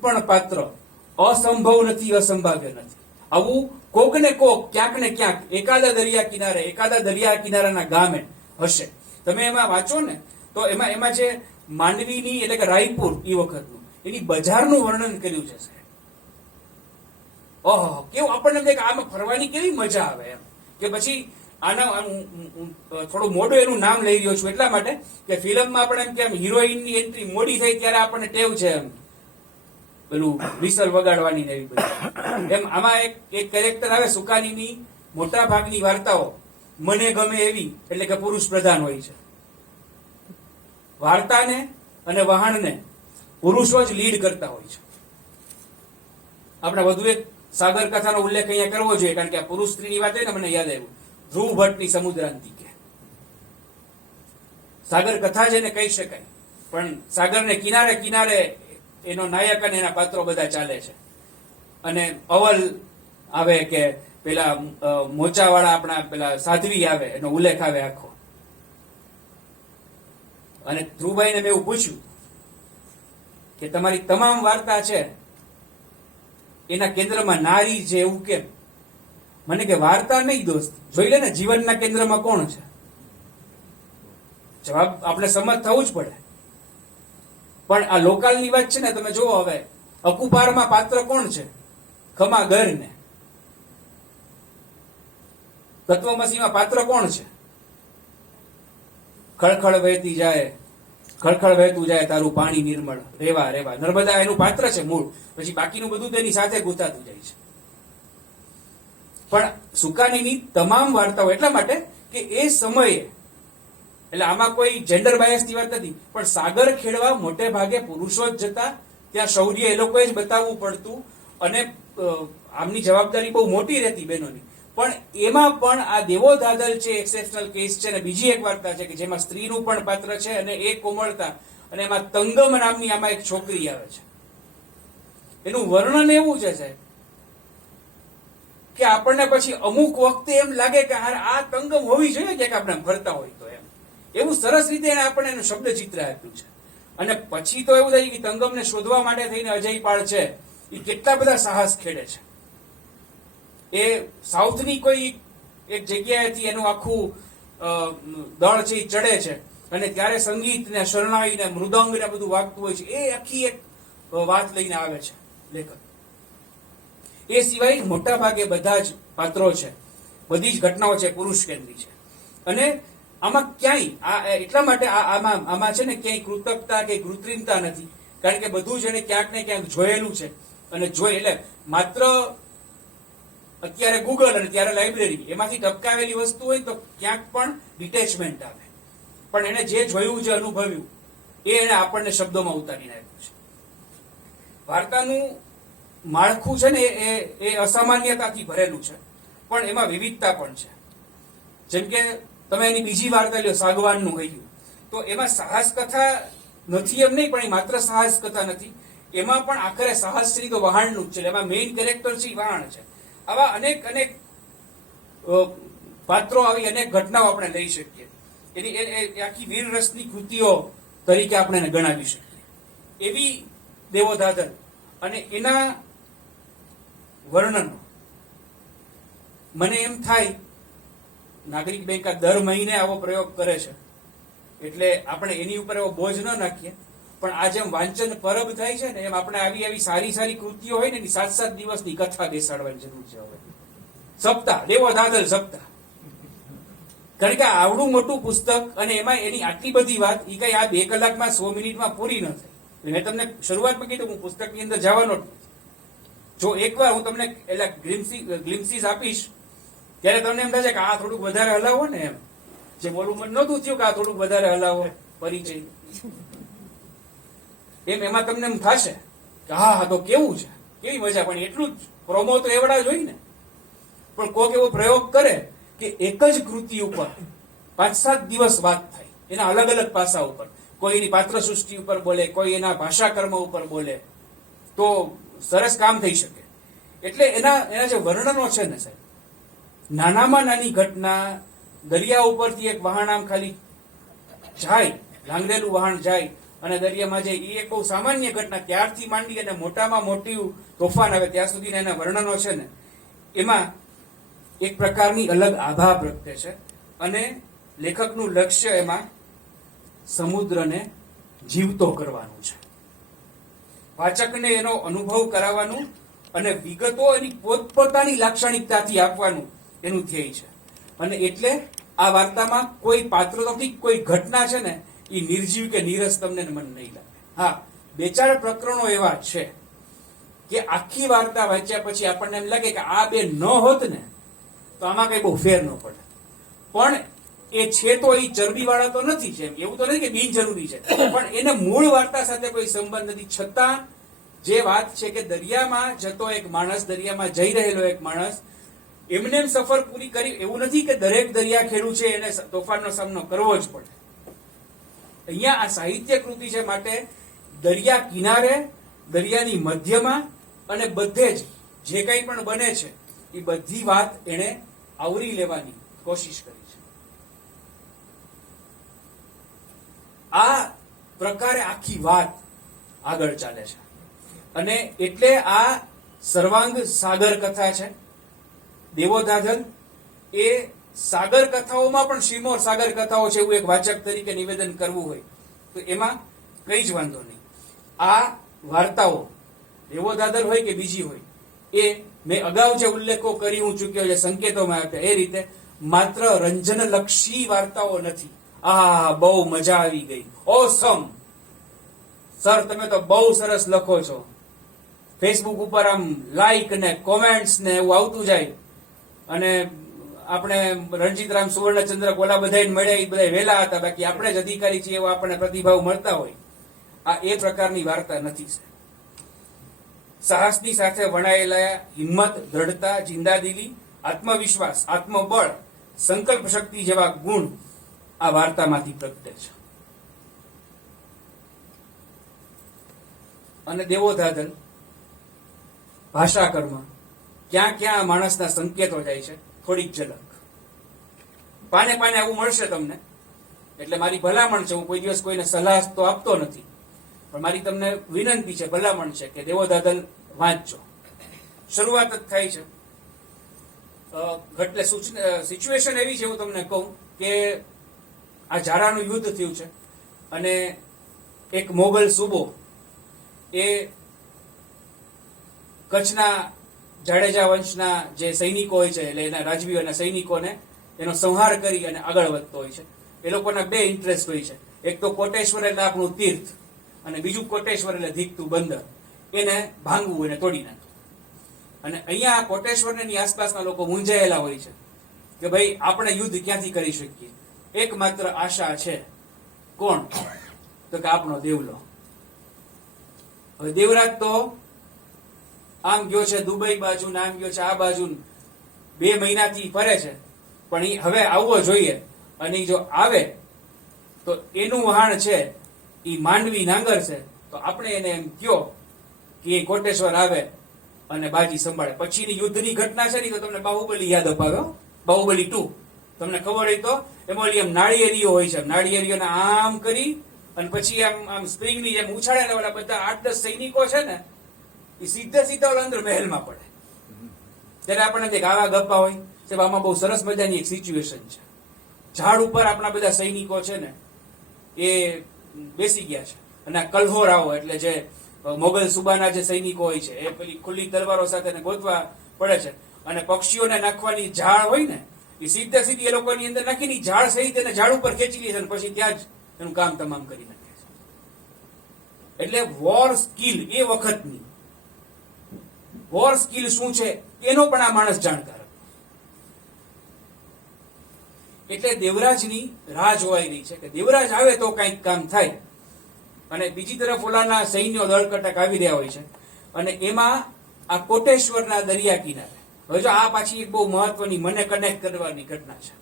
પણ પાત્ર અસંભવ નથી, અસંભાવ્ય નથી. આવું કોક ને કોક, ક્યાંક ને ક્યાંક, એકાદા દરિયા કિનારાના ગામે હશે. તમે એમાં વાંચો ને તો એમાં જે માંડવીની, એટલે કે રાયપુર એ વખતનું, એની બજારનું વર્ણન કર્યું છે સાહેબ. ઓહો, કેવું આપણને આમાં ફરવાની કેવી મજા આવે એમ. કે પછી આના હું થોડું મોડું એનું નામ લઈ રહ્યો છું એટલા માટે કે ફિલ્મમાં આપણે એમ કે હિરોઈનની એન્ટ્રી મોડી થઈ ત્યારે આપણને ટેવ છે એમ પેલું વિસલ વગાડવાની ને એવી બધી એમ આમાં એક કેરેક્ટર આવે સુકાનીની મોટા ભાગની વાર્તાઓ મને ગમે એવી એટલે કે પુરુષ પ્રધાન હોય છે. વાર્તાને અને વહાણને પુરુષો જ લીડ કરતા હોય છે. આપણે વધુ એક સાગર કથાનો ઉલ્લેખ અહીંયા કરવો જોઈએ કારણ કે આ પુરુષ સ્ત્રીની વાત ને મને યાદ આવ્યું ધ્રુવ ભટ્ટની સમુદ્રાંતિકે. સાગર કથા જેને કહી શકાય પણ સાગરને કિનારે કિનારે એનો નાયક અને એના પાત્રો બધા ચાલે છે. અને અવલ આવે કે પેલા મોચાવાળા આપણા પેલા સાધ્વી આવે એનો ઉલ્લેખ આવે આખો. અને ધ્રુવભાઈને મેં એવું પૂછ્યું કે તમારી તમામ વાર્તા છે એના કેન્દ્રમાં નારી છે એવું કેમ? મને કે વાર્તા નહીં દોસ્ત, જોઈ લે ને જીવનના કેન્દ્રમાં કોણ છે. જવાબ આપણે સંમત થવું જ પડે. પણ આ લોકલની વાત છે ને તમે જુઓ હવે અકુપારમાં પાત્ર કોણ છે? ખમા ગર ને. તત્વમસીમાં પાત્ર કોણ છે? ખળખળ વહેતી જાય, ખળખળ વહેતું જાય તારું પાણી નિર્મળ, રેવા રેવા. નર્મદા એનું પાત્ર છે મૂળ, પછી બાકીનું બધું તેની સાથે ગૂંથાતું જાય છે. પણ સુકાનીની તમામ વાર્તાઓ એટલા માટે કે એ સમયે એટલે આમાં કોઈ જેન્ડર બાયસની વાત નથી પણ સાગર ખેડવા મોટે ભાગે પુરુષો જ જતા. ત્યાં શૌર્ય એ લોકોએ જ બતાવવું પડતું અને આમની જવાબદારી બહુ મોટી રહેતી બહેનોની. પણ એમાં પણ આ દેવો દાદલ છે એક્સેપ્શનલ કેસ છે અને બીજી એક વાર્તા છે કે જેમાં સ્ત્રીનું પણ પાત્ર છે અને એ કોમળતા અને એમાં તંગમ નામની આમાં એક છોકરી આવે છે. એનું વર્ણન એવું છે સાહેબ કે આપણને પછી અમુક વખતે એમ લાગે કે આ તંગમ હોવી જોઈએ કે આપણે ફરતા હોય તો એમ એવું સરસ રીતે એને આપણને એનું શબ્દ ચિત્ર આપ્યું છે. અને પછી તો એવું થાય કે તંગમને શોધવા માટે થઈને અજયપાળ છે એ કેટલા બધા સાહસ ખેડે છે. એ સાઉથની કોઈ એક જગ્યાએથી એનું આખું દળ છે એ ચડે છે અને ત્યારે સંગીત ને શરણાઈ ને મૃદંગ ને બધું વાગતું હોય છે. એ આખી એક વાત લઈને આવે છે લેખક. એ સિવાય મોટા ભાગે બધા જ પાત્રો છે, બધી જ ઘટનાઓ છે પુરુષ કેન્દ્રી છે. અને આમાં ક્યાંય એટલા માટે આમાં છે ને ક્યાંય કૃતજ્ઞતા કે કૃત્રિમતા નથી કારણ કે બધું જ એને ક્યાંક ને ક્યાંક જોયેલું છે. અને એટલે માત્ર અત્યારે ગૂગલ અને ત્યારે લાઇબ્રેરી એમાંથી ટપકાવેલી વસ્તુ હોય તો ક્યાંક પણ ડિટેચમેન્ટ આવે. પણ એને જે જોયું છે અનુભવ્યું એ એને આપણને શબ્દોમાં ઉતારીને આપ્યું છે. વાર્તાનું માળખું છે ને એ અસામાન્યતાથી ભરેલું છે પણ એમાં વિવિધતા પણ છે. જેમ કે તમે એની બીજી વાર્તા લ્યો સાગવાનનું કહ્યું તો એમાં સાહસ કથા નથી એમ નહીં પણ એ માત્ર સાહસ કથા નથી એમાં પણ આખરે સાહસશ્રી તો વહાણનું જ છે. એમાં મેઇન કેરેક્ટર છે વહાણ છે. આવા અનેક અનેક પાત્રો આવી અનેક ઘટનાઓ આપણે લઈ શકીએ. એની આખી વીર રસની કૃતિઓ તરીકે આપણે એને ગણાવી શકીએ એવી દેવોદાદલ અને એના વર્ણનો. મને એમ થાય નાગરિક બેંક દર મહિને આવો પ્રયોગ કરે છે એટલે આપણે એની ઉપર એવો બોજ ન નાખીએ પણ આ જેમ વાંચન પરબ થાય છે ને એમ આપણે આવી સારી સારી કૃતિઓ હોય ને એની 7-7 દિવસની કથા બેસાડવાની જરૂર છે. હવે સપ્તાહ દેવો દાદલ સપ્તાહ કારણ કે આવડું મોટું પુસ્તક અને એમાં એની આટલી બધી વાત એ કઈ આ 2 કલાકમાં 100 મિનિટમાં પૂરી ન થાય. મેં તમને શરૂઆતમાં કીધું હું પુસ્તકની અંદર જવાનો જ નથી. જો એકવાર હું તમને એટલે ગ્લિમ્સીસ આપીશ ત્યારે તમને એમ થશે કે આ થોડુંક વધારે હલાવો ને એમ જે બોલવું મને નહોતું થયું કે આ થોડુંક વધારે હલાવો પરિચય એમાં તમને એમ થશે કે હા તો કેવું છે કેવી મજા. પણ એટલું જ પ્રોમો તો એવડા જ હોય ને. પણ કોઈક એવો પ્રયોગ કરે કે એક જ કૃતિ ઉપર 5-7 દિવસ વાત થાય એના અલગ અલગ પાસા ઉપર. કોઈ એની પાત્ર સૃષ્ટિ ઉપર બોલે, કોઈ એના ભાષાકર્મ ઉપર બોલે તો સરસ કામ થઈ શકે. એટલે એના જે વર્ણનો છે ને સાહેબ નાનામાં નાની ઘટના દરિયા ઉપરથી એક વહાણ આમ ખાલી જાય લાંગરેલું વહાણ જાય અને દરિયામાં જાય એ એક બહુ સામાન્ય ઘટના ત્યારથી માંડી અને મોટામાં મોટી તોફાન આવે ત્યાં સુધીના એના વર્ણનો છે ને એમાં એક પ્રકારની અલગ આભા પ્રગટે છે. અને લેખકનું લક્ષ્ય એમાં સમુદ્રને જીવતો કરવાનું છે, વાચકને એનો અનુભવ કરાવવાનું અને વિગતો એની પોતપોતાની લાક્ષણિકતાથી આપવાનું એનું ધ્યેય છે. અને એટલે આ વાર્તામાં કોઈ પાત્ર નથી, કોઈ ઘટના છે ને એ નિર્જીવ કે નીરસ તમને મન નહીં લાગે. હા, 2-4 પ્રકરણો એવા છે કે આખી વાર્તા વાંચ્યા પછી આપણને એમ લાગે કે આ બે ન હોત ને તો આમાં કઈ બહુ ફેર ન પડે. પણ એ છે તો એ ચરબી વાળા તો નથી છે, એવું તો નથી કે બિનજરૂરી છે, પણ એને મૂળ વાર્તા સાથે કોઈ સંબંધ નથી. છતાં જે વાત છે કે દરિયામાં જતો એક માણસ, દરિયામાં જઈ રહેલો એક માણસ એમને એમ સફર પૂરી કરી, એવું નથી કે દરેક દરિયા ખેડૂ છે એને તોફાનનો સામનો કરવો જ પડે. અહીંયા આ સાહિત્ય કૃતિ છે માટે દરિયા કિનારે, દરિયાની મધ્યમાં અને બધે જ જે કંઈ પણ બને છે એ બધી વાત એને આવરી લેવાની કોશિશ કરી છે. આ પ્રકારે આખી વાત આગળ ચાલે છે અને એટલે આ સર્વાંગ સાગર કથા છે. દેવોદાધન એ સાગર કથાઓમાં પણ શિમોર સાગર કથાઓ છે એવું એક વાચક તરીકે નિવેદન કરવું હોય તો એમાં કઈ જ વાંધો નહીં. આ વાર્તાઓ દેવોદાધન હોય કે બીજી હોય એ મેં અગાઉ જે ઉલ્લેખો કરી હું ચૂક્યો, જે સંકેતોમાં આપ્યા એ રીતે માત્ર રંજનલક્ષી વાર્તાઓ નથી. આ બહુ મજા આવી ગઈ, ઓસમ સર તમે તો બહુ સરસ લખો છો, ફેસબુક ઉપર આમ લાઈક ને કોમેન્ટ્સ ને એવું આવતું જાય અને આપણે રણજીતરામ સુવર્ણચંદ્રક ઓલા બધા મળ્યા એ બધા વહેલા હતા, બાકી આપણે જ અધિકારી છીએ એવા આપણને પ્રતિભાવ મળતા હોય. આ એ પ્રકારની વાર્તા નથી. સાહસની સાથે વણાયેલા હિંમત, દ્રઢતા, જિંદાદિલી, આત્મવિશ્વાસ, આત્મબળ, સંકલ્પ શક્તિ જેવા ગુણ આ વાર્તામાંથી પ્રગટે છે. અને દેવોદાધન ભાષાકરમાં ક્યાં ક્યાં માણસના સંકેતો જાય છે થોડીક ઝલક પાને પાને આવું મળશે તમને. એટલે મારી ભલામણ છે, હું કોઈ દિવસ કોઈને સલાહ તો આપતો નથી, પણ મારી તમને વિનંતી છે, ભલામણ છે કે દેવોદાધન વાંચજો. શરૂઆત જ થાય છે એટલે સિચ્યુએશન એવી છે, હું તમને કહું કે આ ઝારાનું યુદ્ધ થયું છે અને એક મોગલ સુબો એ કચ્છના જાડેજા વંશના જે સૈનિકો હોય છે એટલે એના રાજવીઓના સૈનિકોને એનો સંહાર કરી અને આગળ વધતો હોય છે. એ લોકોના બે ઇન્ટરેસ્ટ હોય છે, એક તો કોટેશ્વર એટલે આપણું તીર્થ અને બીજું કોટેશ્વર એટલે ધીકતું બંદર, એને ભાંગવું એને તોડી નાખવું. અને અહીંયા કોટેશ્વરની આસપાસના લોકો મૂંઝાયેલા હોય છે કે ભાઈ આપણે યુદ્ધ ક્યાંથી કરી શકીએ. એકમાત્ર આશા છે, કોણ? તો કે આપણો દેવલો. હવે દેવરાજ તો આમ ગયો છે દુબઈ બાજુ, આમ ગયો છે આ બાજુ, 2 મહિનાથી ફરે છે, પણ એ હવે આવવો જોઈએ. અને જો આવે તો એનું વહાણ છે એ માંડવી નાંગર છે, તો આપણે એને એમ કયો કે એ કોટેશ્વર આવે અને બાજી સંભાળે. પછીની યુદ્ધની ઘટના છે ને તો તમને બાહુબલી યાદ અપાવ્યો, બાહુબલી 2 તમને ખબર હોય તો એમાં એમ નાળિયેરીઓ હોય છે, નાળિયેરીઓને આમ કરી અને પછી આમ આમ સ્પ્રિંગની જેમ ઉછાળેલા ઓલા બધા 8-10 સૈનિકો છે ને એ સીધા સીધા ઓલા અંદર મહેલમાં પડે. ત્યારે આપણને કંઈક આવા ગપ્પા હોય છે. આમાં બહુ સરસ મજાની એક સિચ્યુએશન છે. ઝાડ ઉપર આપણા બધા સૈનિકો છે ને એ બેસી ગયા છે અને આ કલ્હોરાઓ એટલે જે મોગલ સુબાના જે સૈનિકો હોય છે એ પેલી ખુલ્લી તલવારો સાથે ગોતવા પડે છે અને પક્ષીઓને નાખવાની ઝાડ હોય ને એ સીધા સીધી એ લોકોની અંદર નાખીને ઝાડ સહિત એને ઝાડ ઉપર ખેંચી લે છે અને પછી ત્યાં જ એનું કામ તમામ કરી નાખે છે. એટલે વોર સ્કિલ એ વખતની વોર સ્કિલ શું છે એનો પણ આ માણસ જાણકાર. એટલે દેવરાજની રાહ જોવાઈ રહી છે કે દેવરાજ આવે તો કંઈક કામ થાય. અને બીજી તરફ ઓલાના સૈન્યો દળકટક આવી રહ્યા હોય છે અને એમાં આ કોટેશ્વરના દરિયા કિનારે, હવે જો આ પાછી એક બહુ મહત્વની મને કનેક્ટ કરવાની ઘટના છે.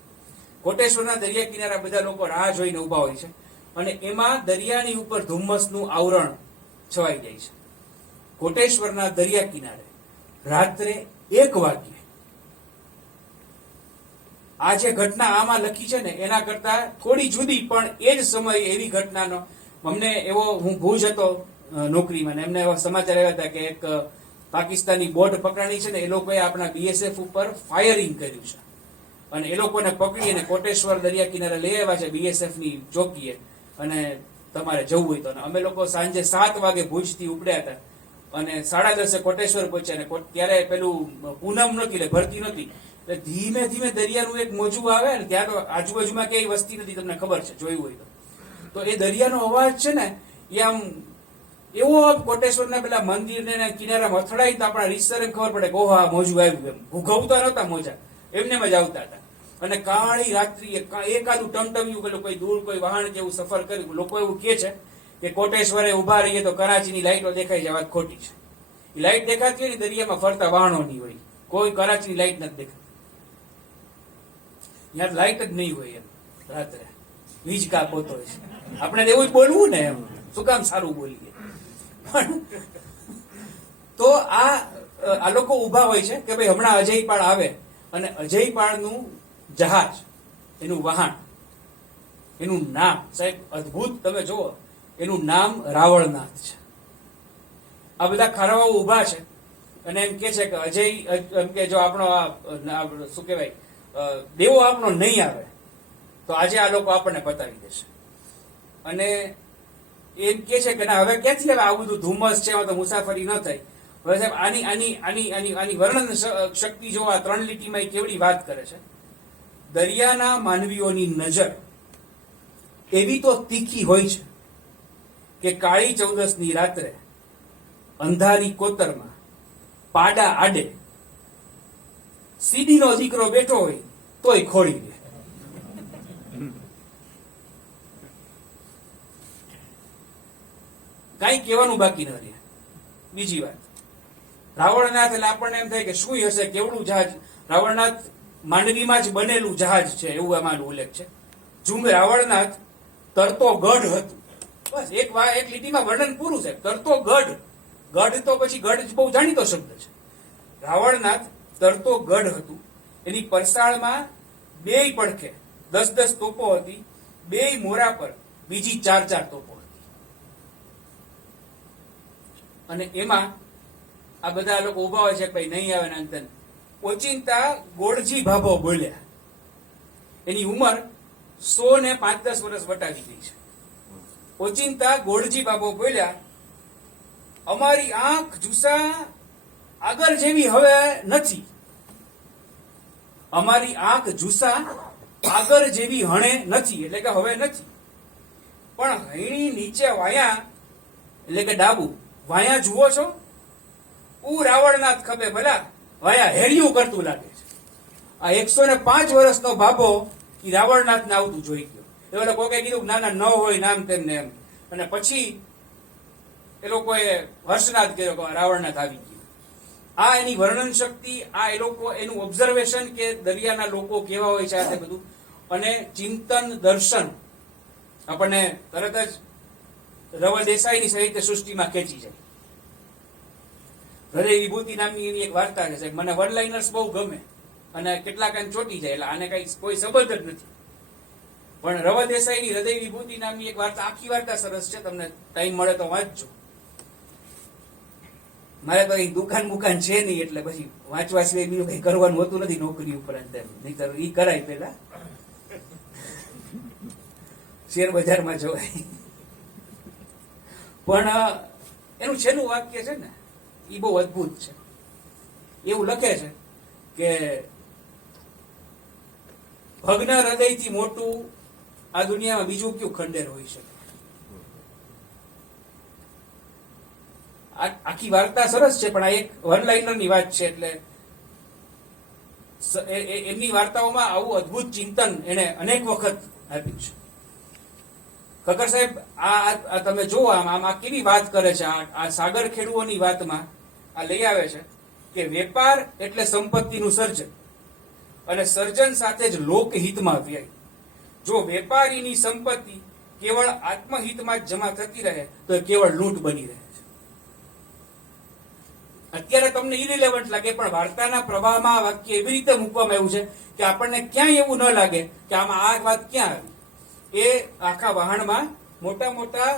કોટેશ્વરના દરિયા કિનારે બધા લોકો રાહ જોઈને ઉભા હોય છે અને એમાં દરિયાની ઉપર ધુમ્મસનું આવરણ છવાઈ જાય છે. કોટેશ્વરના દરિયા કિનારે રાત્રે 1 વાગ્યે આ જે ઘટના આમાં લખી છે ને એના કરતા થોડી જુદી, પણ એ જ સમયે એવી ઘટનાનો અમને એવો, હું ભુજ હતો નોકરીમાં, એમને એવા સમાચાર આવ્યા હતા કે એક પાકિસ્તાની બોટ પકડાણી છે ને એ લોકોએ આપણા BSF ઉપર ફાયરિંગ કર્યું છે અને એ લોકોને પકડી અને કોટેશ્વર દરિયા કિનારે લઈ આવ્યા છે BSF ની ચોકીએ અને તમારે જવું હોય તો. અમે લોકો સાંજે 7 વાગે ભુજથી ઉપડ્યા હતા અને 10:30 કોટેશ્વર પહોંચ્યા. ત્યારે પેલું પૂનમ નહોતી એટલે ભરતી નહોતી એટલે ધીમે ધીમે દરિયાનું એક મોજું આવે ને, ત્યાં તો આજુબાજુમાં ક્યાંય વસ્તી નથી, તમને ખબર છે, જોયું હોય તો એ દરિયાનો અવાજ છે ને એ આમ એવો કોટેશ્વરના પેલા મંદિરને કિનારામાં અથડાઈ તો આપણા રીતસરે ખબર પડે કે ઓહો આ મોજું આવ્યું. એમ ભૂગવતા નહોતા મોજા, એમને જ આવતા હતા. અને કાળી રાત્રિ એકાદું ટમટમ્યું પેલું કોઈ દૂર કોઈ વાહન કે એવું સફર કર્યું. લોકો એવું કે છે કે કોટેશ્વરે ઉભા રહીએ તો કરાચીની લાઈટો દેખાય છે. વાત ખોટી છે. એ લાઈટ દેખાતી હોય ને દરિયામાં ફરતા વાહનોની હોય, કોઈ કરાચીની લાઈટ નથી દેખાતી. ત્યાં લાઈટ જ નહીં હોય. એમ રાત્રે વીજ કાપ હોતો હોય છે. આપણે એવું જ બોલવું ને, એમ શું કામ સારું બોલીએ. પણ તો આ લોકો ઉભા હોય છે કે ભાઈ હમણાં અજયપાળ આવે, અને અજયપાળનું જહાજ, એનું વહાણ, એનું નામ સાહેબ અદભુત. તમે જુઓ, એનું નામ રાવળનાથ છે. આ બધા ખારાઓ ઉભા છે અને એમ કે છે કે અજય, એમ કે જો આપણો શું કહેવાય દેવો આપણો નહીં આવે તો આજે આ લોકો આપણને પતાવી દેશે. અને એમ કે છે કે ના હવે ક્યાંથી હવે આ બધું ધુમ્મસ છે, એમાં તો મુસાફરી ન થાય. હવે સાહેબ આની વર્ણન શક્તિ જો આ 3 લીટીમાં એ કેવડી વાત કરે છે. દરિયાના માનવીઓની નજર એવી તો તીખી હોય છે કે કાળી ચૌદસની રાત્રે અંધારી કોતરમાં પાડા આડે સીડીનો દીકરો બેઠો હોય તોય ખોડી દે. કઈ કહેવાનું બાકી ન રહે. બીજી વાત, રાવણનાથ એટલે આપણને એમ થાય કે શું હશે, કેવડું જહાજ. રાવણનાથ માંડવીમાં જ બનેલું જહાજ છે એવું આમાં ઉલ્લેખ છે. જુંગ રાવણનાથ તરતો ગઢ હતું. બસ એક લીટીમાં વર્ણન પૂરું છે. તરતો ગઢ. ગઢ તો પછી ગઢ બહુ જાણીતો શબ્દ છે. રાવણનાથ તરતો ગઢ હતું. એની પરસાળમાં 2 પડખે 10-10 તોપો હતી. 2 મોરા પર બીજી 4-4 તોપો હતી. અને એમાં આ બધા લોકો ઉભા હોય છે ભાઈ નહીં આવે ને અંતન. ઓચિંતા ગોળજી ભાભો બોલ્યા. એની ઉંમર 100 ને 5-10 વર્ષ વટાવી ગઈ છે. ઓચિંતા ગોળજી બાબો બોલ્યા, અમારી આંખ જુસા આગળ જેવી હવે નથી. અમારી આંખ જુસા આગળ જેવી હણે નથી, એટલે કે હવે નથી. પણ હૈણી નીચે વાયા, એટલે કે ડાબુ વાયા જુઓ છો, રાવણનાથ ખભે ભલા વાયા હેરિયું કરતું લાગે છે. આ 105 વર્ષનો બાબો એ રાવણનાથને આવતું જોઈ ગયો. એ લોકોએ કીધું ના ના ન હોય નામ તેમને એમ. અને પછી એ લોકોએ હર્ષનાદ કર્યો કે રાવણનાથ આવી ગયો. આ એની વર્ણન શક્તિ, આ એ લોકો એનું ઓબ્ઝર્વેશન કે દરિયાના લોકો કેવા હોય છે, આ બધું. અને ચિંતન દર્શન આપણને તરત જ રવ દેસાઈની સાહિત્ય સૃષ્ટિમાં ખેંચી જાય. હૃદય વિભૂતિ નામની એની એક વાર્તા છે. મને વન લાઇનર્સ બહુ ગમે અને કેટલાક એમ ચોટી જાય, એટલે આને કઈ કોઈ સંબંધ જ નથી. પણ રવ દેસાઈની હૃદય વિભૂતિ નામની એક વાર્તા, આખી વાર્તા સરસ છે. તમને ટાઈમ મળે તો વાંચજો. મારે તો અહીં દુકાન છે નહીં, એટલે પછી વાંચવા સિવાય બીજું કઈ કરવાનું હોતું નથી નોકરી ઉપરાંત. નહીતર ઈ કરાય પેલા શેર બજારમાં જવાય. પણ એનું છેલ્લું વાક્ય છે ને એ બહુ અદભુત છે. એવું લખે છે કે ભગ્ન હૃદયથી મોટું આ દુનિયામાં બીજું કયું ખંડેર હોઈ શકે. આખી વાર્તા સરસ છે, પણ આ એક વન લાઇનરની વાત છે. એટલે એમની વાર્તાઓમાં આવું અદભુત ચિંતન એને અનેક વખત આપ્યું છે. કકર સાહેબ આ તમે જુઓ આમાં કેવી વાત કરે છે. આ સાગર ખેડૂઓની વાતમાં આ લઈ આવે છે કે વેપાર એટલે સંપત્તિનું સર્જન, અને સર્જન સાથે જ લોકહિતમાં વ્યય. જો વેપારીની સંપત્તિ કેવળ આત્મહિતમાં જ જમા થતી રહે તો એ કેવળ લૂંટ બની રહે છે. અત્યારે તમને ઇરિલેવન્ટ લાગે, પણ વાર્તાના પ્રવાહમાં આ વાક્ય એવી રીતે મૂકવામાં આવ્યું છે કે આપણને ક્યાંય એવું ન લાગે કે આમાં આ વાત ક્યાં આવી. એ આખા વહાણમાં મોટા મોટા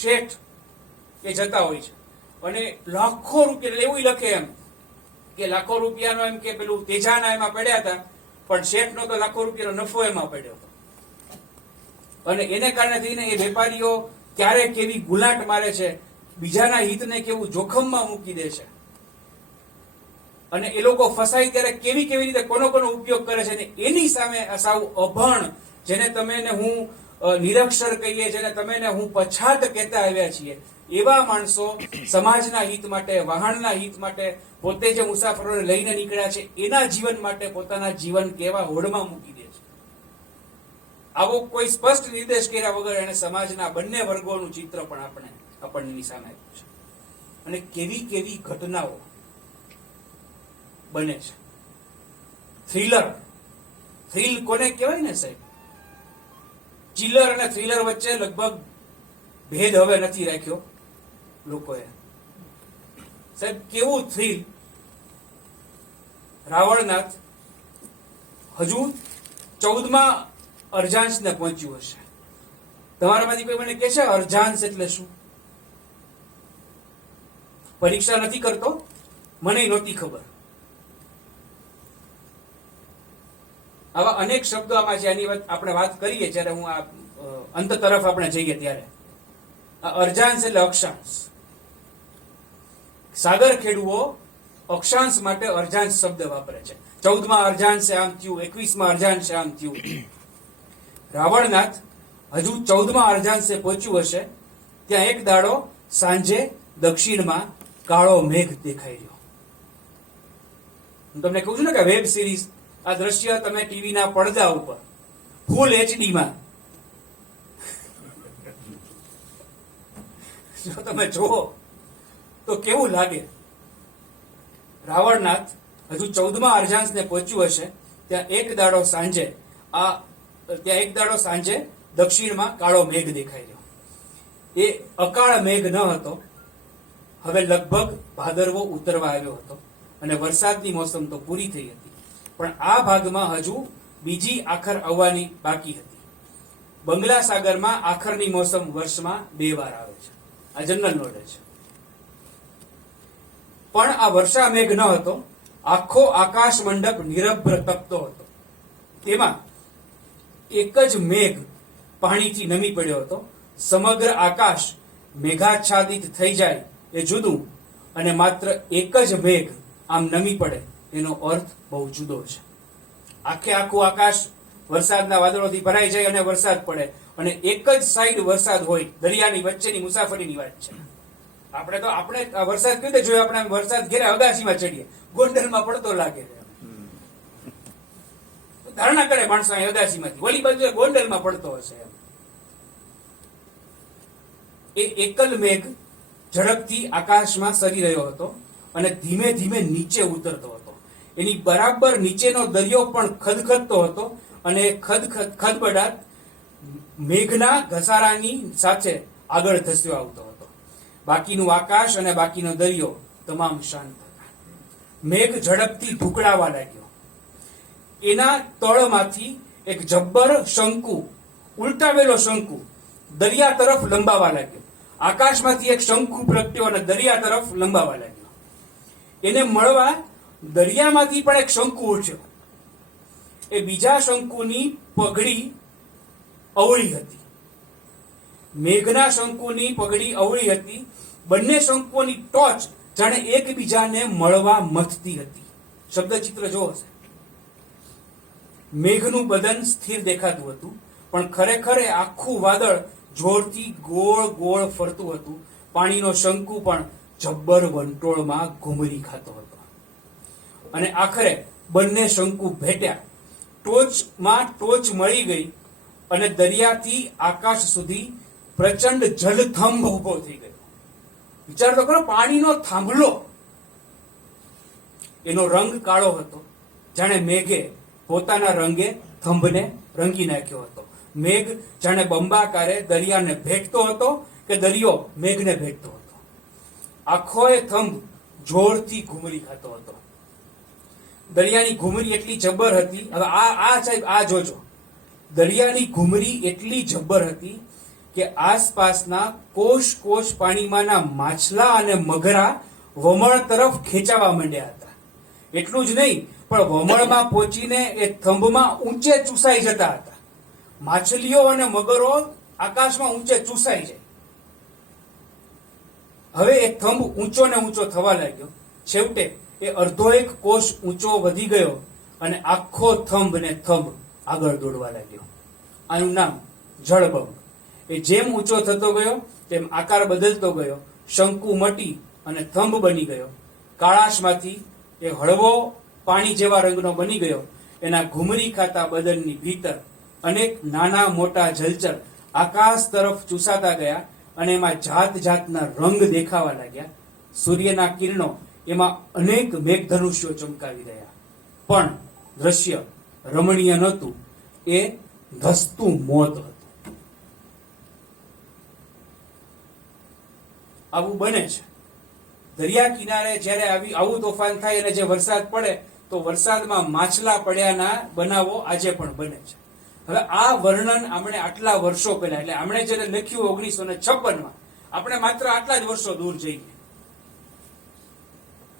શેઠ એ જતા હોય છે, અને લાખો રૂપિયા, એવું લખે એમ કે લાખો રૂપિયાનો એમ કે પેલું તેજાના એમાં પડ્યા હતા, પણ શેઠનો તો લાખો રૂપિયાનો નફો એમાં પડ્યો હતો. અને એને કારણે થઈને એ વેપારીઓ ક્યારે કેવી ગુલાટ મારે છે, બીજાના હિતને કેવું જોખમમાં મૂકી દે છે. અને એ લોકો ફસાય ત્યારે કેવી કેવી રીતે કોનો ઉપયોગ કરે છે, ને એની સામે સાવ અભણ, જેને તમે ને હું નિરક્ષર કહીએ, જેને તમે ને હું પછાત કહેતા આવ્યા છીએ, એવા માણસો સમાજના હિત માટે, વહાણના હિત માટે, પોતે જે મુસાફરોને લઈને નીકળ્યા છે એના જીવન માટે પોતાના જીવન કેવા હોડમાં મૂકી દે છે. આવો કોઈ સ્પષ્ટ નિર્દેશ કર્યા વગર એને સમાજના બંને વર્ગોનું ચિત્ર પણ આપણની સામે આપ્યું છે. અને કેવી કેવી ઘટનાઓ બને છે. થ્રિલ કોને કહેવાય ને સાહેબ? ચિલર અને થ્રિલર વચ્ચે લગભગ ભેદ હવે નથી રાખ્યો લોકોએ. સાહેબ કેવું થ્રિલ! રાવણનાથ હજુ 14મા અર્ધાંશને પહોંચ્યું હશે. તમારામાંથી કોઈ મને કહેશે અર્ધાંશ એટલે શું? પરીક્ષા નથી કરતો, મને નહોતી ખબર. આવા અનેક શબ્દો આમાં છે. આની આપણે વાત કરીએ જ્યારે હું આ અંત તરફ આપણે જઈએ ત્યારે. આ અર્ધાંશ એટલે અક્ષાંશ. સાગર ખેડૂઓ અક્ષાંશ માટે અર્ધાંશ શબ્દ વાપરે છે. 14મા અર્ધાંશે આમ થયું, 21મા અર્ધાંશે આમ થયું. રાવણનાથ હજુ 14મા અર્ધાંશે પહોંચ્યું હશે ત્યાં એક દાડો સાંજે દક્ષિણમાં કાળો મેઘ દેખાઈ રહ્યો. હું તમને કહું છું ને કે વેબ સિરીઝ, આ દ્રશ્ય તમે ટીવીના પડદા ઉપર ફૂલ એચડીમાં જો તમે જુઓ તો કેવું લાગે. રાવણનાથ હજુ 14મા અર્ધાંશને પહોંચ્યું હશે ત્યાં એક દાડો સાંજે દક્ષિણમાં કાળો મેઘ દેખાઈ રહ્યો. એ અકાળ મેઘ ન હતો. હવે લગભગ ભાદરવો ઉતરવા આવ્યો હતો અને વરસાદની મોસમ તો પૂરી થઈ હતી, પણ આ ભાગમાં હજુ બીજી આખર આવવાની બાકી હતી. બંગલા સાગરમાં આખરની મોસમ વર્ષમાં 2 વાર આવે છે. આ જનરલ નોલેજ છે. પણ આ વર્ષા મેઘ ન હતો. આખો આકાશ મંડપ નિરભ્ર તપતો હતો. તેમાં એક જ મેઘ પાણીથી નમી પડ્યો હતો. સમગ્ર આકાશ મેઘાચ્છાદિત થઈ જાય એ જુદું, અને માત્ર એક જ મેઘ આમ નમી પડે એનો અર્થ બહુ જુદો છે. આખું આકાશ વરસાદના વાદળોથી ભરાઈ જાય અને વરસાદ પડે, અને એક જ સાઈડ વરસાદ હોય. દરિયાની વચ્ચેની મુસાફરીની વાત છે. આપણે વરસાદ કેવી રીતે જોયો? આપણે વરસાદ ઘેરે અગાસીમાં ચડીએ, ગોંડલમાં પડતો લાગે. ધારણા કરે માણસો અગાસીમાંથી, ઓલી બાજુ ગોંડલમાં પડતો હશે. એ એકલ મેઘ ઝડપથી આકાશમાં સરી રહ્યો હતો અને ધીમે ધીમે નીચે ઉતરતો હતો. એની બરાબર નીચેનો દરિયો પણ ખદખદતો હતો, અને ખદબડાટ મેઘના ઘસારાની સાથે આગળ ધસ્યો આવતો હતો. બાકીનું આકાશ અને બાકીનો દરિયો તમામ શાંત હતા. મેઘ ઝડપથી ઢુકડાવા લાગ્યો. એના તળમાંથી એક જબ્બર શંકુ, ઉલટાવેલો શંકુ દરિયા તરફ લંબાવા લાગ્યો. આકાશમાંથી એક શંકુ પ્રગટ્યો અને દરિયા તરફ લંબાવા લાગ્યો. એને મળવા દરિયામાંથી પણ એક શંકુ ઉઠ્યો. એ બીજા શંકુની પગડી અવળી હતી. મેઘના શંકુની પગડી અવળી હતી. બંને શંકુઓની ટોચ જાણે એકબીજાને મળવા મથતી હતી. શબ્દચિત્ર જોવો છે. મેઘનું બદન સ્થિર દેખાતું હતું, પણ ખરેખર આખું વાદળ જોરથી ગોળ ગોળ ફરતું હતું. પાણીનો શંકુ પણ જબ્બર વંટોળમાં ઘૂમરી ખાતો હતો. અને આખરે બંને શંકુ ભેટ્યા. ટોચમાં ટોચ મળી ગઈ અને દરિયાથી આકાશ સુધી પ્રચંડ જલથંભ ઉભો થઈ ગયો. વિચાર તો કરો, પાણીનો થાંભલો. એનો રંગ કાળો હતો, જાણે મેઘે પોતાના રંગે થંભને રંગી નાખ્યો હતો. મેઘ જાણે બંબાકારે દરિયાને ભેટતો હતો કે દરિયો મેઘને ભેટતો હતો. આખો એ થંભ જોરથી ઘૂમરી ખાતો હતો. દરિયાની ઘૂમરી એટલી જબ્બર હતી. હવે સાહેબ આ જોજો. દરિયાની ઘૂમરી એટલી જબ્બર હતી કે આસપાસના કોષ પાણીમાંના માછલા અને મગરા વમળ તરફ ખેંચાવા માંડ્યા હતા. એટલું જ નહીં, પણ વમળમાં પહોંચીને એ થંભમાં ઊંચે ચૂસાઈ જતા હતા. માછલીઓ અને મગરો આકાશમાં ઊંચે ચૂસાઈ જાય. હવે એ થંભ ઊંચો ને ઊંચો થવા લાગ્યો. છેવટે એ અડધો એક કોષ ઊંચો વધી ગયો અને આખો થંભ ને થંભ આગળ દોડવા લાગ્યો. આનું નામ જળબંબ. એ જેમ ઊંચો થતો ગયો તેમ આકાર બદલતો ગયો, શંકુ મટી અને થંભ બની ગયો. કાળાશમાંથી એ હળવો પાણી જેવા રંગનો બની ગયો. એના ઘૂમરી ખાતા બદનની ભીતર અનેક નાના મોટા જલચર આકાશ તરફ ચૂસાતા ગયા અને એમાં જાત જાતના રંગ દેખાવા લાગ્યા. સૂર્યના કિરણો એમાં અનેક મેઘધનુષ્યો ચમકાવી રહ્યા. પણ દ્રશ્ય રમણીય નહોતું, એ ધસતું મોત હતું. આવું બને છે. દરિયા કિનારે જ્યારે આવું તોફાન થાય અને જે વરસાદ પડે તો વરસાદમાં માછલા પડ્યાના બનાવો આજે પણ બને છે. હવે આ વર્ણન આપણે આટલા વર્ષો પહેલા, એટલે આપણે જેને લખ્યું 1956માં, આપણે માત્ર આટલા જ વર્ષો દૂર જઈએ,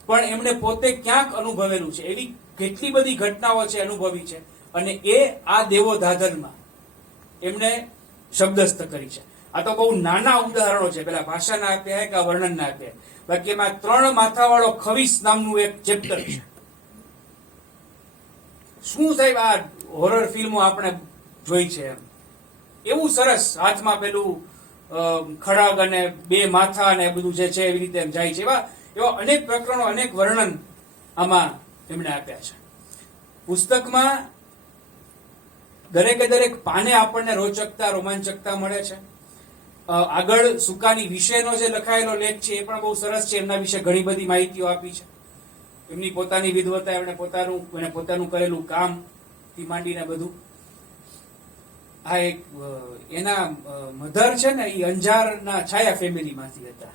પણ એમણે પોતે ક્યાંક અનુભવેલું છે. એવી કેટલી બધી ઘટનાઓ છે અનુભવી છે, અને એ આ દેવો દાદરમાં એમણે શબ્દસ્થ કરી છે. આ તો બહુ નાના ઉદાહરણો છે, પેલા ભાષાના આપ્યા કે વર્ણનના આપ્યા. બાકી એમાં 3 માથાવાળો ખવીસ નામનું એક ચેપ્ટર છે. શું સાહેબ આ હોરર ફિલ્મો આપણે જોઈ છે એમ, એવું સરસ હાથમાં પેલું ખડગ અને 2 માથા અને બધું જે છે એવી રીતે એમ જાય છે. એવા અનેક પ્રકરણો, અનેક વર્ણન આમાં એમણે આપ્યા છે. પુસ્તકમાં દરેકે દરેક પાને આપણને રોચકતા, રોમાંચકતા મળે છે. આગળ સુકાની વિશેનો જે લખાયેલો લેખ છે એ પણ બહુ સરસ છે. એમના વિશે ઘણી બધી માહિતીઓ આપી છે. એમની પોતાની વિદવતા, એમણે પોતાનું કરેલું કામ થી માંડીને બધું. આ એક એના મધર છે ને, એ અંજારના છાયા ફેમિલીમાંથી હતા,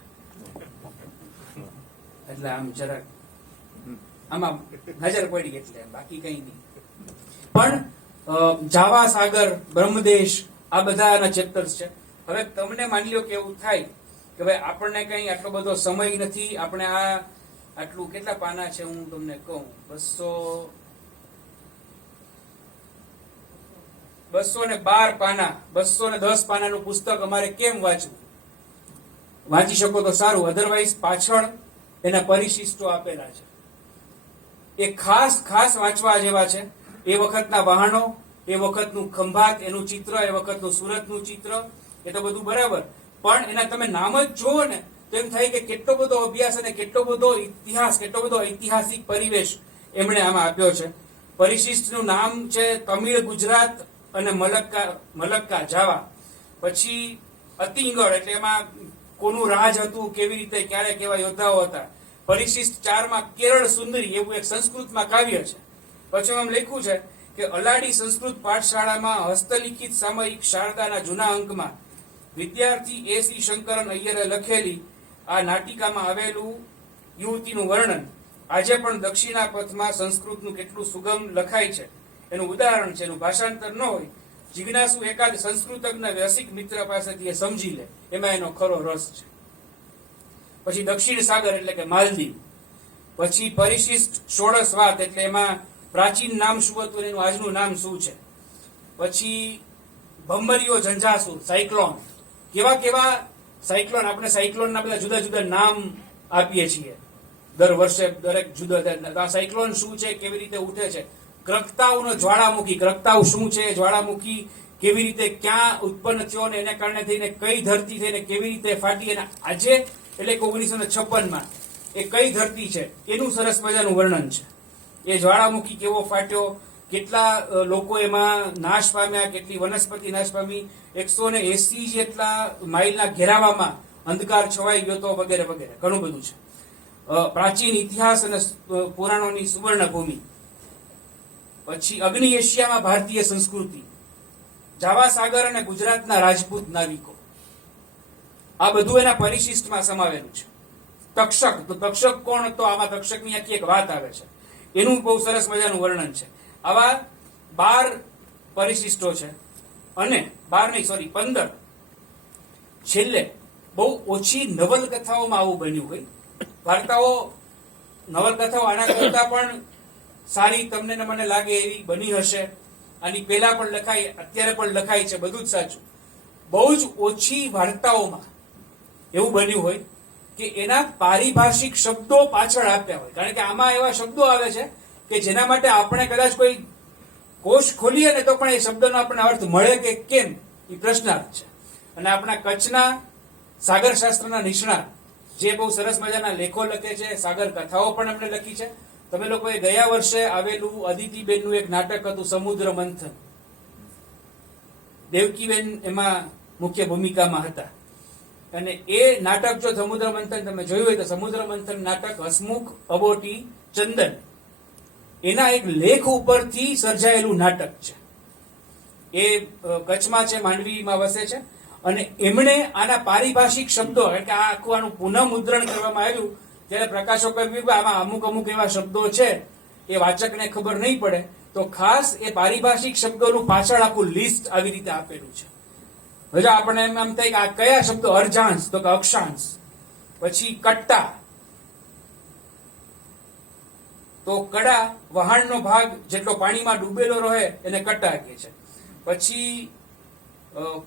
એટલે આમ જરાક આમાં નજર પડી, એટલે બાકી કઈ નહીં. પણ જાવા સાગર, બ્રહ્મદેશ, આ બધાના ચેપ્ટર્સ છે. હવે તમને માની લો કે એવું થાય કે ભાઈ આપણને કઈ આટલો બધો સમય નથી, આપણે આ આટલું કેટલા પાના છે હું તમને કહું, 212 પાના, 210 પાનાનું પુસ્તક અમારે કેમ વાંચવું? વાંચી શકો તો સારું, અધરવાઇઝ પાછળ એના પરિશિષ્ટો આપેલા છે. એ ખાસ વાંચવા જેવા છે. એ વખતના વહાણો, એ વખતનું ખંભાત, એનું ચિત્ર, એ વખતનું સુરતનું ચિત્ર, એ તો બધું બરાબર, પણ એના તમે નામ જ જુઓ ને તો એમ થાય કે કેટલો બધો અભ્યાસ અને કેટલો બધો ઇતિહાસ, કેટલો બધો ઐતિહાસિક પરિવેશ એમણે આમાં આપ્યો છે. પરિશિષ્ટનું નામ છે તમિળ, ગુજરાત અને મલક્કા જાવા. પછી અતિંગળ, એટલે એમાં કોનું રાજ હતું, કેવી રીતે, ક્યારે કેવા યોદ્ધાઓ હતા. પરિશિષ્ટ 4માં કેરળ સુંદરી એવું એક સંસ્કૃતમાં કાવ્ય છે. પછી એમ લખ્યું છે કે અલાડી સંસ્કૃત પાઠશાળામાં હસ્તલિખિત સામયિક શારદાના જૂના અંકમાં વિદ્યાર્થી A.C. શંકરન અય્યરે લખેલી આ નાટિકામાં આવેલું યુવતીનું વર્ણન આજે પણ દક્ષિણા પથમાં સંસ્કૃતનું કેટલું સુગમ લખાય છે એનું ઉદાહરણ છે. એનું ભાષાંતર ન હોય, જિજ્ઞાસુ એકાદ સંસ્કૃતજ્ઞ રસિક મિત્ર પાસેથી એ સમજી લે, એમાં એનો ખરો રસ છે. પછી દક્ષિણ સાગર એટલે કે માલદીવ. પછી પરિશિષ્ટ ષોડશ વાત, એટલે એમાં પ્રાચીન નામ શું હતું, એનું આજનું નામ શું છે. પછી ભંબરીઓ ઝંઝાસુર, સાયક્લોન. કેવા સાયક્લોન, આપણે સાયક્લોનના બધા જુદા જુદા નામ આપીએ છીએ દર વર્ષે, દરેક જુદા. સાયક્લોન શું છે, કેવી રીતે ઉઠે છે. ક્રકતાવનો જ્વાળામુખી, ક્રકતાવ શું છે, જ્વાળામુખી કેવી રીતે ક્યાં ઉત્પન્ન થયો ને એને કારણે થઈને કઈ ધરતી થઈને કેવી રીતે ફાટી, અને આજે એટલે કે 1956માં એ કઈ ધરતી છે એનું સરસ મજાનું વર્ણન છે. એ જ્વાળામુખી કેવો ફાટ્યો, કેટલા લોકો એમાં નાશ પામ્યા, કેટલી વનસ્પતિ નાશ પામી, 180 જેટલા માઇલના ઘેરાવામાં અંધકાર છવાઈ ગયો હતો, વગેરે વગેરે ઘણું બધું છે. પ્રાચીન ઇતિહાસ અને પુરાણોની સુવર્ણ ભૂમિ. પછી અગ્નિ એશિયામાં ભારતીય સંસ્કૃતિ, જાવા સાગર અને ગુજરાતના રાજપૂત નાવિકો, આ બધું એના પરિશિષ્ટમાં સમાવેલું છે. તક્ષક, તો તક્ષક કોણ હતો, આમાં તક્ષકની આખી એક વાત આવે છે, એનું બહુ સરસ મજાનું વર્ણન છે. આવા 12 પરિશિષ્ટો છે, અને 15. છેલ્લે બહુ ઓછી નવલકથાઓમાં આવું બન્યું હોય. વાર્તાઓ, નવલકથાઓ આના કરતા પણ સારી તમને ને મને લાગે એવી બની હશે. આની પહેલા પણ લખાઈ, અત્યારે પણ લખાય છે, બધું જ સાચું. બહુ જ ઓછી વાર્તાઓમાં એવું બન્યું હોય કે એના પારિભાષિક શબ્દો પાછળ આપ્યા હોય. કારણ કે આમાં એવા શબ્દો આવે છે કે જેના માટે આપણે કદાચ કોઈ કોષ ખોલીએ ને તો પણ એ શબ્દનો આપણને અર્થ મળે કે કેમ એ પ્રશ્નાર્થ છે. અને આપણા કચ્છના સાગર શાસ્ત્રના નિષ્ણાત જે બહુ સરસ મજાના લેખો લખે છે, સાગર કથાઓ પણ એમણે લખી છે. તમે લોકોએ ગયા વર્ષે આવેલું અદિતિબેનનું એક નાટક હતું સમુદ્ર મંથન, દેવકીબેન એમાં મુખ્ય ભૂમિકામાં હતા. અને એ નાટક જો સમુદ્ર મંથન તમે જોયું હોય તો સમુદ્ર મંથન નાટક હસમુખ અબોટી ચંદન એના એક લેખ ઉપરથી સર્જાયેલું નાટક છે. એ કચ્છમાં છે, માંડવીમાં વસે છે. અને એમણે આના પારિભાષિક શબ્દો, એટલે કે આ આખું આનું પુનઃમુદ્રણ કરવામાં આવ્યું ત્યારે પ્રકાશકોએ કહ્યું કે આમાં અમુક એવા શબ્દો છે એ વાચકને ખબર નહીં પડે, તો ખાસ એ પારિભાષિક શબ્દોનું પાછળ આખું લિસ્ટ આવી રીતે આપેલું છે. હવે આપણે એમ થાય કે આ કયા શબ્દો? અર્જાંશ તો કે અક્ષાંશ, પછી કટ્ટા તો કડા વહાણનો ભાગ જેટલો પાણીમાં ડૂબેલો રહે એને કટ્ટા કહે છે. પછી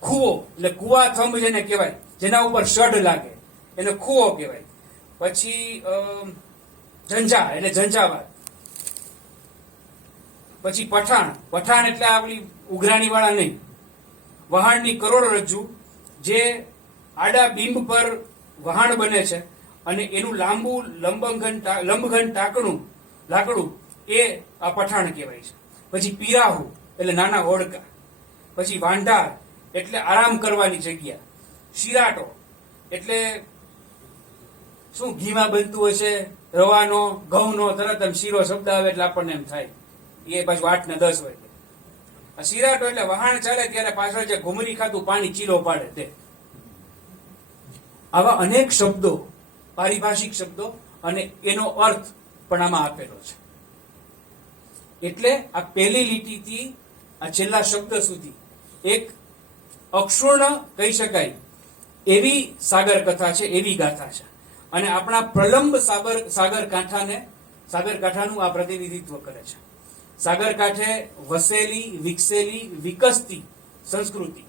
કૂવો એટલે કુવા થંભ જેને કહેવાય, જેના ઉપર શઢ લાગે એને કૂવો કહેવાય. પછી ઝંઝા એટલે ઝંઝાવાત. પછી પઠાણ એટલે આપણી ઉઘરાણી વાળા નહીં, વહાણની કરોડરજ્જુ જે આડા બિંબ પર વહાણ બને છે અને એનું લાંબુ લંબઘન લાકડું એ આ પઠાણ કહેવાય છે. પછી પીરાહુ એટલે નાના ઓડકા. પછી વાંઢાર એટલે આરામ કરવાની જગ્યા. શિરાટો એટલે શું ઘીમાં બનતું હશે, રવાનો ઘઉંનો, તરત એમ શીરો શબ્દ આવે એટલે આપણને એમ થાય એ પાછું 8 ને 10 હોય. શિરાટો એટલે વહાણ ચાલે ત્યારે પાછળ જે ઘુમરી ખાતું પાણી ચીરો પાડે તે. આવા અનેક શબ્દો, પારિભાષિક શબ્દો, અને એનો અર્થ પણ આમાં આપેલો છે. એટલે આ પહેલી લીટીથી આ છેલ્લા શબ્દ સુધી એક અક્ષુર્ણ કહી શકાય એવી સાગર કથા છે, એવી ગાથા છે. અને આપણા પ્રલંબ સાગરકાંઠાનું આ પ્રતિનિધિત્વ કરે છે. સાગરકાંઠે વસેલી, વિકસેલી, વિકસતી સંસ્કૃતિ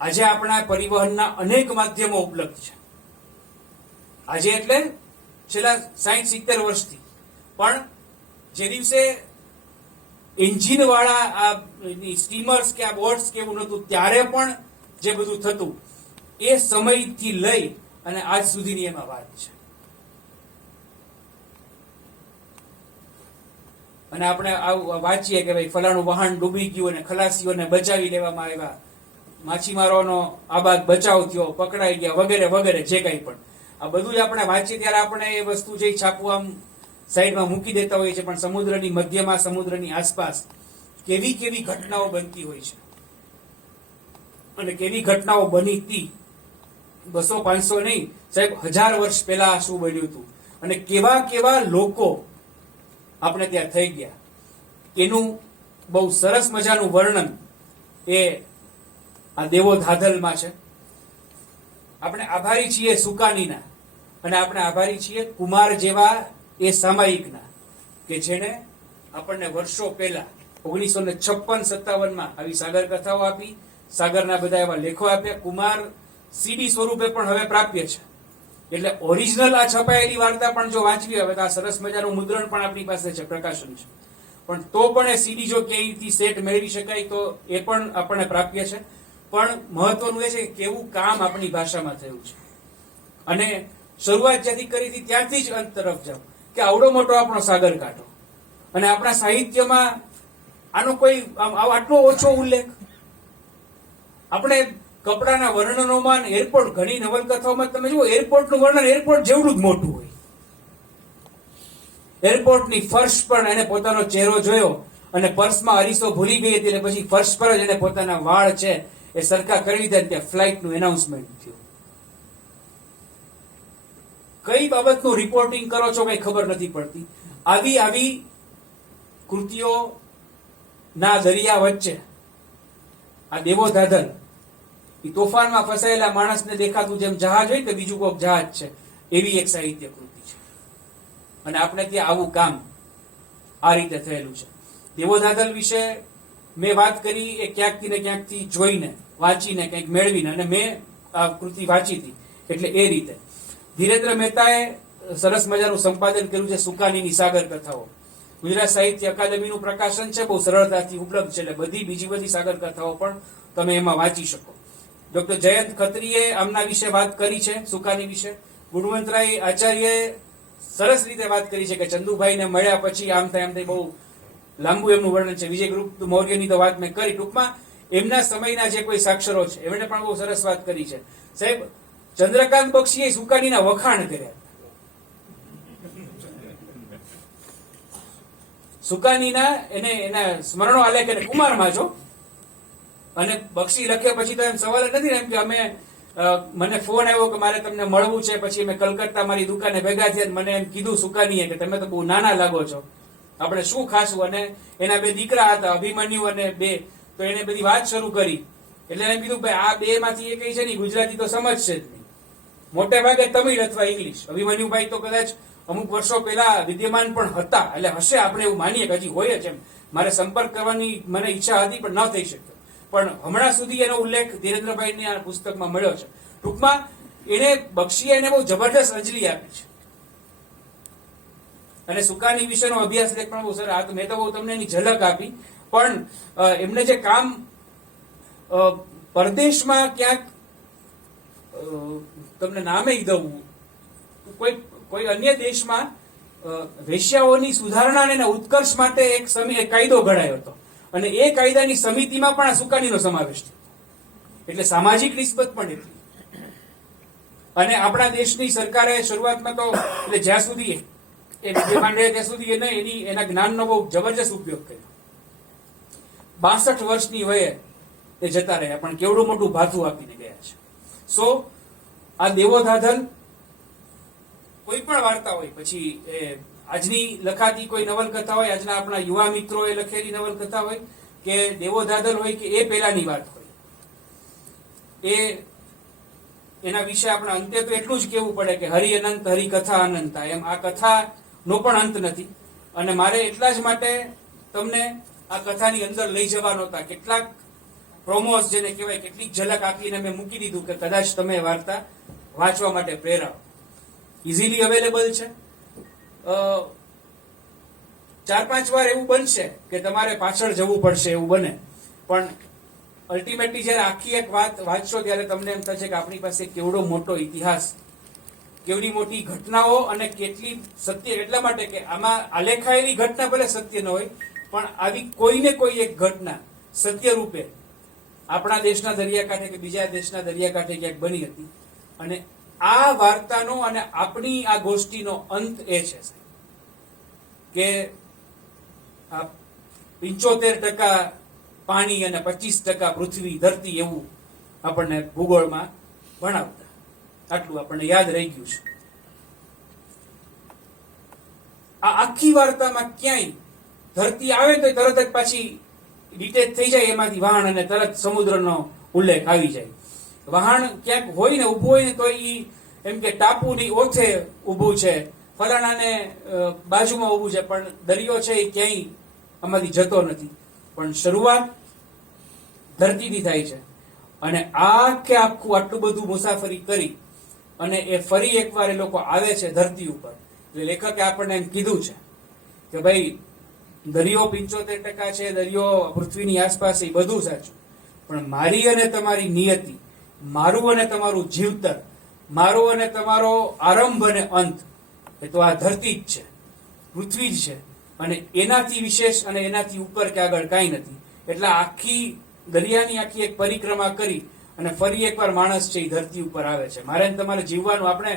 આજે આપણા પરિવહનના અનેક માધ્યમો ઉપલબ્ધ છે. આજે એટલે છેલ્લા 60-70 વર્ષથી. પણ જે દિવસે એન્જિન વાળા આ સ્ટીમર્સ કે આ બોટ્સ કે એવું નહોતું ત્યારે પણ જે બધું થતું એ સમયથી લઈ અને આજ સુધીની એમાં વાત છે. અને આપણે વાંચીએ કે ભાઈ ફલાણું વહાણ ડૂબી ગયું અને ખલાસીઓને બચાવી લેવામાં આવ્યા, માછીમારોનો આબાદ બચાવ થયો, પકડાઈ ગયા, વગેરે વગેરે જે કંઈ પણ. આ બધું જ આપણે વાંચીએ ત્યારે આપણે એ વસ્તુ જે છાપવું આમ સાઈડમાં મૂકી દેતા હોઈએ છીએ. પણ સમુદ્રની મધ્યમાં, સમુદ્રની આસપાસ કેવી કેવી ઘટનાઓ બનતી હોય છે અને કેવી ઘટનાઓ બની હતી 200-500 નહીં સાહેબ, 1000 વર્ષ પહેલા શું બન્યું હતું અને કેવા કેવા લોકો આપણે ત્યાં થઈ ગયા એનું બહુ સરસ મજાનું વર્ણન એ આ દેવો ધાધલમાં છે. આપણે આભારી છીએ સુકાનીના અને આપણે આભારી છીએ કુમાર જેવા એ સામાયિકના કે જેણે આપણને વર્ષો પહેલા 1956-57 આવી સાગર કથાઓ આપી, સાગરના બધા એવા લેખો આપ્યા. કુમાર સીડી સ્વરૂપે પણ હવે પ્રાપ્ય છે. એટલે ઓરિજિનલ આ છપાયેલી વાર્તા પણ જો વાંચવી હવે તો આ સરસ મજાનું મુદ્રણ પણ આપણી પાસે છે, પ્રકાશન છે. પણ તો પણ એ સીડી જો કેવી સેટ મેળવી શકાય તો એ પણ આપણને પ્રાપ્ય છે. પણ મહત્વનું એ છે કે કેવું કામ આપણી ભાષામાં થયું છે. અને શરૂઆત જ્યાંથી કરી હતી ત્યારથી જ અંત તરફ જાઓ કે આવડો મોટો આપણો સાગર કાંઠો અને આપણા સાહિત્યમાં આનો કોઈ આટલો ઓછો ઉલ્લેખ. આપણે કપડાના વર્ણનોમાં, એરપોર્ટ, ઘણી નવલકથાઓમાં તમે જુઓ એરપોર્ટનું વર્ણન એરપોર્ટ જેવડું જ મોટું હોય. એરપોર્ટની ફર્શ પર એને પોતાનો ચહેરો જોયો અને પર્સમાં અરીસો ભૂલી ગઈ હતી એટલે પછી ફર્શ પર જ એને પોતાના વાળ છે એ સરખા કરી દીધા, ત્યાં ફ્લાઇટનું એનાઉન્સમેન્ટ થયું. કઈ બાબતનું રિપોર્ટિંગ કરો છો કઈ ખબર નથી પડતી. આવી કૃતિઓ ના દરિયા વચ્ચે આ દેવો ધાધલ એ તોફાનમાં ફસાયેલા માણસને દેખાતું જેમ જહાજ હોય કે બીજું કોઈક જહાજ છે એવી એક સાહિત્ય કૃતિ છે. અને આપણે ત્યાં આવું કામ આ રીતે થયેલું છે. દેવો ધાધલ વિશે મેં વાત કરી એ ક્યાંકથી ને ક્યાંકથી જોઈને, વાંચીને, કંઈક મેળવીને, અને મેં આ કૃતિ વાંચી હતી એટલે એ રીતે. ધીરેન્દ્ર મહેતાએ સરસ મજાનું સંપાદન કર્યું છે સુકાનીની સાગર કથાઓ. ગુજરાત સાહિત્ય અકાદમીનું પ્રકાશન છે, બહુ સરળતાથી ઉપલબ્ધ છે, એટલે બીજી બધી સાગર કથાઓ પણ તમે એમાં વાંચી શકો. ડોક્ટર જયંત ખત્રીએ આમના વિશે વાત કરી છે, સુકાની વિશે. ગુણવંતરાય આચાર્યએ સરસ રીતે વાત કરી છે કે ચંદુભાઈને મળ્યા પછી આમ થાય બહુ લાંબુ એમનું વર્ણન છે. વિજયગુપ્ત મૌર્યની તો વાત મેં કરી. ટૂંકમાં એમના સમયના જે કોઈ સાક્ષરો છે એમણે પણ બહુ સરસ વાત કરી છે. સાહેબ, ચંદ્રકાંત બક્ષીએ સુકાનીના વખાણ કર્યા. સુકાનીના એના સ્મરણો આલેખ અને કુમારમાં જો, અને બક્ષી લખે પછી તો એમ સવાલ જ નથી ને એમ કે મને ફોન આવ્યો કે મારે તમને મળવું છે, પછી અમે કલકત્તા મારી દુકાને ભેગા થયા, મને એમ કીધું સુકાનીએ કે તમે તો બહુ નાના લાગો છો, આપણે શું ખાશું. અને એના બે દીકરા હતા, અભિમન્યુ અને બે, તો એને બધી વાત શરૂ કરી. એટલે એને કીધું ભાઈ આ બે માંથી એક છે ને ગુજરાતી તો સમજશે જ નહીં, મોટે ભાગે તમિળ અથવા ઇંગ્લિશ. અભિમન્યુભાઈ તો કદાચ અમુક વર્ષો પહેલા વિદ્યમાન પણ હતા, એટલે હશે, આપણે એવું માનીએ કે હજી હોય જ. એમ મારે સંપર્ક કરવાની મને ઈચ્છા હતી પણ ન થઈ શક્યો, પણ હમણાં સુધી એનો ઉલ્લેખ ધીરેન્દ્રભાઈની આ પુસ્તકમાં મળ્યો છે. ટૂંકમાં બક્ષીએ એને બહુ જબરદસ્ત અંજલિ આપી છે. અને સુકાની વિશેનો અભ્યાસ લેખ પણ બહુ સરસ. મેં તો બહુ તમને એની ઝલક આપી, પણ એમને જે કામ પરદેશમાં ક્યાંક તમને નામે દઉં, કોઈ અન્ય દેશમાં વેશ્યાઓની સુધારણા અને ઉત્કર્ષ માટે એક કાયદો ઘડાયો હતો, અને એ કાયદાની સમિતિમાં પણ આ સુકાનીનો સમાવેશ થયો. એટલે સામાજિક નિસ્બત પણ એટલી. અને આપણા દેશની સરકારે શરૂઆતમાં તો એટલે જ્યાં સુધી એ વિદ્યમાન રહે ત્યાં સુધી એના જ્ઞાનનો બહુ જબરજસ્ત ઉપયોગ કર્યો. 62 વર્ષની વયે એ જતા રહ્યા, પણ કેવડું મોટું ભાથું આપીને ગયા છે. આ દેવોધાધન કોઈ પણ વાર્તા હોય, પછી આજની લખાતી કોઈ નવલકથા હોય, આજના આપણા યુવા મિત્રોએ લખેલી નવલકથા હોય, કે દેવોધાધન હોય, કે એ પહેલાની વાત હોય, એના વિશે આપણે અંતે તો એટલું જ કહેવું પડે કે હરિ અનંત હરિકથા અનંતા. એમ આ કથાનો પણ અંત નથી. અને મારે એટલા જ માટે તમને આ કથાની અંદર લઈ જવાનો હતા. કેટલાક પ્રોમોસ જેને કહેવાય, કેટલીક ઝલક આપીને મેં મૂકી દીધું કે કદાચ તમે વાર્તા વાંચવા માટે પ્રેરાવ. ઇઝીલી અવેલેબલ છે. 4-5 વાર એવું બનશે કે તમારે પાછળ જવું પડશે, એવું બને, પણ અલ્ટિમેટલી જયારે આખી એક વાત વાંચશો ત્યારે તમને એમ થશે કે આપણી પાસે કેવડો મોટો ઇતિહાસ, કેવડી મોટી ઘટનાઓ, અને કેટલી સત્ય. એટલા માટે કે આમાં આલેખાયેલી ઘટના ભલે સત્ય ન હોય, પણ આવી કોઈને કોઈ એક ઘટના સત્ય રૂપે આપણા દેશના દરિયાકાંઠે કે બીજા દેશના દરિયાકાંઠે ક્યાંક બની હતી. અને આ વાર્તાનો અને આપણી આ ગોષ્ઠીનો અંત એ છે કે આ 75% પાણી અને 25% પૃથ્વી ધરતી, એવું આપણને ભૂગોળમાં ભણાવતા. આટલું આપણને યાદ રહી ગયું છે. આ આખી વાર્તામાં ક્યાંય ધરતી આવે તો તરત જ પાછી ડિટેચ થઈ જાય એમાંથી વહાણ, અને તરત સમુદ્રનો ઉલ્લેખ આવી જાય. વહાણ ક્યાંક હોય ને ઊભું હોય ને તો એમ કે ટાપુની ઓથે ઊભું છે, ફલાણાને બાજુમાં ઊભું છે, પણ દરિયો છે એ ક્યાંય આમાંથી જતો નથી. પણ શરૂઆત ધરતીથી થાય છે. અને આખું આટલું બધું મુસાફરી કરી અને એ ફરી એકવાર એ લોકો આવે છે ધરતી ઉપર. એટલે લેખકે આપણને એમ કીધું છે કે ભાઈ દરિયો 75% છે, દરિયો પૃથ્વીની આસપાસ, એ બધું સાચું, પણ મારી અને તમારી નિયતિ, મારું અને તમારું જીવતર, મારો અને તમારો આરંભ અને અંત એ તો આ ધરતી જ છે, પૃથ્વી જ છે. અને એનાથી વિશેષ અને એનાથી ઉપર કે આગળ કાંઈ નથી. એટલે આખી દરિયાની આખી એક પરિક્રમા કરી અને ફરી એકવાર માણસ છે એ ધરતી ઉપર આવે છે. મારે તમારે જીવવાનું. આપણે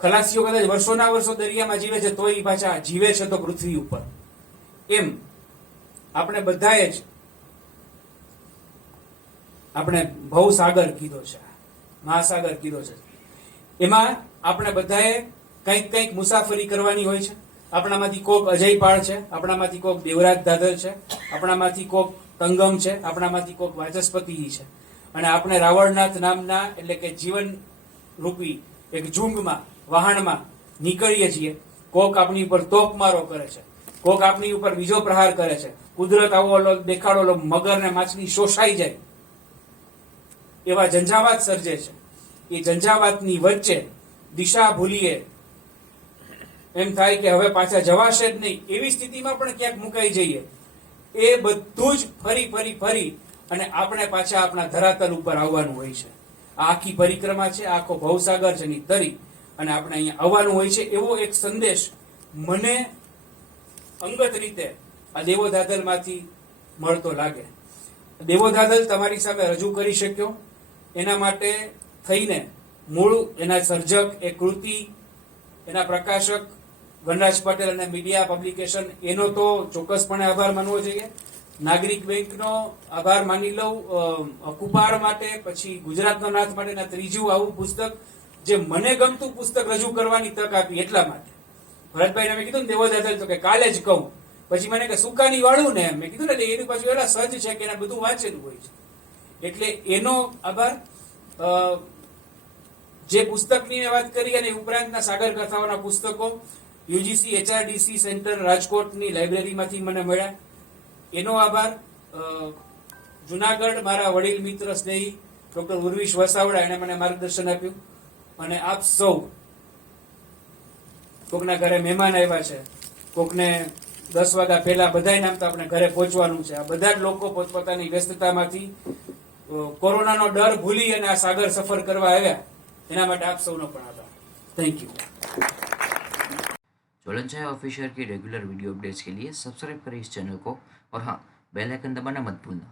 ખલાસીઓ કદાચ વર્ષોના વર્ષો દરિયામાં જીવે છે, તોય પાછા જીવે છે તો પૃથ્વી ઉપર. એમ આપણે બધાએ જ આપણે ભવસાગર કીધો છે, મહાસાગર કીધો છે. એમાં આપણે બધાએ કંઈક મુસાફરી કરવાની હોય છે. આપણામાંથી કોક અજયપાળ છે, આપણામાંથી કોક દેવરાજ દાદર છે, આપણામાંથી કોક તંગમ છે, આપણામાંથી કોક વાચસ્પતિ છે, અને આપણે રાવણનાથ નામના એટલે કે જીવન રૂપી એક ઝુંડમાં, વહાણમાં નીકળીએ છીએ. કોક આપણી ઉપર તોપ મારો કરે છે, કોક આપણી ઉપર બીજો પ્રહાર કરે છે. કુદરત આવો દેખાડો મગર ને માછલી શોષાઈ જાય એવા ઝંઝાવાત સર્જે છે. એ ઝંઝાવાતની વચ્ચે દિશા ભૂલીએ, એમ થાય કે હવે પાછા જવાશે જ નહીં, એવી સ્થિતિમાં પણ ક્યાંક મુકાઈ જઈએ, એ બધું જ ફરી અને આપણે પાછા આપણા ધરાતલ ઉપર આવવાનું હોય છે. આ આખી પરિક્રમા છે, આખો ભવસાગર છે ની તરી અને આપણે અહીંયા આવવાનું હોય છે. એવો એક સંદેશ મને અંગત રીતે આ દેવોદાદલમાંથી મળતો લાગે. દેવોદાદલ તમારી સામે રજૂ કરી શક્યો એના માટે થઈને મૂળ એના સર્જક, એ કૃતિ, એના પ્રકાશક વનરાજ પટેલ અને મીડિયા પબ્લિકેશન, એનો તો ચોક્કસપણે આભાર માનવો જોઈએ. નાગરિક બેંકનો આભાર માની લઉં, કુપાર માટે, પછી ગુજરાતનો નાથ માટેના ત્રીજું આવું પુસ્તક જે મને ગમતું પુસ્તક રજૂ કરવાની તક આપી એટલા માટે. ભરતભાઈને મેં કીધું ને દેવોદાદલ, તો કે કાલે જ કહું, પછી મને કે સુકાની વાળું ને એમ મેં કીધું ને, એનું પાછું એલા સજ છે કે એને બધું વાંચેલું હોય છે, એટલે એનો આભાર. જે પુસ્તકની મેં વાત કરી અને ઉપરાંતના સાગર કથાઓના પુસ્તકો યુજીસી HRDC સેન્ટર રાજકોટની લાઇબ્રેરીમાંથી મને મળ્યા, એનો આભાર. જુનાગઢ મારા વડીલ મિત્ર સ્નેહી ડોક્ટર ઉર્વિશ વસાવડા, એને મને માર્ગદર્શન આપ્યું. અને આપ સૌ, કોકના ઘરે મહેમાન આવ્યા છે, કોકને 10 વાગ્યા પહેલા બધાય નામ તો આપણે ઘરે પહોંચવાનું છે, આ બધા જ લોકો પોતપોતાની વ્યસ્તતામાંથી કોરોનાનો ડર ભૂલી અને આ સાગર સફર કરવા આવ્યા, એના માટે આપ સૌનો પણ આભાર. Thank you. ज्वलन चाय ऑफिशियल की रेगुलर वीडियो अपडेट्स के लिए सब्सक्राइब करें इस चैनल को और हाँ, बेल आइकन दबाना मत भूलना.